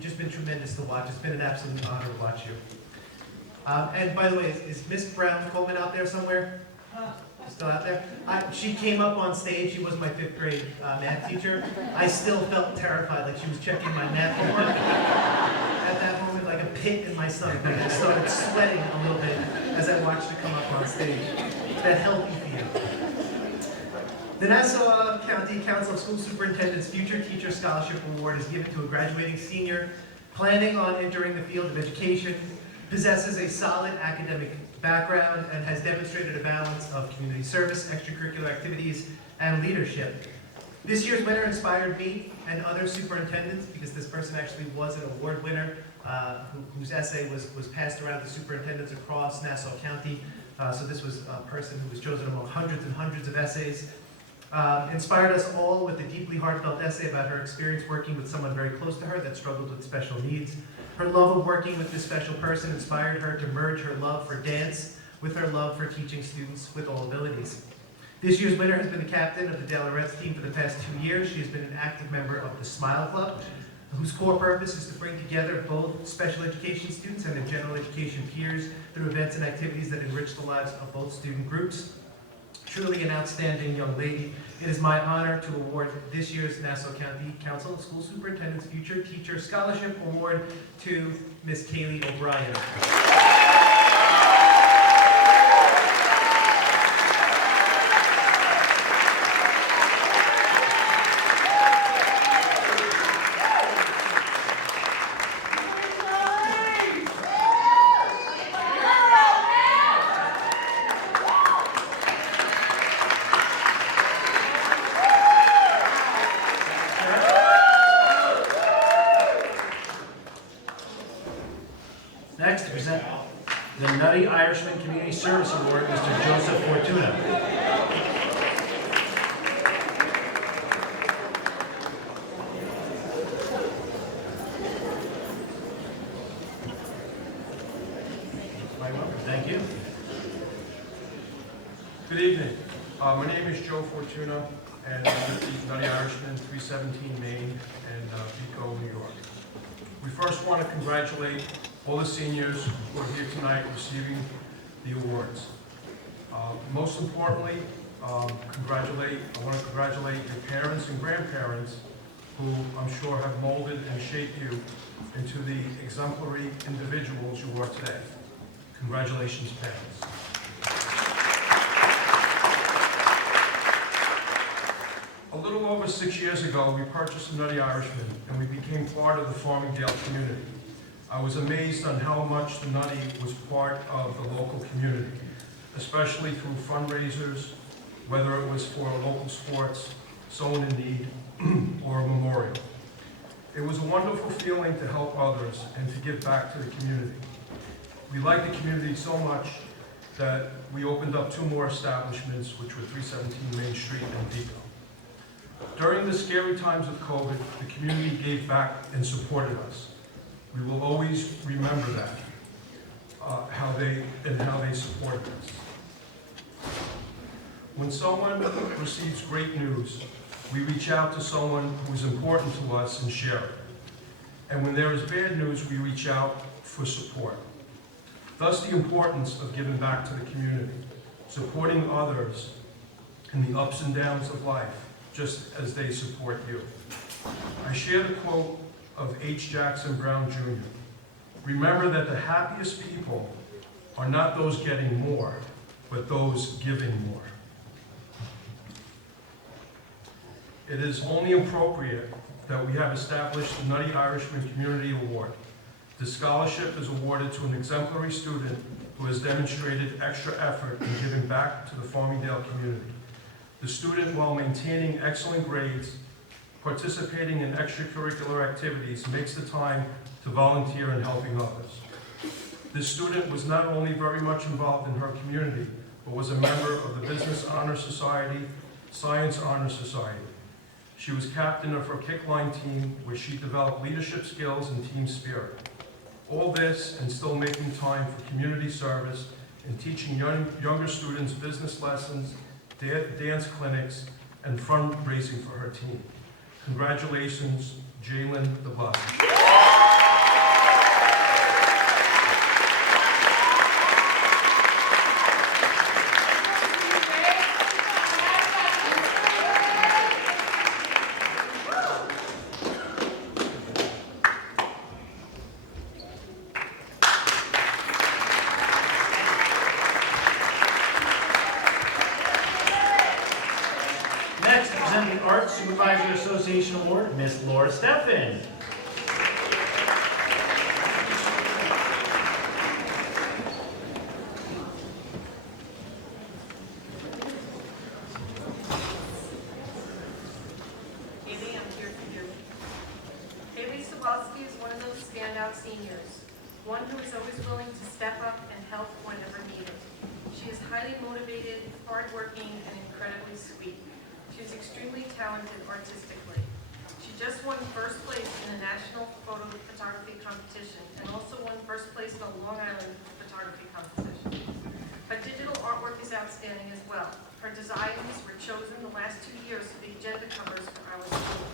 just been tremendous to watch. It's been an absolute honor to watch you. And by the way, is Miss Brown Coleman out there somewhere? Still out there? She came up on stage. She was my 5th grade math teacher. I still felt terrified, like she was checking my math homework. At that moment, like a pit in my stomach. Like I started sweating a little bit as I watched her come up on stage. That healthy feel. The Nassau County Council of School Superintendents Future Teacher Scholarship Award is given to a graduating senior planning on entering the field of education, possesses a solid academic background, and has demonstrated a balance of community service, extracurricular activities, and leadership. This year's winner inspired me and other superintendents, because this person actually was an award winner whose essay was passed around to superintendents across Nassau County. So this was a person who was chosen among hundreds and hundreds of essays. Inspired us all with a deeply heartfelt essay about her experience working with someone very close to her that struggled with special needs. Her love of working with this special person inspired her to merge her love for dance with her love for teaching students with all abilities. This year's winner has been the captain of the Dale Reds team for the past 2 years. She has been an active member of the Smile Club, whose core purpose is to bring together both special education students and their general education peers through events and activities that enrich the lives of both student groups. Truly an outstanding young lady. It is my honor to award this year's Nassau County Council of School Superintendents Future Teacher Scholarship Award to Ms. Kaylee O'Brien. Service Award, Mr. Joseph Fortuna. Thank you. Good evening. My name is Joe Fortuna, and I'm with the Nutty Irishman, 317 Main, in Pico, New York. We first want to congratulate all the seniors who are here tonight receiving the awards. Most importantly, I want to congratulate your parents and grandparents who I'm sure have molded and shaped you into the exemplary individuals you are today. Congratulations, parents. A little over 6 years ago, we purchased a Nutty Irishman, and we became part of the Farmingdale community. I was amazed on how much the Nutty was part of the local community, especially through fundraisers, whether it was for local sports, someone in need, or a memorial. It was a wonderful feeling to help others and to give back to the community. We like the community so much that we opened up 2 more establishments, which were 317 Main Street and Pico. During the scary times of COVID, the community gave back and supported us. We will always remember that, how they supported us. When someone receives great news, we reach out to someone who is important to us and share it. And when there is bad news, we reach out for support. Thus the importance of giving back to the community, supporting others in the ups and downs of life, just as they support you. I share the quote of H. Jackson Brown Jr. Remember that the happiest people are not those getting more, but those giving more. It is only appropriate that we have established the Nutty Irishman Community Award. The scholarship is awarded to an exemplary student who has demonstrated extra effort in giving back to the Farmingdale community. The student, while maintaining excellent grades, participating in extracurricular activities, makes the time to volunteer and helping others. This student was not only very much involved in her community, but was a member of the Business Honor Society, Science Honor Society. She was captain of her kickline team, where she developed leadership skills and team spirit. All this and still making time for community service and teaching younger students business lessons, dance clinics, and fundraising for her team. Congratulations, Jalen the Bus. Arts Supervisor Association Award, Ms. Laura Steffen. Haley, I'm here for you. Haley Sawalski is one of those standout seniors, one who is always willing to step up and help whenever needed. She is highly motivated, hardworking, and incredibly sweet. She's extremely talented artistically. She just won first place in a national photo photography competition and also won first place in a Long Island photography competition. Her digital artwork is outstanding as well. Her designs were chosen the last 2 years to be agenda covers for our school.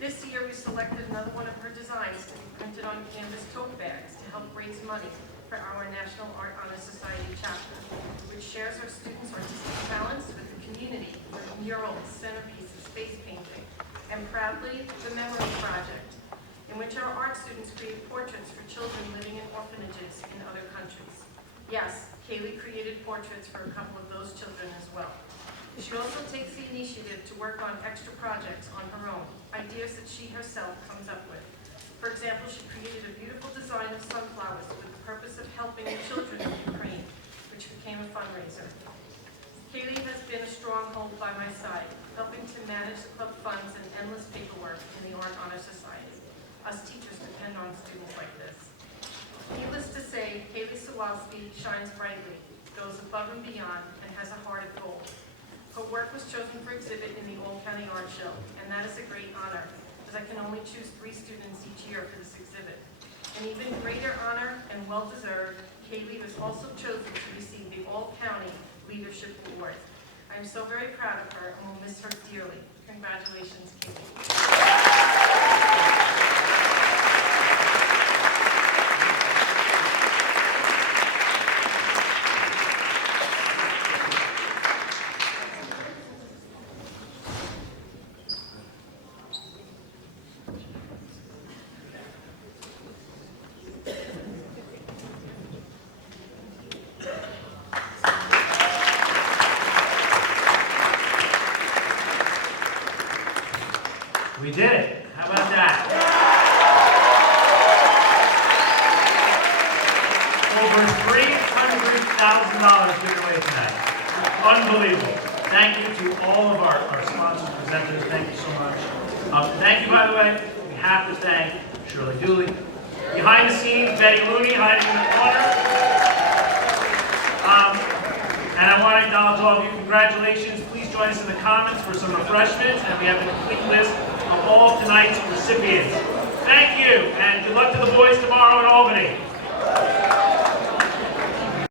This year we selected another one of her designs to be printed on canvas tote bags to help raise money for our National Art Honor Society chapter, which shares our students' artistic talents with the community through murals, centerpieces, face painting, and proudly the Memory Project, in which our art students create portraits for children living in orphanages in other countries. Yes, Kaylee created portraits for a couple of those children as well. She also takes the initiative to work on extra projects on her own, ideas that she herself comes up with. For example, she created a beautiful design of sunflowers with the purpose of helping the children of Ukraine, which became a fundraiser. Kaylee has been a stronghold by my side, helping to manage the club funds and endless paperwork in the Art Honor Society. Us teachers depend on students like this. Needless to say, Kaylee Sawalski shines brightly, goes above and beyond and has a heart of gold. Her work was chosen for exhibit in the All-County Art Show, and that is a great honor, as I can only choose 3 students each year for this exhibit. An even greater honor and well-deserved, Kaylee was also chosen to receive the All-County Leadership Award. I am so very proud of her and will miss her dearly. Congratulations, Kaylee. We did it. How about that? Over $300,000 given away tonight. Unbelievable. Thank you to all of our sponsors, presenters. Thank you so much. Thank you, by the way. We have to thank Shirley Dooley. Behind the scenes, Betty Looney hiding in the corner. And I want to acknowledge all of you. Congratulations. Please join us in the comments for some refreshments, and we have the complete list of all of tonight's recipients. Thank you, and good luck to the boys tomorrow in Albany.